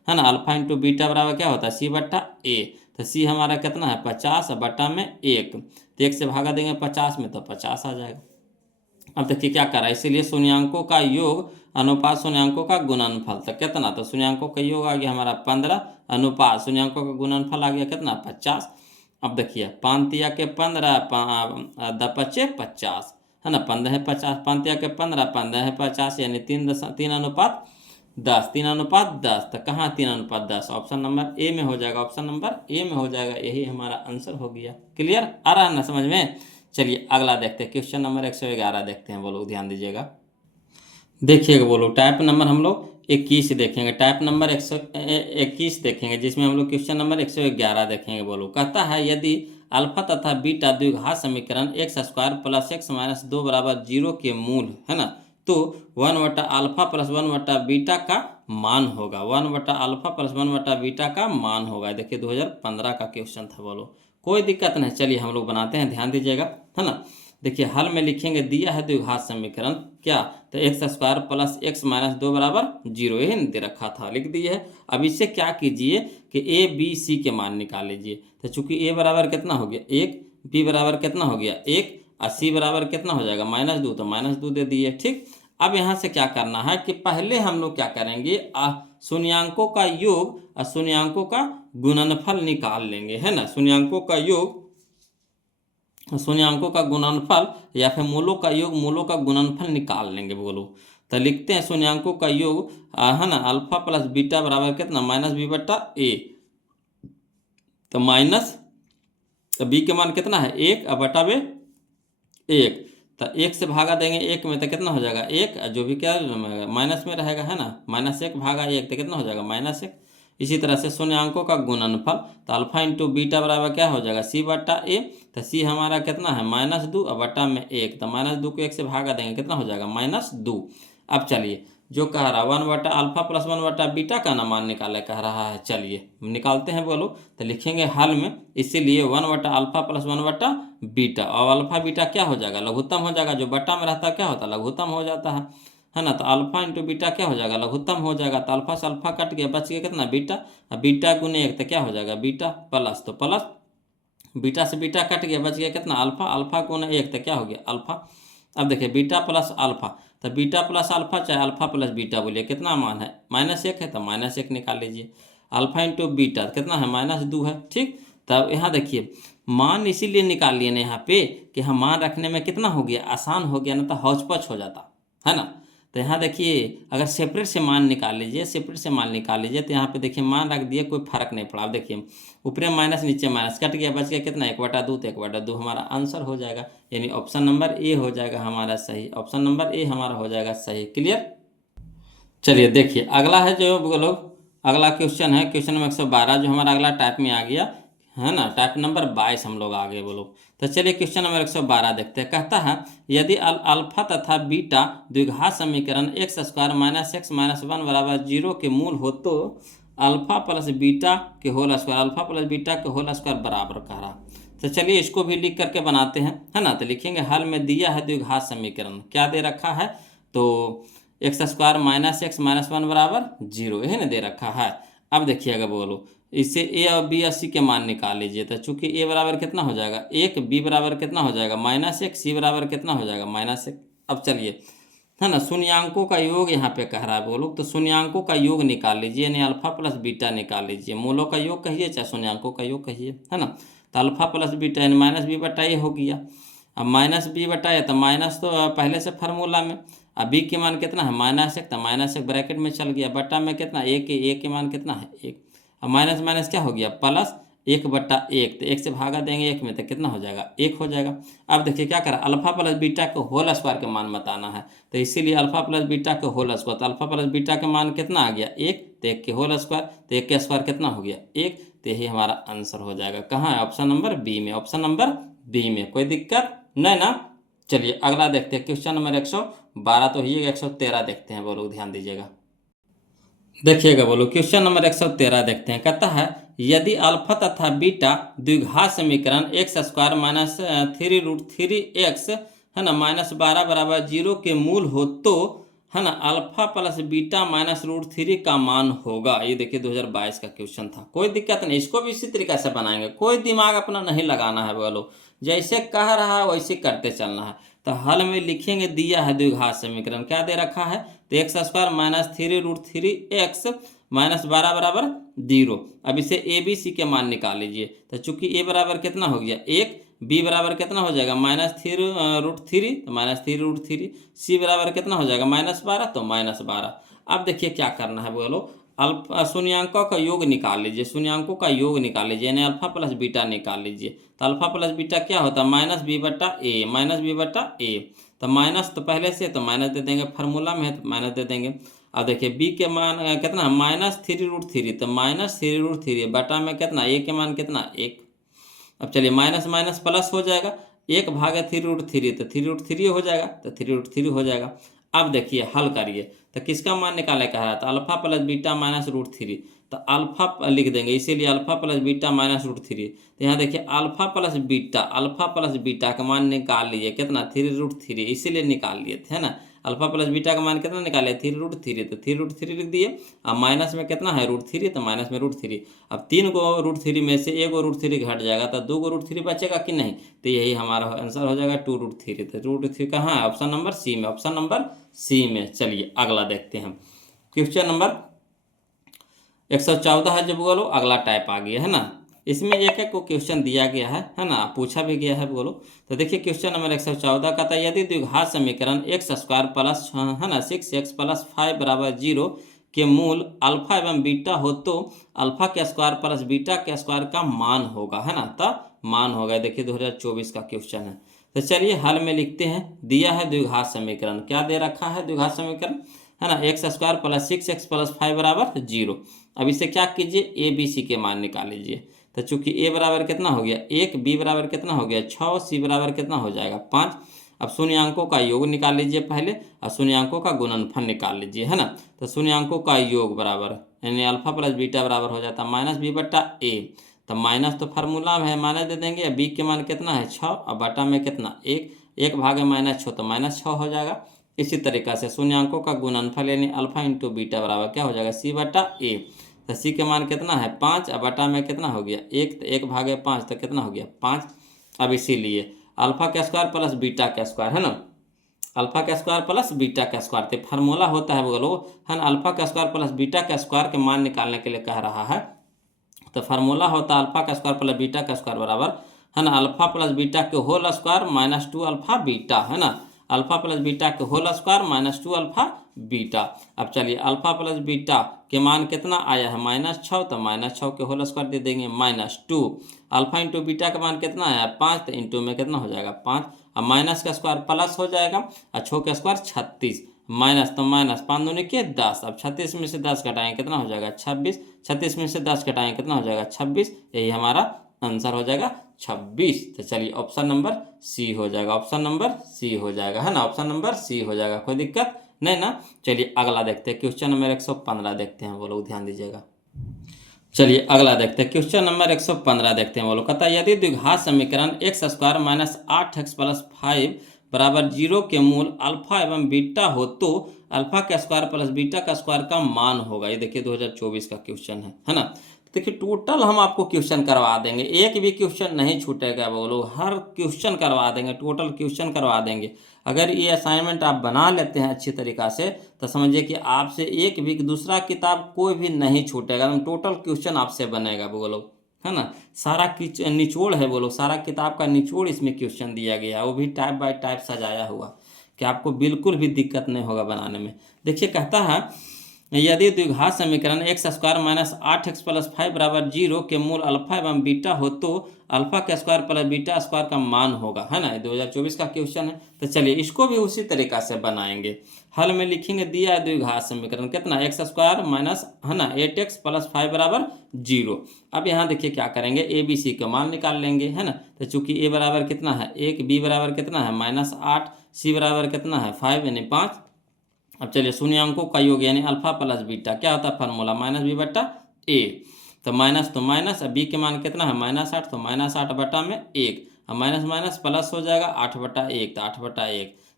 है ना। अल्फा इंटू बीटा बराबर क्या होता है, सी बट्टा ए। तो सी हमारा कितना है 50 बटा में 1, तो 1 से भागा देंगे 50 में तो 50 आ जाएगा। अब देखिए क्या कर रहा है, इसीलिए शून्यांकों का योग अनुपात शून्यांकों का गुणनफल, तो कितना, तो शून्यांकों का योग आ गया हमारा 15 अनुपात शून्यांकों का गुणनफल आ गया कितना 50। अब देखिए 5 तिया के 15 द पचे 50, है ना, 15 है 50, 5 तिया के 15 15 है 50, यानी 3 अनुपात 10, 3 अनुपात 10, तो कहाँ 3 अनुपात 10, ऑप्शन नंबर ए में हो जाएगा, ऑप्शन नंबर ए में हो जाएगा, यही हमारा आंसर हो गया। क्लियर आ रहा है ना समझ में। चलिए अगला देखते हैं, क्वेश्चन नंबर 111 देखते हैं, बोलो ध्यान दीजिएगा। देखिएगा बोलो टाइप नंबर हम लोग 21 देखेंगे, टाइप नंबर 121 देखेंगे, जिसमें हम लोग क्वेश्चन नंबर 111 देखेंगे। बोलो कहता है यदि अल्फा तथा बीटा द्विघात समीकरण x square plus x minus 2 बराबर 0 के मूल, है ना, तो 1 बटा अल्फा प्लस 1 बटा बीटा का मान होगा, 1 बटा अल्फा प्लस 1 बटा बीटा का मान होगा। देखिए 2015 का क्वेश्चन था। बोलो कोई दिक्कत नहीं, चलिए हम लोग बनाते हैं, ध्यान दीजिएगा, है ना। देखिए हल में लिखेंगे, दिया है द्विघात समीकरण क्या, तो x square plus x minus 2 बराबर 0, यही दे रखा था, लिख दिए है। अब इससे क्या कीजिए कि ए बी सी के मान निकाल लीजिए। तो चूंकि ए बराबर कितना हो गया 1, बी बराबर कितना हो गया 1, और सी बराबर कितना हो जाएगा -2, तो -2 दे दिए। ठीक, अब यहाँ से क्या करना है कि पहले हम लोग क्या करेंगे, शून्यांकों का योग और शून्यांकों का गुणनफल निकाल लेंगे, है ना। शून्यांकों का योग शून्यांकों का गुणनफल या फिर मूलों का योग मूलों का गुणनफल निकाल लेंगे। बोलो तो लिखते हैं शून्यांकों का योग, है ना, अल्फा प्लस बीटा बराबर कितना -b बट्टा ए, तो माइनस बी के मान कितना है 1 बटा में 1, तो 1 से भागा देंगे 1 में तो कितना हो जाएगा 1, जो भी क्या माइनस में रहेगा, है ना, -1 भागा 1 तो कितना हो जाएगा -1। इसी तरह से शून्यांकों का गुणनफल, तो अल्फा इंटू बीटा बराबर क्या हो जाएगा सी बट्टा ए, तो सी हमारा कितना है -2 और बट्टा में 1, तो -2 को 1 से भागा देंगे कितना हो जाएगा -2। अब चलिए जो कह रहा 1 बटा अल्फा प्लस 1 बटा बीटा का ना मान निकाले कह रहा है, चलिए निकालते हैं। बोलो तो लिखेंगे हल में, इसीलिए 1 बटा अल्फा प्लस 1 बटा बीटा, और अल्फा बीटा क्या हो जाएगा लघुत्तम हो जाएगा, जो बट्टा में रहता है क्या होता है लघुत्तम हो जाता है ना। तो अल्फा इंटू बीटा क्या हो जाएगा लघुत्तम हो जाएगा, तो अल्फा से अल्फा कट गया, बच गया कितना बीटा, और बीटा गुने 1 तो क्या हो जाएगा बीटा प्लस, तो प्लस बीटा से बीटा कट गया, बच गया कितना अल्फा, अल्फा गुने 1 तो क्या हो गया अल्फा। अब देखिए बीटा प्लस अल्फा, तो बीटा प्लस अल्फा चाहे अल्फा प्लस बीटा बोलिए कितना मान है -1 है, तो -1 निकाल लीजिए। अल्फा इंटू बीटा कितना है -2 है। ठीक, तब यहाँ देखिए मान इसीलिए निकाल लिए ना यहाँ पे कि हम मान रखने में कितना हो गया आसान हो गया, ना तो हौच-पच हो जाता, है ना। तो यहाँ देखिए अगर सेपरेट से मान निकाल लीजिए, सेपरेट से मान निकाल लीजिए, तो यहाँ पे देखिए मान रख दिए कोई फर्क नहीं पड़ा। अब देखिए ऊपरे माइनस नीचे माइनस कट गया, बच गया कितना 1/2, तो 1/2 हमारा आंसर हो जाएगा, यानी ऑप्शन नंबर ए हो जाएगा हमारा सही, ऑप्शन नंबर ए हमारा हो जाएगा सही। क्लियर। चलिए देखिए अगला है जो बोलो, अगला क्वेश्चन है क्वेश्चन नंबर 112, जो हमारा अगला टाइप में आ गया, है ना, टाइप नंबर 22 हम लोग आगे। बोलो तो चलिए क्वेश्चन नंबर 112 देखते हैं। कहता है यदि अल्फा तथा बीटा द्विघात समीकरण x square minus x minus 1 बराबर 0 के मूल हो, तो अल्फा प्लस बीटा के whole square, alpha plus beta के होल स्क्वायर बराबर कह रहा। तो चलिए इसको भी लिख करके बनाते हैं, है ना। तो लिखेंगे हल में दिया है द्विघात समीकरण, क्या दे रखा है, तो x square minus x minus 1 बराबर 0, यही ना दे रखा है। अब देखिएगा बोलो इससे ए और बी और सी के मान निकाल लीजिए। तो चूंकि ए बराबर कितना हो जाएगा 1, बी बराबर कितना हो जाएगा -1, सी बराबर कितना हो जाएगा -1। अब चलिए, है ना, शून्यांकों का योग यहाँ पे कह रहा है। बोलो तो शून्यांकों का योग निकाल लीजिए, यानी अल्फा प्लस बीटा निकाल लीजिए, मूलों का योग कहिए चाहे शून्यांकों का योग कहिए, है ना। तो अल्फा प्लस बीटा यानी -b बटा ए हो गया। अब -b बटा ए, तो माइनस तो पहले से फार्मूला में, अब बी के मान कितना है -1, तो -1 ब्रैकेट में चल गया, बटा में कितना ए के मान कितना है 1, अब माइनस माइनस क्या हो गया प्लस 1/1, तो 1 से भागा देंगे 1 में तो कितना हो जाएगा 1 हो जाएगा। अब देखिए क्या करा, अल्फा प्लस बीटा के होल स्क्वायर के मान बताना है, तो इसीलिए अल्फा प्लस बीटा के होल स्क्वायर, तो अल्फा प्लस बीटा के मान कितना आ गया 1, तो 1 के होल स्क्वायर, तो 1 के स्क्वायर कितना हो गया 1, तो यही हमारा आंसर हो जाएगा। कहाँ है, ऑप्शन नंबर बी में, ऑप्शन नंबर बी में, कोई दिक्कत नहीं ना। चलिए अगला देखते हैं क्वेश्चन नंबर 112, तो ही 113 देखते हैं। बोलो ध्यान दीजिएगा, देखिएगा बोलो क्वेश्चन नंबर 113 देखते हैं। कहता है यदि अल्फा तथा बीटा द्विघात समीकरण एक्स स्क्वायर माइनस 3√3x, है ना, -12 बराबर 0 के मूल हो, तो है ना, alpha plus beta minus root three का मान होगा। ये देखिए 2022 का क्वेश्चन था। कोई दिक्कत नहीं, इसको भी इसी तरीके से बनाएंगे, कोई दिमाग अपना नहीं लगाना है बोलो, जैसे कह रहा है वैसे करते चलना है। तो हल में लिखेंगे, दिया है द्विघात समीकरण, क्या दे रखा है, तो x square minus three root three x minus 12 बराबर 0। अब इसे ए बी सी के मान निकाल लीजिए। तो चूंकि ए बराबर कितना हो गया 1, बी बराबर कितना हो जाएगा माइनस थ्री रूट थ्री, तो माइनस थ्री रूट थ्री, सी बराबर कितना हो जाएगा -12, तो -12। अब देखिए क्या करना है बोलो, अल्फा शून्यांकों का योग निकाल लीजिए, शून्यांकों का योग निकाल लीजिए, यानी अल्फा प्लस बीटा निकाल लीजिए। तो अल्फा प्लस बीटा क्या होता है, माइनस बी बटा ए, माइनस बी बटा ए। तो माइनस तो पहले से, तो माइनस दे देंगे, फार्मूला में है तो माइनस दे देंगे। अब देखिए बी के मान कितना, माइनस थ्री रूट थ्री, तो माइनस थ्री रूट थ्री बटा में कितना, ए के मान कितना 1। अब चलिए माइनस माइनस प्लस हो जाएगा, 1 भागे थ्री रूट थ्री, तो थ्री रूट थ्री हो जाएगा, तो थ्री रूट थ्री हो जाएगा। अब देखिए हल करिए, तो किसका मान निकाले कह रहा था, alpha plus beta minus root three. तो अल्फा लिख देंगे, इसीलिए alpha plus beta minus root three. तो यहाँ देखिए अल्फा प्लस बीटा का मान निकाल लीजिए, कितना, थ्री रूट थ्री, इसीलिए निकाल लिए थे, है ना। अल्फा प्लस बीटा का मान कितना निकाले, थ्री रूट थ्री, तो थ्री रूट थ्री लिख दिए। अब माइनस में कितना है रूट थ्री, तो माइनस में रूट थ्री। अब 3 गो रूट थ्री में से 1 रूट थ्री घट जाएगा, तो 2 रूट थ्री बचेगा कि नहीं, तो यही हमारा आंसर हो जाएगा 2 रूट थ्री। तो रूट थ्री कहाँ है, ऑप्शन नंबर सी में, ऑप्शन नंबर सी में। चलिए अगला देखते हैं, क्वेश्चन नंबर 114 है जो बोलो, अगला टाइप आ गया है ना। इसमें एक एक को क्वेश्चन दिया गया है ना, पूछा भी गया है बोलो। तो देखिए क्वेश्चन नंबर 114 का था, यदि द्विघात समीकरण एक्स स्क्वायर प्लस है ना 6x प्लस 5 बराबर 0 के मूल अल्फा एवं बीटा हो, तो अल्फा के स्क्वायर प्लस बीटा के स्क्वायर का मान होगा, है ना। तो मान होगा, देखिए 2024 का क्वेश्चन है। तो चलिए हल में लिखते हैं, दिया है द्विघात समीकरण, क्या दे रखा है द्विघात समीकरण, है ना, x square plus 6x plus 5 बराबर 0। अब इसे क्या कीजिए, ए बी सी के मान निकाल लीजिए। तो चूंकि ए बराबर कितना हो गया 1, बी बराबर कितना हो गया 6, सी बराबर कितना हो जाएगा 5। अब शून्यांकों का योग निकाल लीजिए पहले, और शून्यांकों का गुणनफल निकाल लीजिए, है ना। तो शून्यांकों का योग बराबर, यानी अल्फा प्लस बीटा बराबर हो जाता है माइनस बी बट्टा ए। तो माइनस तो फार्मूला में है, माइनस दे देंगे। बी के मान कितना है 6, और बटा में कितना 1, 1 भागे माइनस 6, तो माइनस 6 हो जाएगा। इसी तरीक़ा से शून्यांकों का गुणनफल यानी अल्फा इंटू बीटा बराबर क्या हो जाएगा, सी बटा ए। तो सी के मान कितना है 5, और बटा में कितना हो गया 1, तो 1 भागे 5, तो कितना हो गया 5। अब इसीलिए अल्फा का स्क्वायर प्लस बीटा का स्क्वायर, है ना, अल्फा का स्क्वायर प्लस बीटा का स्क्वायर, तो फार्मूला होता है बोलो, है ना, अल्फा का स्क्वायर प्लस बीटा का स्क्वायर के मान निकालने के लिए कह रहा है। तो फार्मूला होता है अल्फा का स्क्वायर प्लस बीटा का स्क्वायर बराबर, है ना, अल्फा प्लस बीटा के whole square minus 2 alpha beta, है ना, अल्फा प्लस बीटा के whole square minus 2 alpha beta. अब चलिए अल्फा प्लस बीटा के मान कितना आया है -6, तो -6 के होल स्क्वायर दे देंगे -2। अल्फा इंटू बीटा का मान कितना आया 5, तो इंटू में कितना हो जाएगा 5। अब माइनस का स्क्वायर प्लस हो जाएगा, और 6 का स्क्वायर 36, माइनस तो माइनस, 5 दूनी के 10। अब 36 में से 10 घटाएं कितना हो जाएगा 26, 36 में से 10 घटाएं कितना हो जाएगा 26, यही हमारा आंसर हो जाएगा 26। तो चलिए ऑप्शन नंबर सी हो जाएगा, ऑप्शन नंबर सी हो जाएगा, है ना, ऑप्शन नंबर सी हो जाएगा, कोई दिक्कत नहीं ना। चलिए अगला देखते हैं, क्वेश्चन नंबर 115 देखते हैं, वो लोग ध्यान दीजिएगा। चलिए अगला देखते हैं, क्वेश्चन नंबर 115 देखते हैं, वो लोग कहता है, यदि द्विघात समीकरण x square minus 8x plus 5 बराबर 0 के मूल अल्फा एवं बीटा हो, तो अल्फा का स्क्वायर प्लस बीटा का स्क्वायर का मान होगा। ये देखिए 2024 का क्वेश्चन है ना। देखिए टोटल हम आपको क्वेश्चन करवा देंगे, एक भी क्वेश्चन नहीं छूटेगा बोलो, हर क्वेश्चन करवा देंगे, टोटल क्वेश्चन करवा देंगे। अगर ये असाइनमेंट आप बना लेते हैं अच्छी तरीक़ा से, तो समझिए कि आपसे एक भी दूसरा किताब कोई भी नहीं छूटेगा, टोटल क्वेश्चन आपसे बनेगा बोलो, है ना। सारा निचोड़ है बोलो, सारा किताब का निचोड़ इसमें क्वेश्चन दिया गया है, वो भी टाइप बाय टाइप सजाया हुआ, कि आपको बिल्कुल भी दिक्कत नहीं होगा बनाने में। देखिए कहता है, यदि द्विघात समीकरण x square minus 8x plus 5 बराबर 0 के मूल अल्फा एवं बीटा हो, तो अल्फा का स्क्वायर प्लस बीटा स्क्वायर का मान होगा, है ना। 2024 का क्वेश्चन है। तो चलिए इसको भी उसी तरीका से बनाएंगे। हल में लिखेंगे, दिया है द्विघात समीकरण कितना एक्स स्क्वायर माइनस, है ना, 8x प्लस 5 बराबर 0। अब यहाँ देखिए क्या करेंगे, ए बी सी का मान निकाल लेंगे, है ना। तो चूंकि ए बराबर कितना है 1, बी बराबर कितना है -8, सी बराबर कितना है 5 यानी 5। अब चलिए शून्यांकों का योग यानी अल्फा प्लस बीटा क्या होता है फार्मूला, माइनस बी बट्टा ए। तो माइनस, अब बी के मान कितना है -8, तो -8 बटा में 1, अब माइनस माइनस प्लस हो जाएगा 8 बटा 1, तो 8 बटा 1।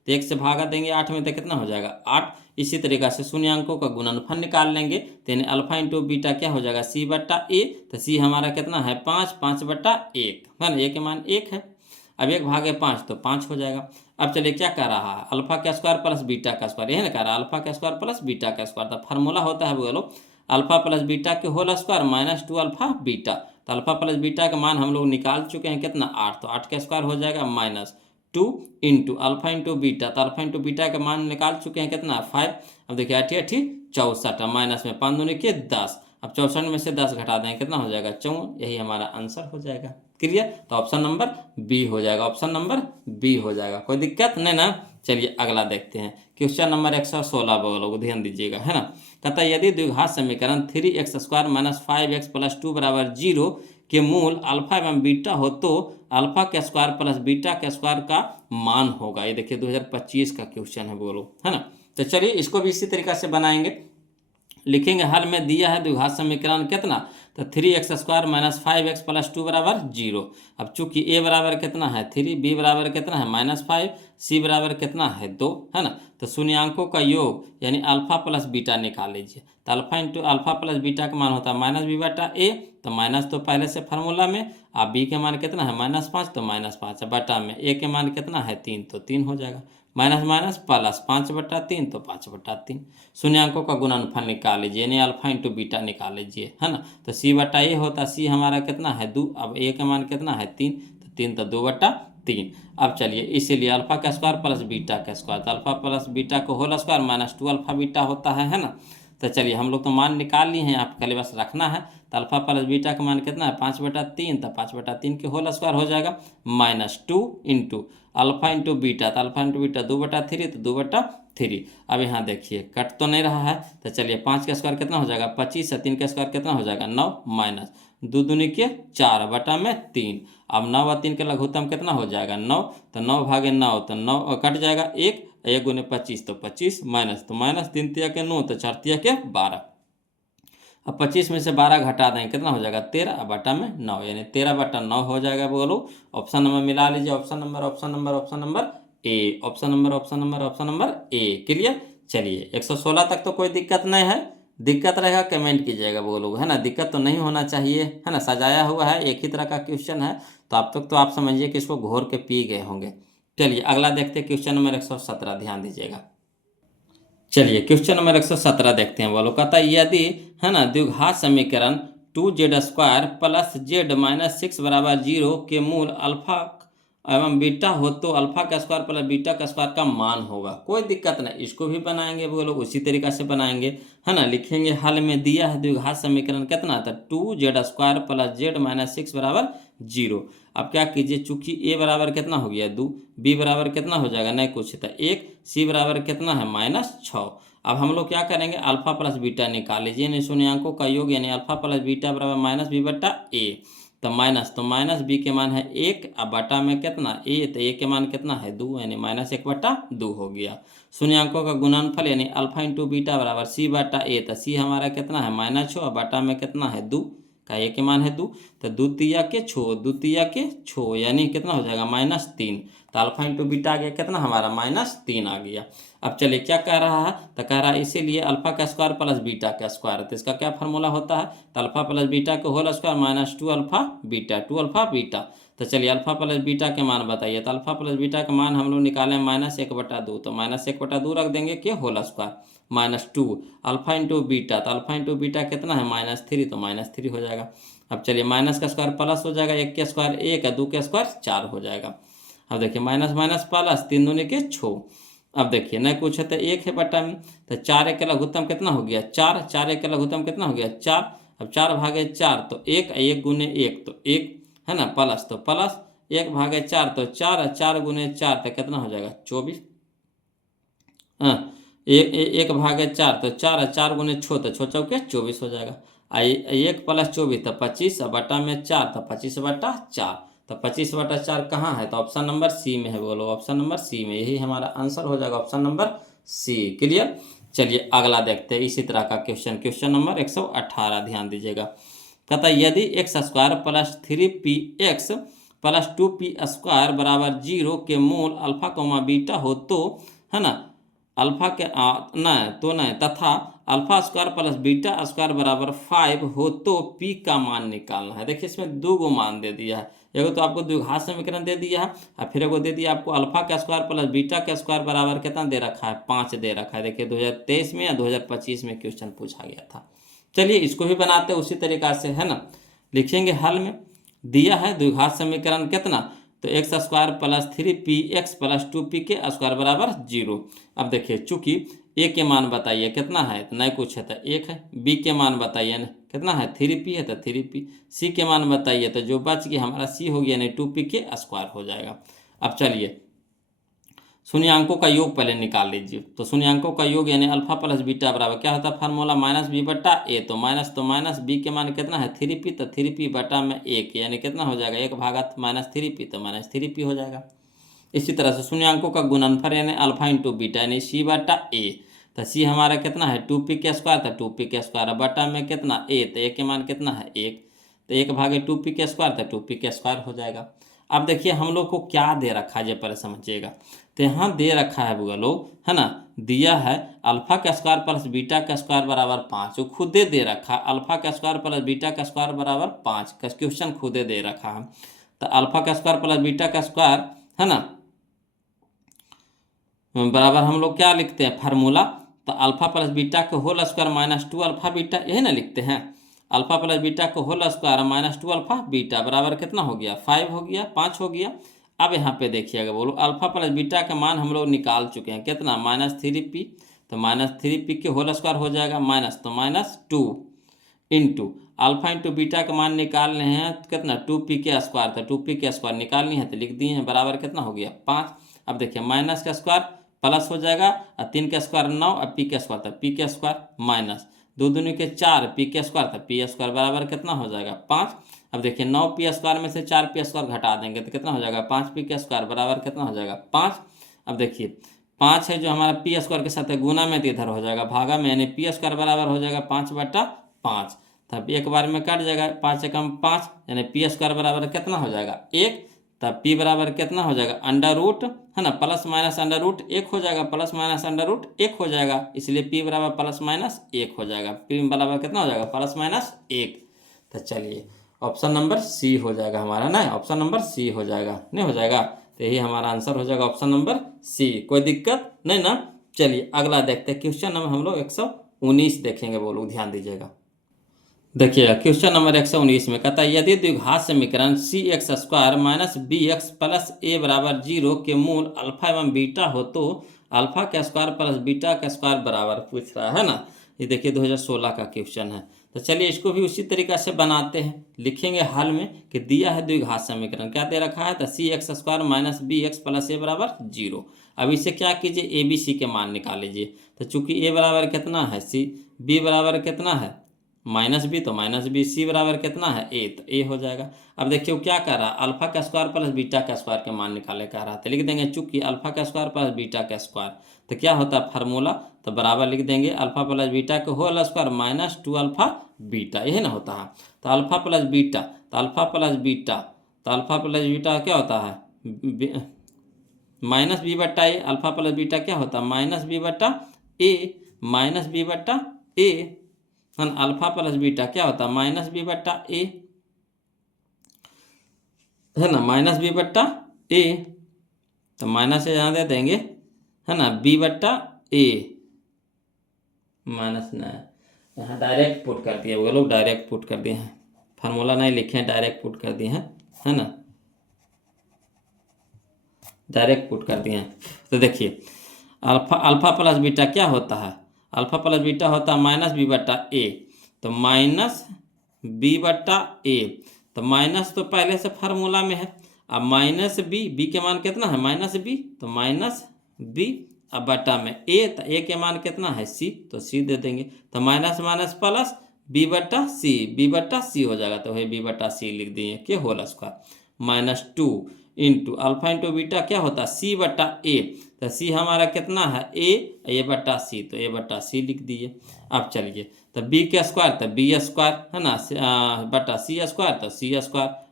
तो 1 से भागा देंगे 8 में तो कितना हो जाएगा 8। इसी तरीक़ा से शून्यांकों का गुणनफल निकाल लेंगे तो यानी अल्फा इंटू बीटा क्या हो जाएगा सी बट्टा ए। तो सी हमारा कितना है 5, 5 बट्टा 1 है ना, ए के मान 1 है। अब 1 भागे 5 तो 5 हो जाएगा। अब चलिए क्या कर रहा है अल्फा का स्क्वायर प्लस बीटा का स्क्वायर, यही ना कह रहा है अल्फा का स्क्वायर प्लस बीटा का स्क्वायर। तो फार्मूला होता है बोलो अल्फा प्लस बीटा के whole square minus 2 alpha beta. तो अल्फा प्लस बीटा का मान हम लोग निकाल चुके हैं कितना 8, तो 8 का स्क्वायर हो जाएगा minus 2 into alpha into beta. तो अल्फा इंटू बीटा का मान निकाल चुके हैं कितना 5। अब देखिए 8 8 64, माइनस में 5 दूनी के 10। अब 64 में से 10 घटा दें कितना हो जाएगा 54। यही हमारा आंसर हो जाएगा। क्लियर, तो ऑप्शन नंबर बी हो जाएगा, ऑप्शन नंबर बी हो जाएगा। कोई दिक्कत नहीं ना। चलिए अगला देखते हैं क्वेश्चन नंबर 116 बोलो ध्यान दीजिएगा है ना। कहता है यदि द्विघात समीकरण 3x square minus 5x plus 2 बराबर 0 के मूल अल्फा एवं बीटा हो तो अल्फा के स्क्वायर प्लस बीटा के स्क्वायर का मान होगा। ये देखिए 2025 का क्वेश्चन है बोलो है ना। तो चलिए इसको भी इसी तरीक़ा से बनाएंगे, लिखेंगे हल में दिया है द्विघात समीकरण कितना तो 3x square minus 5x plus 2 बराबर 0। अब चूंकि a बराबर कितना है 3, b बराबर कितना है -5, c बराबर कितना है 2 है ना। तो शून्यांकों का योग यानी अल्फा प्लस बीटा निकाल लीजिए। तो alpha into alpha plus beta का मान होता है माइनस बी बटा ए। तो माइनस तो पहले से फार्मूला में, अब b के मान कितना है -5 तो -5 बटा में a के मान कितना है 3 तो 3 हो जाएगा। माइनस माइनस प्लस 5 बटा 3 तो 5 बटा 3। शून्यांकों का गुणनफल निकाल लीजिए यानी अल्फा इंटू बीटा निकाल लीजिए है ना। तो सी बटा ए होता, सी हमारा कितना है 2, अब ए का मान कितना है 3 तो 3 तो 2 बटा 3। अब चलिए इसीलिए अल्फा का स्क्वायर प्लस बीटा का स्क्वायर, तो अल्फा प्लस बीटा को whole square minus 2 alpha beta होता है ना। तो चलिए हम लोग तो मान निकाल लिए हैं, आप खाली बस रखना है। तो अल्फा प्लस बीटा का मान कितना है 5 बटा 3, तो 5 बटा 3 के होल स्क्वायर हो जाएगा -2 इंटू अल्फा इंटू बीटा। तो अल्फा इंटू बीटा 2 बटा 3 तो 2 बटा 3। अब यहाँ देखिए कट तो नहीं रहा है। तो चलिए 5 का स्क्वायर कितना हो जाएगा 25 है, 3 का स्क्वायर कितना हो जाएगा 9 माइनस 2 दूनी के 4 बटा में 3। अब 9 और 3 के लघुत्तम कितना हो जाएगा 9, तो 9 भागे 9 तो 9 कट जाएगा 1, 1 गुने 25 तो 25 माइनस तो माइनस 3 तिया के 9 तो 4 तिया के 12। अब 25 में से 12 घटा दें कितना हो जाएगा 13 बटा में 9 यानी 13 बटा 9 हो जाएगा बोलो। ऑप्शन नंबर मिला लीजिए, option number option number option number A, option number option number option number A. Clear, चलिए 116 तक तो कोई दिक्कत नहीं है। दिक्कत रहेगा कमेंट कीजिएगा बोलो है ना, दिक्कत तो नहीं होना चाहिए है ना। सजाया हुआ है, एक ही तरह का क्वेश्चन है तो अब तक तो आप समझिए कि इसको घोर के पी गए होंगे। चलिए अगला देखते हैं क्वेश्चन नंबर 117, ध्यान दीजिएगा। चलिए क्वेश्चन नंबर 117 देखते हैं बोलो। कहता है यदि है ना द्विघात समीकरण 2z square plus z minus 6 बराबर 0 के मूल अल्फा एवं बीटा हो तो अल्फा का स्क्वायर प्लस बीटा का स्क्वायर का मान होगा। कोई दिक्कत नहीं, इसको भी बनाएंगे बोलो उसी तरीका से बनाएंगे है ना। लिखेंगे हल में दिया है द्विघात समीकरण कितना था 2z square plus z minus 6 बराबर 0। अब क्या कीजिए चूंकि a बराबर कितना हो गया 2, b बराबर कितना हो जाएगा नहीं कुछ था 1, c बराबर कितना है -6। अब हम लोग क्या करेंगे अल्फा प्लस बीटा निकाल लीजिए यानी शून्यांकों का योग यानी अल्फा प्लस बीटा बराबर माइनस बी बट्टा ए। तो माइनस बी के मान है 1 अब बटा में कितना ए, तो ए के मान कितना है 2 यानी -1 बटा 2 हो गया। शून्यांकों का गुणनफल यानी अल्फा इंटू बीटा बराबर सी बटा ए। तो सी हमारा कितना है -6 और बटा में कितना है 2 का ए के मान है 2, तो 2 तिया के 6 यानी कितना हो जाएगा -3। तो अल्फा इंटू बीटा आ गया कितना हमारा -3 आ गया। अब चलिए क्या कह रहा है तो कह रहा है इसीलिए अल्फा का स्क्वायर प्लस बीटा का स्क्वायर, तो इसका क्या फार्मूला होता है तो अल्फा प्लस बीटा के whole square minus 2 alpha beta 2 alpha beta. तो चलिए अल्फा प्लस बीटा के मान बताइए। तो अल्फा प्लस बीटा का मान हम लोग निकालें -1 बटा 2, तो -1 बटा 2 रख देंगे कि whole square -2 alpha into beta. तो अल्फा इंटू बीटा कितना है -3 तो -3 हो जाएगा। अब चलिए माइनस का स्क्वायर प्लस हो जाएगा, 1 के स्क्वायर 1 है, 2 के स्क्वायर 4 हो जाएगा। अब देखिए माइनस माइनस प्लस 3 दूनी के 6। अब देखिए नहीं कुछ है तो 1 है बटा में, तो 4 1 का लघुत्तम कितना हो गया 4, 4 1 का लघुत्तम कितना हो गया 4। अब 4 भागे 4 तो 1, 1 गुने 1 तो 1 है ना, प्लस तो प्लस 1 भागे 4 तो 4, 4 गुने 4 तो कितना हो जाएगा 24। हाँ 1 भागे 4 तो 4, 4 गुने 6 तो 6 चौके 24 हो जाएगा। 1 प्लस 24 तो 25 बटा में 4 तो 25 बटा 4। तो 25 बटा 4 कहाँ है तो ऑप्शन नंबर सी में है बोलो, ऑप्शन नंबर सी में, यही हमारा आंसर हो जाएगा ऑप्शन नंबर सी। क्लियर, चलिए अगला देखते हैं इसी तरह का क्वेश्चन, क्वेश्चन नंबर 118 ध्यान दीजिएगा। कहता है यदि x square plus 3px plus 2p² बराबर 0 के मूल अल्फा कोमा बीटा हो तो, है ना, अल्फा के नहीं तथा alpha square plus beta square बराबर 5 हो तो p का मान निकालना है। देखिए इसमें दो गो मान दे दिया है, एगो तो आपको द्विघात समीकरण दे दिया है और फिर एगो दे दिया आपको अल्फा का स्क्वायर प्लस बीटा का स्क्वायर बराबर कितना दे रखा है, 5 दे रखा है। देखिए 2023 में या 2025 में क्वेश्चन पूछा गया था। चलिए इसको भी बनाते हैं उसी तरीका से, है ना। लिखेंगे हल में दिया है द्विघात समीकरण कितना, तो x square plus 3px plus 2p के स्क्वायर बराबर 0। अब देखिए चूंकि ए के मान बताइए कितना है, तो नहीं कुछ है तो 1 है। बी के मान बताइए ना कितना है, 3p है तो 3p। सी के मान बताइए तो जो बच गया हमारा सी हो गया, नहीं 2p के स्क्वायर हो जाएगा। अब चलिए शून्यांकों का योग पहले निकाल लीजिए। तो शून्यांकों का योग यानी अल्फा प्लस बीटा बराबर क्या होता है फार्मूला, माइनस बी बटा ए। तो माइनस बी के मान कितना है 3p, तो 3p बटा में 1 यानी कितना हो जाएगा 1 भागा -3p, तो -3p हो जाएगा। इसी तरह से शून्यांकों का गुणनफल यानी अल्फा इंटू बीटा यानी सी बटा ए। तो सी हमारा कितना है 2p के स्क्वायर, तो 2p के स्क्वायर बटा में कितना ए, तो ए के मान कितना है 1, तो 1 भागे 2p के स्क्वायर, तो 2p के स्क्वायर हो जाएगा। अब देखिए हम लोग को क्या दे रखा है ये पहले समझिएगा। तो यहाँ दे रखा है बुआ लोग, है ना, दिया है अल्फा का स्क्वायर प्लस बीटा का स्क्वायर बराबर 5। वो खुदे दे रखा है अल्फा का स्क्वायर प्लस बीटा का स्क्वायर बराबर 5 का क्वेश्चन खुदे दे रखा है। तो अल्फा का स्क्वायर प्लस बीटा का स्क्वायर, है ना, बराबर हम लोग क्या लिखते हैं फार्मूला, तो अल्फा प्लस बीटा के होल स्क्वायर -2 अल्फा बीटा, यही ना लिखते हैं। अल्फा प्लस बीटा को होल स्क्वायर -2 अल्फा बीटा बराबर कितना हो गया 5 हो गया, 5 हो गया। अब यहाँ पे देखिएगा बोलो अल्फा प्लस बीटा का मान हम लोग निकाल चुके हैं कितना -3p, तो -3p के होल स्क्वायर हो जाएगा माइनस, तो -2 इंटू अल्फा इंटू बीटा का मान निकाल रहे हैं तो कितना 2p के स्क्वायर, तो 2p के स्क्वायर निकालनी है तो लिख दिए हैं बराबर कितना हो गया 5। अब देखिए माइनस का स्क्वायर प्लस हो जाएगा और 3 का स्क्वायर 9 और p का स्क्वायर, तो p का स्क्वायर माइनस 2 दूनी के 4 p का स्क्वायर, तो p स्क्वायर बराबर कितना हो जाएगा 5। अब देखिए 9p स्क्वायर में से 4p स्क्वायर घटा देंगे तो कितना हो जाएगा 5p का स्क्वायर बराबर कितना हो जाएगा 5। अब देखिए 5 है जो हमारा p स्क्वायर के साथ है गुना में, तो इधर हो जाएगा भागा में, यानी p स्क्वायर बराबर हो जाएगा 5/5। तब एक बार में कट जाएगा 5 एकम 5, यानी p स्क्वायर बराबर कितना हो जाएगा 1। तब p बराबर कितना हो जाएगा अंडर रूट, है ना, प्लस माइनस अंडर रूट 1 हो जाएगा, प्लस माइनस अंडर रूट 1 हो जाएगा, इसलिए p बराबर प्लस माइनस 1 हो जाएगा। p बराबर कितना हो जाएगा प्लस माइनस 1। तो चलिए ऑप्शन नंबर सी हो जाएगा हमारा ना, ऑप्शन नंबर सी हो जाएगा, नहीं हो जाएगा, तो यही हमारा आंसर हो जाएगा ऑप्शन नंबर सी। कोई दिक्कत नहीं ना। चलिए अगला देखते हैं क्वेश्चन नंबर हम लोग 119 देखेंगे, बोलो ध्यान दीजिएगा। देखिए क्वेश्चन नंबर 119 में कहता है यदि द्विघात समीकरण cx square minus bx plus a बराबर 0 के मूल अल्फा एवं बीटा हो तो अल्फा का स्क्वायर प्लस बीटा का स्क्वायर बराबर पूछ रहा है ना। ये देखिए 2016 का क्वेश्चन है। तो चलिए इसको भी उसी तरीका से बनाते हैं। लिखेंगे हल में कि दिया है द्विघात समीकरण क्या दे रखा है, तो cx square minus bx plus a बराबर 0। अब इसे क्या कीजिए a b c के मान निकाल लीजिए। तो चूंकि a बराबर कितना है c, b बराबर कितना है माइनस बी, तो माइनस बी, सी बराबर कितना है ए, तो ए हो जाएगा। अब देखिए वो क्या कर रहा है अल्फा का स्क्वायर प्लस बीटा का स्क्वायर के मान निकाले कह रहा था, लिख देंगे चूंकि अल्फा का स्क्वायर प्लस बीटा का स्क्वायर, तो क्या होता है फार्मूला, तो बराबर लिख देंगे अल्फा प्लस बीटा के होल स्क्वायर -2 अल्फा बीटा, यही ना होता है। तो अल्फा प्लस बीटा, तो अल्फा प्लस बीटा, तो अल्फा प्लस बीटा क्या होता है माइनस बी बट्टा ए, अल्फा प्लस बीटा क्या होता है माइनस बी बट्टा ए, माइनस बी बट्टा ए, अल्फा प्लस बीटा क्या होता है माइनस बी बट्टा ए, है ना, माइनस बी बट्टा ए, तो माइनस यहाँ दे देंगे, है ना, बी बट्टा ए माइनस ना, यहाँ डायरेक्ट पुट कर दिए वो लोग, डायरेक्ट पुट कर दिए हैं, फार्मूला नहीं लिखे हैं, डायरेक्ट पुट कर दिए हैं, है ना, डायरेक्ट पुट कर दिए हैं। तो देखिए अल्फा प्लस बीटा क्या होता है, अल्फा प्लस बीटा होता है माइनस बी बट्टा ए, तो माइनस बी बट्टा ए, तो माइनस तो पहले से फार्मूला में है, अब माइनस बी, बी के मान कितना है माइनस बी, तो माइनस बी, अब बट्टा में ए, तो ए के मान कितना है सी, तो सी दे देंगे, तो माइनस माइनस प्लस बी बट्टा सी, बी बट्टा सी हो जाएगा, तो वही बी बट्टा सी लिख दिए के whole square -2 into alpha into beta क्या होता है सी बट्टा ए, तो सी हमारा कितना है ए बट्टा सी, तो ए बट्टा सी लिख दिए। अब चलिए तो बी के स्क्वायर, तो बी स्क्वायर, है ना, बट्टा सी स्क्वायर, तो सी स्क्वायर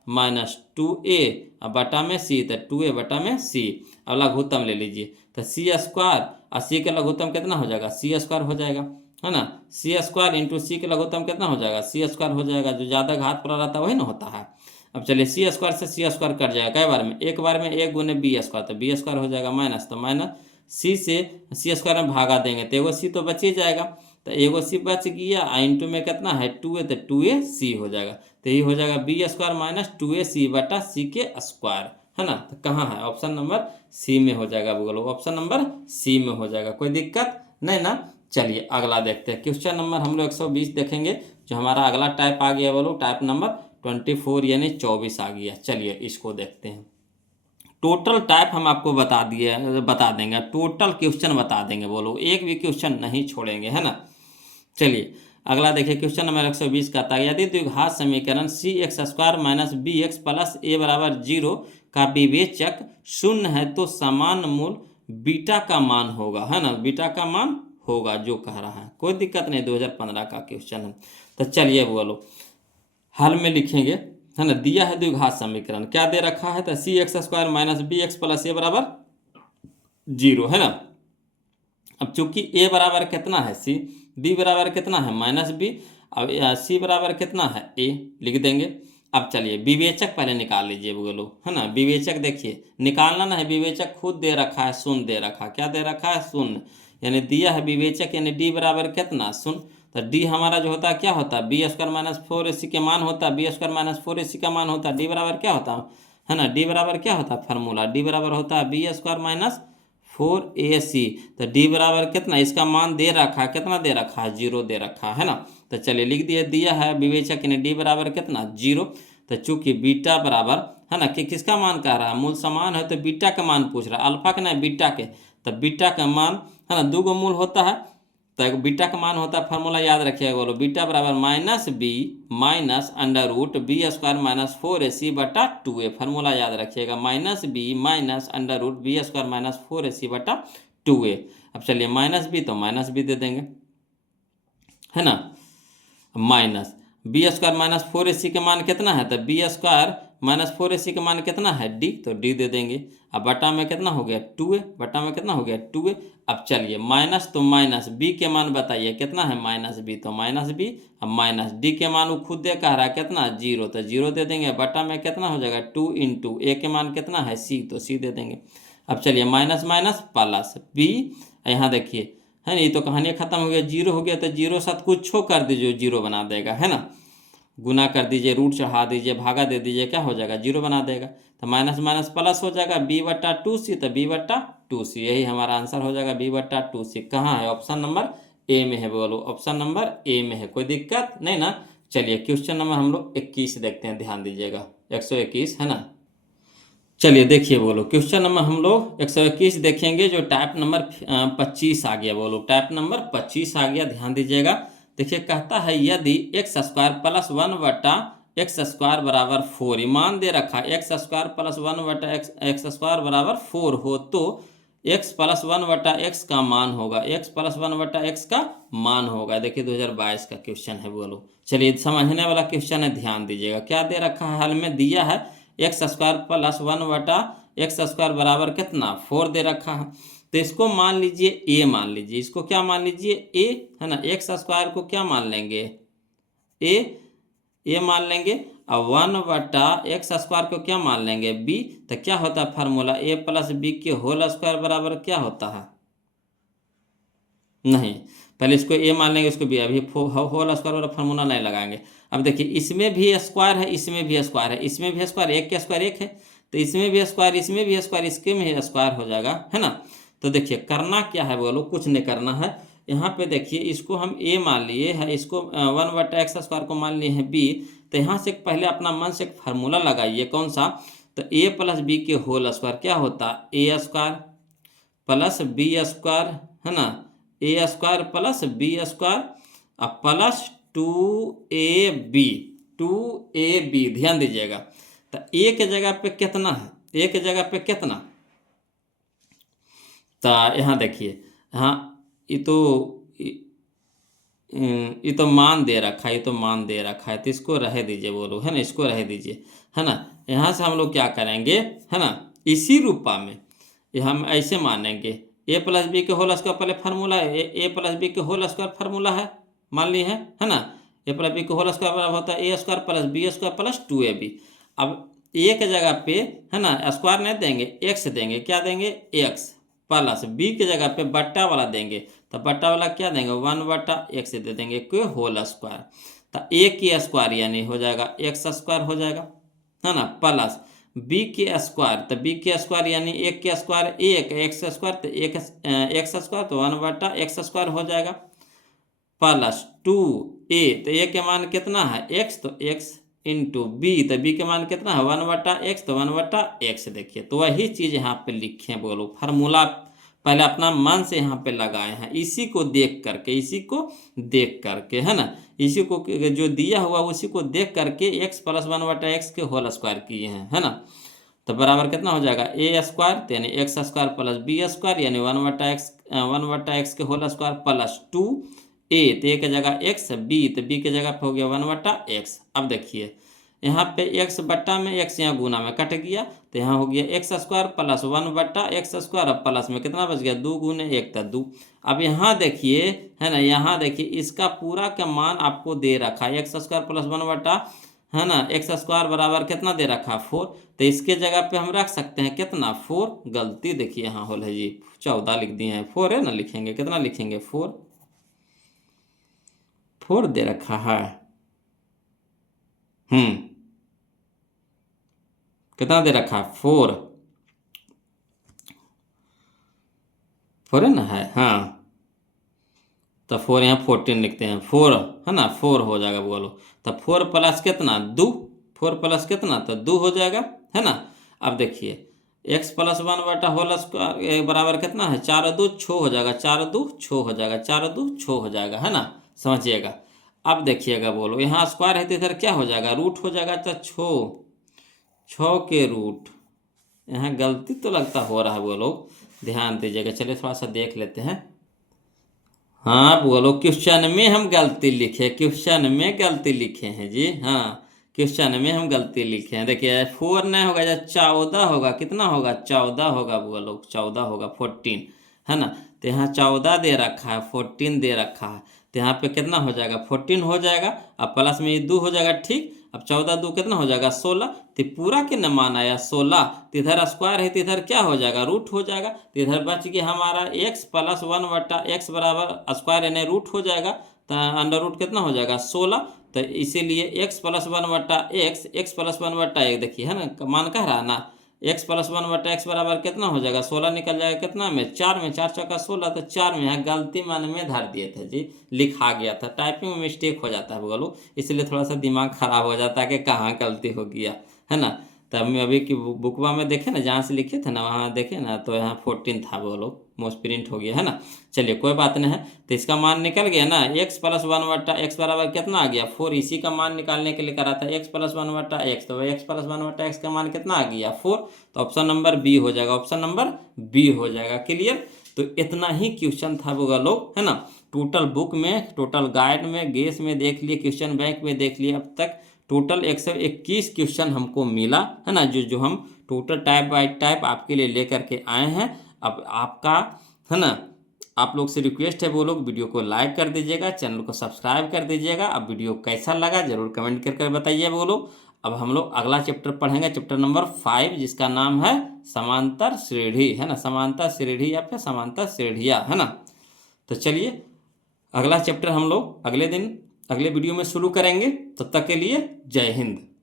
माइनस 2a बटा में c, तो 2a बटा में c। अब लघुत्तम ले लीजिए, तो c स्क्वायर और c का लघुत्तम कितना हो जाएगा, c स्क्वायर हो जाएगा, है ना। c स्क्वायर इंटू c का लघुत्तम कितना हो जाएगा, c स्क्वायर हो जाएगा। जो ज़्यादा घात पर रहता है वही ना होता है। अब चलिए c स्क्वायर से c स्क्वायर कट जाएगा कई बार में, एक बार में a गुने b स्क्वायर, तो b स्क्वायर हो जाएगा माइनस, तो माइनस c से c स्क्वायर में भागा देंगे तो एगो c तो बच ही जाएगा, तो एगो c बच गया, इंटू में कितना है 2a, तो 2ac हो जाएगा। तो ये हो जाएगा b स्क्वायर माइनस 2ac बटा c के स्क्वायर, है ना। तो कहाँ है, ऑप्शन नंबर सी में हो जाएगा, बोलो ऑप्शन नंबर सी में हो जाएगा, कोई दिक्कत नहीं ना। चलिए अगला देखते हैं, क्वेश्चन नंबर हम लोग 120 देखेंगे। जो हमारा अगला टाइप आ गया बोलो टाइप नंबर 24 यानी 24 आ गया। चलिए इसको देखते हैं। टोटल टाइप हम आपको बता देंगे, टोटल क्वेश्चन बता देंगे, बोलो एक भी क्वेश्चन नहीं छोड़ेंगे, है ना। चलिए अगला देखिए, क्वेश्चन नंबर 120 कहता है यदि द्विघात समीकरण सी x square minus B x plus ए बराबर 0 का विवेचक शून्य है तो समान मूल बीटा का मान होगा, है ना। बीटा का मान होगा जो कह रहा है, कोई दिक्कत नहीं, 2015 का क्वेश्चन है। तो चलिए बोलो हल में लिखेंगे, है ना। दिया है द्विघात समीकरण, क्या दे रखा है, तो सी x square minus B x plus ए बराबर 0, है ना। अब चूंकि a बराबर कितना है c, b बराबर कितना है माइनस b, अब c बराबर कितना है a लिख देंगे। अब चलिए विवेचक पहले निकाल लीजिए बोलो, है ना। विवेचक देखिए निकालना ना है, विवेचक खुद दे रखा है, शून्य दे रखा है, क्या दे रखा है, शून्य, यानी दिया है विवेचक यानी d बराबर कितना शून्य, तो d हमारा जो होता है क्या होता है, बी स्क्वायर माइनस 4ac के मान होता है, बी स्क्वायर माइनस 4ac का मान होता है, d बराबर क्या होता है ना, d बराबर क्या होता है फार्मूला, d बराबर होता है बी स्क्वायर माइनस 4ac। तो d बराबर कितना, इसका मान दे रखा है, कितना दे रखा है 0 दे रखा है ना। तो चलिए लिख दिया है विवेचक यानी d बराबर कितना 0। तो चूंकि बीटा बराबर, है ना, कि किसका मान कह रहा है, मूल समान है तो बीटा का मान पूछ रहा है, अल्फा का नहीं बीटा के। तो बीटा का मान, है ना, 2 मूल होता है, तो बीटा का मान होता है, फार्मूला याद रखिएगा बोलो, बीटा बराबर minus B minus under root B square minus 4ac बटा 2a, फार्मूला याद रखिएगा, minus B minus under root B square minus 4ac बटा 2a। अब चलिए माइनस बी तो माइनस बी दे देंगे, है ना, minus B square minus 4ac के मान कितना है, तो बी स्क्वायर माइनस 4ac का मान कितना है d, तो d दे देंगे। अब बटा में कितना हो गया 2a, बटा में कितना हो गया 2a। अब चलिए माइनस तो माइनस b के मान बताइए कितना है माइनस b, तो माइनस b। अब माइनस d के मान वो खुद दे कह रहा है कितना 0, तो 0 दे देंगे, बटा में कितना हो जाएगा 2 इंटू a के मान कितना है c, तो c दे देंगे। अब चलिए माइनस माइनस प्लस b, यहाँ देखिए, है ना, ये तो कहानी खत्म हो गया, 0 हो गया, तो 0 साथ कुछ छो कर दीजिए 0 बना देगा, है ना। गुना कर दीजिए, रूट चढ़ा दीजिए, भागा दे दीजिए, क्या हो जाएगा 0 बना देगा। तो माइनस माइनस प्लस हो जाएगा b बटा 2c, तो b बटा 2c, यही हमारा आंसर हो जाएगा b बटा 2c। कहाँ है, ऑप्शन नंबर ए में है, बोलो ऑप्शन नंबर ए में है, कोई दिक्कत नहीं ना। चलिए क्वेश्चन नंबर हम लोग 21 देखते हैं, ध्यान दीजिएगा 121, है ना। चलिए देखिए बोलो क्वेश्चन नंबर हम लोग 121 देखेंगे, जो टाइप नंबर 25 आ गया, बोलो टाइप नंबर 25 आ गया, ध्यान दीजिएगा। देखिए कहता है यदि एक्स स्क्वायर प्लस 1 बटा एक्स स्क्वायर बराबर 4, मान दे रखा है एक्स स्क्वायर प्लस 1 बटा एक्स स्क्वायर बराबर 4 हो तो एक्स प्लस 1 बटा एक्स का मान होगा, एक्स प्लस 1 बटा एक्स का मान होगा। देखिए 2022 का क्वेश्चन है, बोलो चलिए समझने वाला क्वेश्चन है, ध्यान दीजिएगा। क्या दे रखा है, हाल में दिया है एक्स स्क्वायर प्लस 1 बटा एक्स स्क्वायर बराबर कितना 4 दे रखा है, तो इसको मान लीजिए ए, मान लीजिए इसको क्या मान लीजिए ए, है ना। एक्स स्क्वायर को क्या मान लेंगे ए मान लेंगे, और 1 बटा एक्स स्क्वायर को क्या मान लेंगे बी। तो क्या होता है फार्मूला, ए प्लस बी के होल स्क्वायर बराबर क्या होता है, नहीं पहले इसको ए मान लेंगे, इसको बी, अभी होल स्क्वायर वाला फार्मूला नहीं लगाएंगे। अब देखिए इसमें भी स्क्वायर है, इसमें भी स्क्वायर है, इसमें भी स्क्वायर, एक के स्क्वायर एक है, तो इसमें भी स्क्वायर, इसमें भी स्क्वायर, इसके में स्क्वायर हो जाएगा, है ना। तो देखिए करना क्या है बोलो, कुछ नहीं करना है, यहाँ पे देखिए इसको हम ए मान लिए है, इसको 1 बटा एक्स स्क्वायर को मान लिए हैं बी। तो यहाँ से पहले अपना मन से एक फार्मूला लगाइए, कौन सा, तो ए प्लस बी के होल स्क्वायर क्या होता है ए स्क्वायर प्लस बी स्क्वायर, है ना, ए स्क्वायर प्लस बी स्क्वायर और प्लस 2ab, 2ab, ध्यान दीजिएगा। तो एक जगह पे कितना है, एक जगह पे कितना, तो यहाँ देखिए, हाँ ये तो ये तो मान दे रखा है, ये तो मान दे रखा है, तो इसको रह दीजिए बोलो, है ना, इसको रह दीजिए, है ना। यहाँ से हम लोग क्या करेंगे, है ना, इसी रूपा में ये हम ऐसे मानेंगे ए प्लस बी के होल स्क्वायर, पहले फार्मूला है ए प्लस बी के होल स्क्वायर फार्मूला है, मान ली है ना। ए प्लस बी के होल स्क्वायर बराबर होता है ए square plus B square plus 2ab। अब ए के जगह पे, है ना, स्क्वायर नहीं देंगे, एक्स देंगे, क्या देंगे, एक्स प्लस बी के जगह पे बट्टा वाला देंगे, तो बट्टा वाला क्या देंगे, 1/x दे देंगे कोई होल स्क्वायर, तो ए की स्क्वायर यानी हो जाएगा एक्स स्क्वायर हो जाएगा, है ना, प्लस बी के स्क्वायर, तो बी के स्क्वायर यानी एक के स्क्वायर एक, एक्स स्क्वायर तो एक एक्स स्क्वायर, तो 1/x स्क्वायर हो जाएगा, प्लस 2a, तो ए के मान कितना है x, तो x इंटू बी, तो बी के मान कितना है 1/x, तो 1/x। देखिए तो वही चीज़ यहाँ पे लिखे बोलो, फार्मूला पहले अपना मन से यहाँ पे लगाए हैं, इसी को देख करके, इसी को देख करके, है ना, इसी को जो दिया हुआ उसी को देख करके x प्लस 1/x के होल स्क्वायर किए हैं, है ना। तो बराबर कितना हो जाएगा ए स्क्वायर, तो यानी x square plus B square यानी 1/x के होल स्क्वायर प्लस 2a, तो ए के जगह x, b तो b के जगह पे हो गया 1/x। अब देखिए यहाँ पे x बट्टा में x यहाँ गुना में कट गया, तो यहाँ हो गया x square plus 1/x square, अब प्लस में कितना बच गया 2 गुने 1 तो 2। अब यहाँ देखिए, है ना, यहाँ देखिए इसका पूरा का मान आपको दे रखा है एक्स स्क्वायर प्लस 1/, है ना, एक्स स्क्वायर बराबर कितना दे रखा है 4, तो इसके जगह पे हम रख सकते हैं कितना 4, गलती देखिए यहाँ होल है जी 14 लिख दिए हैं, 4 है ना, लिखेंगे कितना लिखेंगे 4 दे रखा है, कितना दे रखा है 4 है ना, हाँ, तो 4 यहाँ 14 लिखते हैं 4, है ना, 4 हो जाएगा बोलो, तो 4 प्लस कितना 2, 4 प्लस कितना तो 2 हो जाएगा, है ना। अब देखिए x प्लस 1/, होल स्क्वायर बराबर कितना है 4 2 6 हो जाएगा, 4 2 6 हो जाएगा, 4 2 6 हो जाएगा, है ना, समझिएगा। अब देखिएगा बोलो यहाँ स्क्वायर है तो इधर क्या हो जाएगा रूट हो जाएगा, तो 6 के रूट, यहाँ गलती तो लगता हो रहा है बोलो, ध्यान दीजिएगा। चलिए थोड़ा सा देख लेते हैं, हाँ बोलो क्वेश्चन में हम गलती लिखे, क्वेश्चन में गलती लिखे हैं जी, हाँ क्वेश्चन में हम गलती लिखे हैं। देखिए 4 नहीं होगा या 14 होगा, कितना होगा 14 होगा बोलो, 14 होगा 14, है ना, तो यहाँ 14 दे रखा है 14 दे रखा है, तो यहाँ पे कितना हो जाएगा 14 हो जाएगा, अब प्लस में ये 2 हो जाएगा, ठीक। अब 14 2 कितना हो जाएगा 16, तो पूरा के न मान आया 16, तो इधर स्क्वायर है तो इधर क्या हो जाएगा रूट हो जाएगा, तो इधर बच गया हमारा x प्लस 1/x बराबर स्क्वायर यानी रूट हो जाएगा, तो अंडर रूट कितना हो जाएगा 16, तो इसीलिए x plus 1/x, x plus 1/1 देखिए, है ना, मान कह रहा है ना, x प्लस 1/x बराबर कितना हो जाएगा 16 निकल जाएगा, कितना में 4 में, 4 चौका 16, तो 4 में है, गलती मान में धर दिए थे जी, लिखा गया था, टाइपिंग में मिस्टेक हो जाता है बोलो, इसलिए थोड़ा सा दिमाग खराब हो जाता है कि कहाँ गलती हो गया, है ना। तब मैं अभी की बुकवा में देखे ना, जहाँ से लिखे थे ना वहाँ देखे ना, तो यहाँ 14 था बोलो, मोस्ट प्रिंट हो गया, है ना। चलिए कोई बात नहीं है, तो इसका मान निकल गया ना, x प्लस 1/x बराबर कितना आ गया 4, इसी का मान निकालने के लिए करा था x प्लस 1/x, तो x प्लस 1/x का मान कितना आ गया 4, तो ऑप्शन नंबर बी हो जाएगा, ऑप्शन नंबर बी हो जाएगा, क्लियर। तो इतना ही क्वेश्चन था वो लोग, है ना, टोटल बुक में, टोटल गाइड में, गेस में देख लिए, क्वेश्चन बैंक में देख लिए, अब तक टोटल 121 क्वेश्चन हमको मिला, है ना, जो हम टोटल टाइप बाय टाइप आपके लिए लेकर के आए हैं। अब आपका, है ना, आप लोग से रिक्वेस्ट है वो लोग वीडियो को लाइक कर दीजिएगा, चैनल को सब्सक्राइब कर दीजिएगा। अब वीडियो कैसा लगा जरूर कमेंट करके बताइए वो लोग। अब हम लोग अगला चैप्टर पढ़ेंगे, चैप्टर नंबर 5, जिसका नाम है समांतर श्रेणी, है ना, समांतर श्रेणी या फिर समांतर श्रेणियाँ, है ना। तो चलिए अगला चैप्टर हम लोग अगले दिन अगले वीडियो में शुरू करेंगे, तब तक के लिए जय हिंद।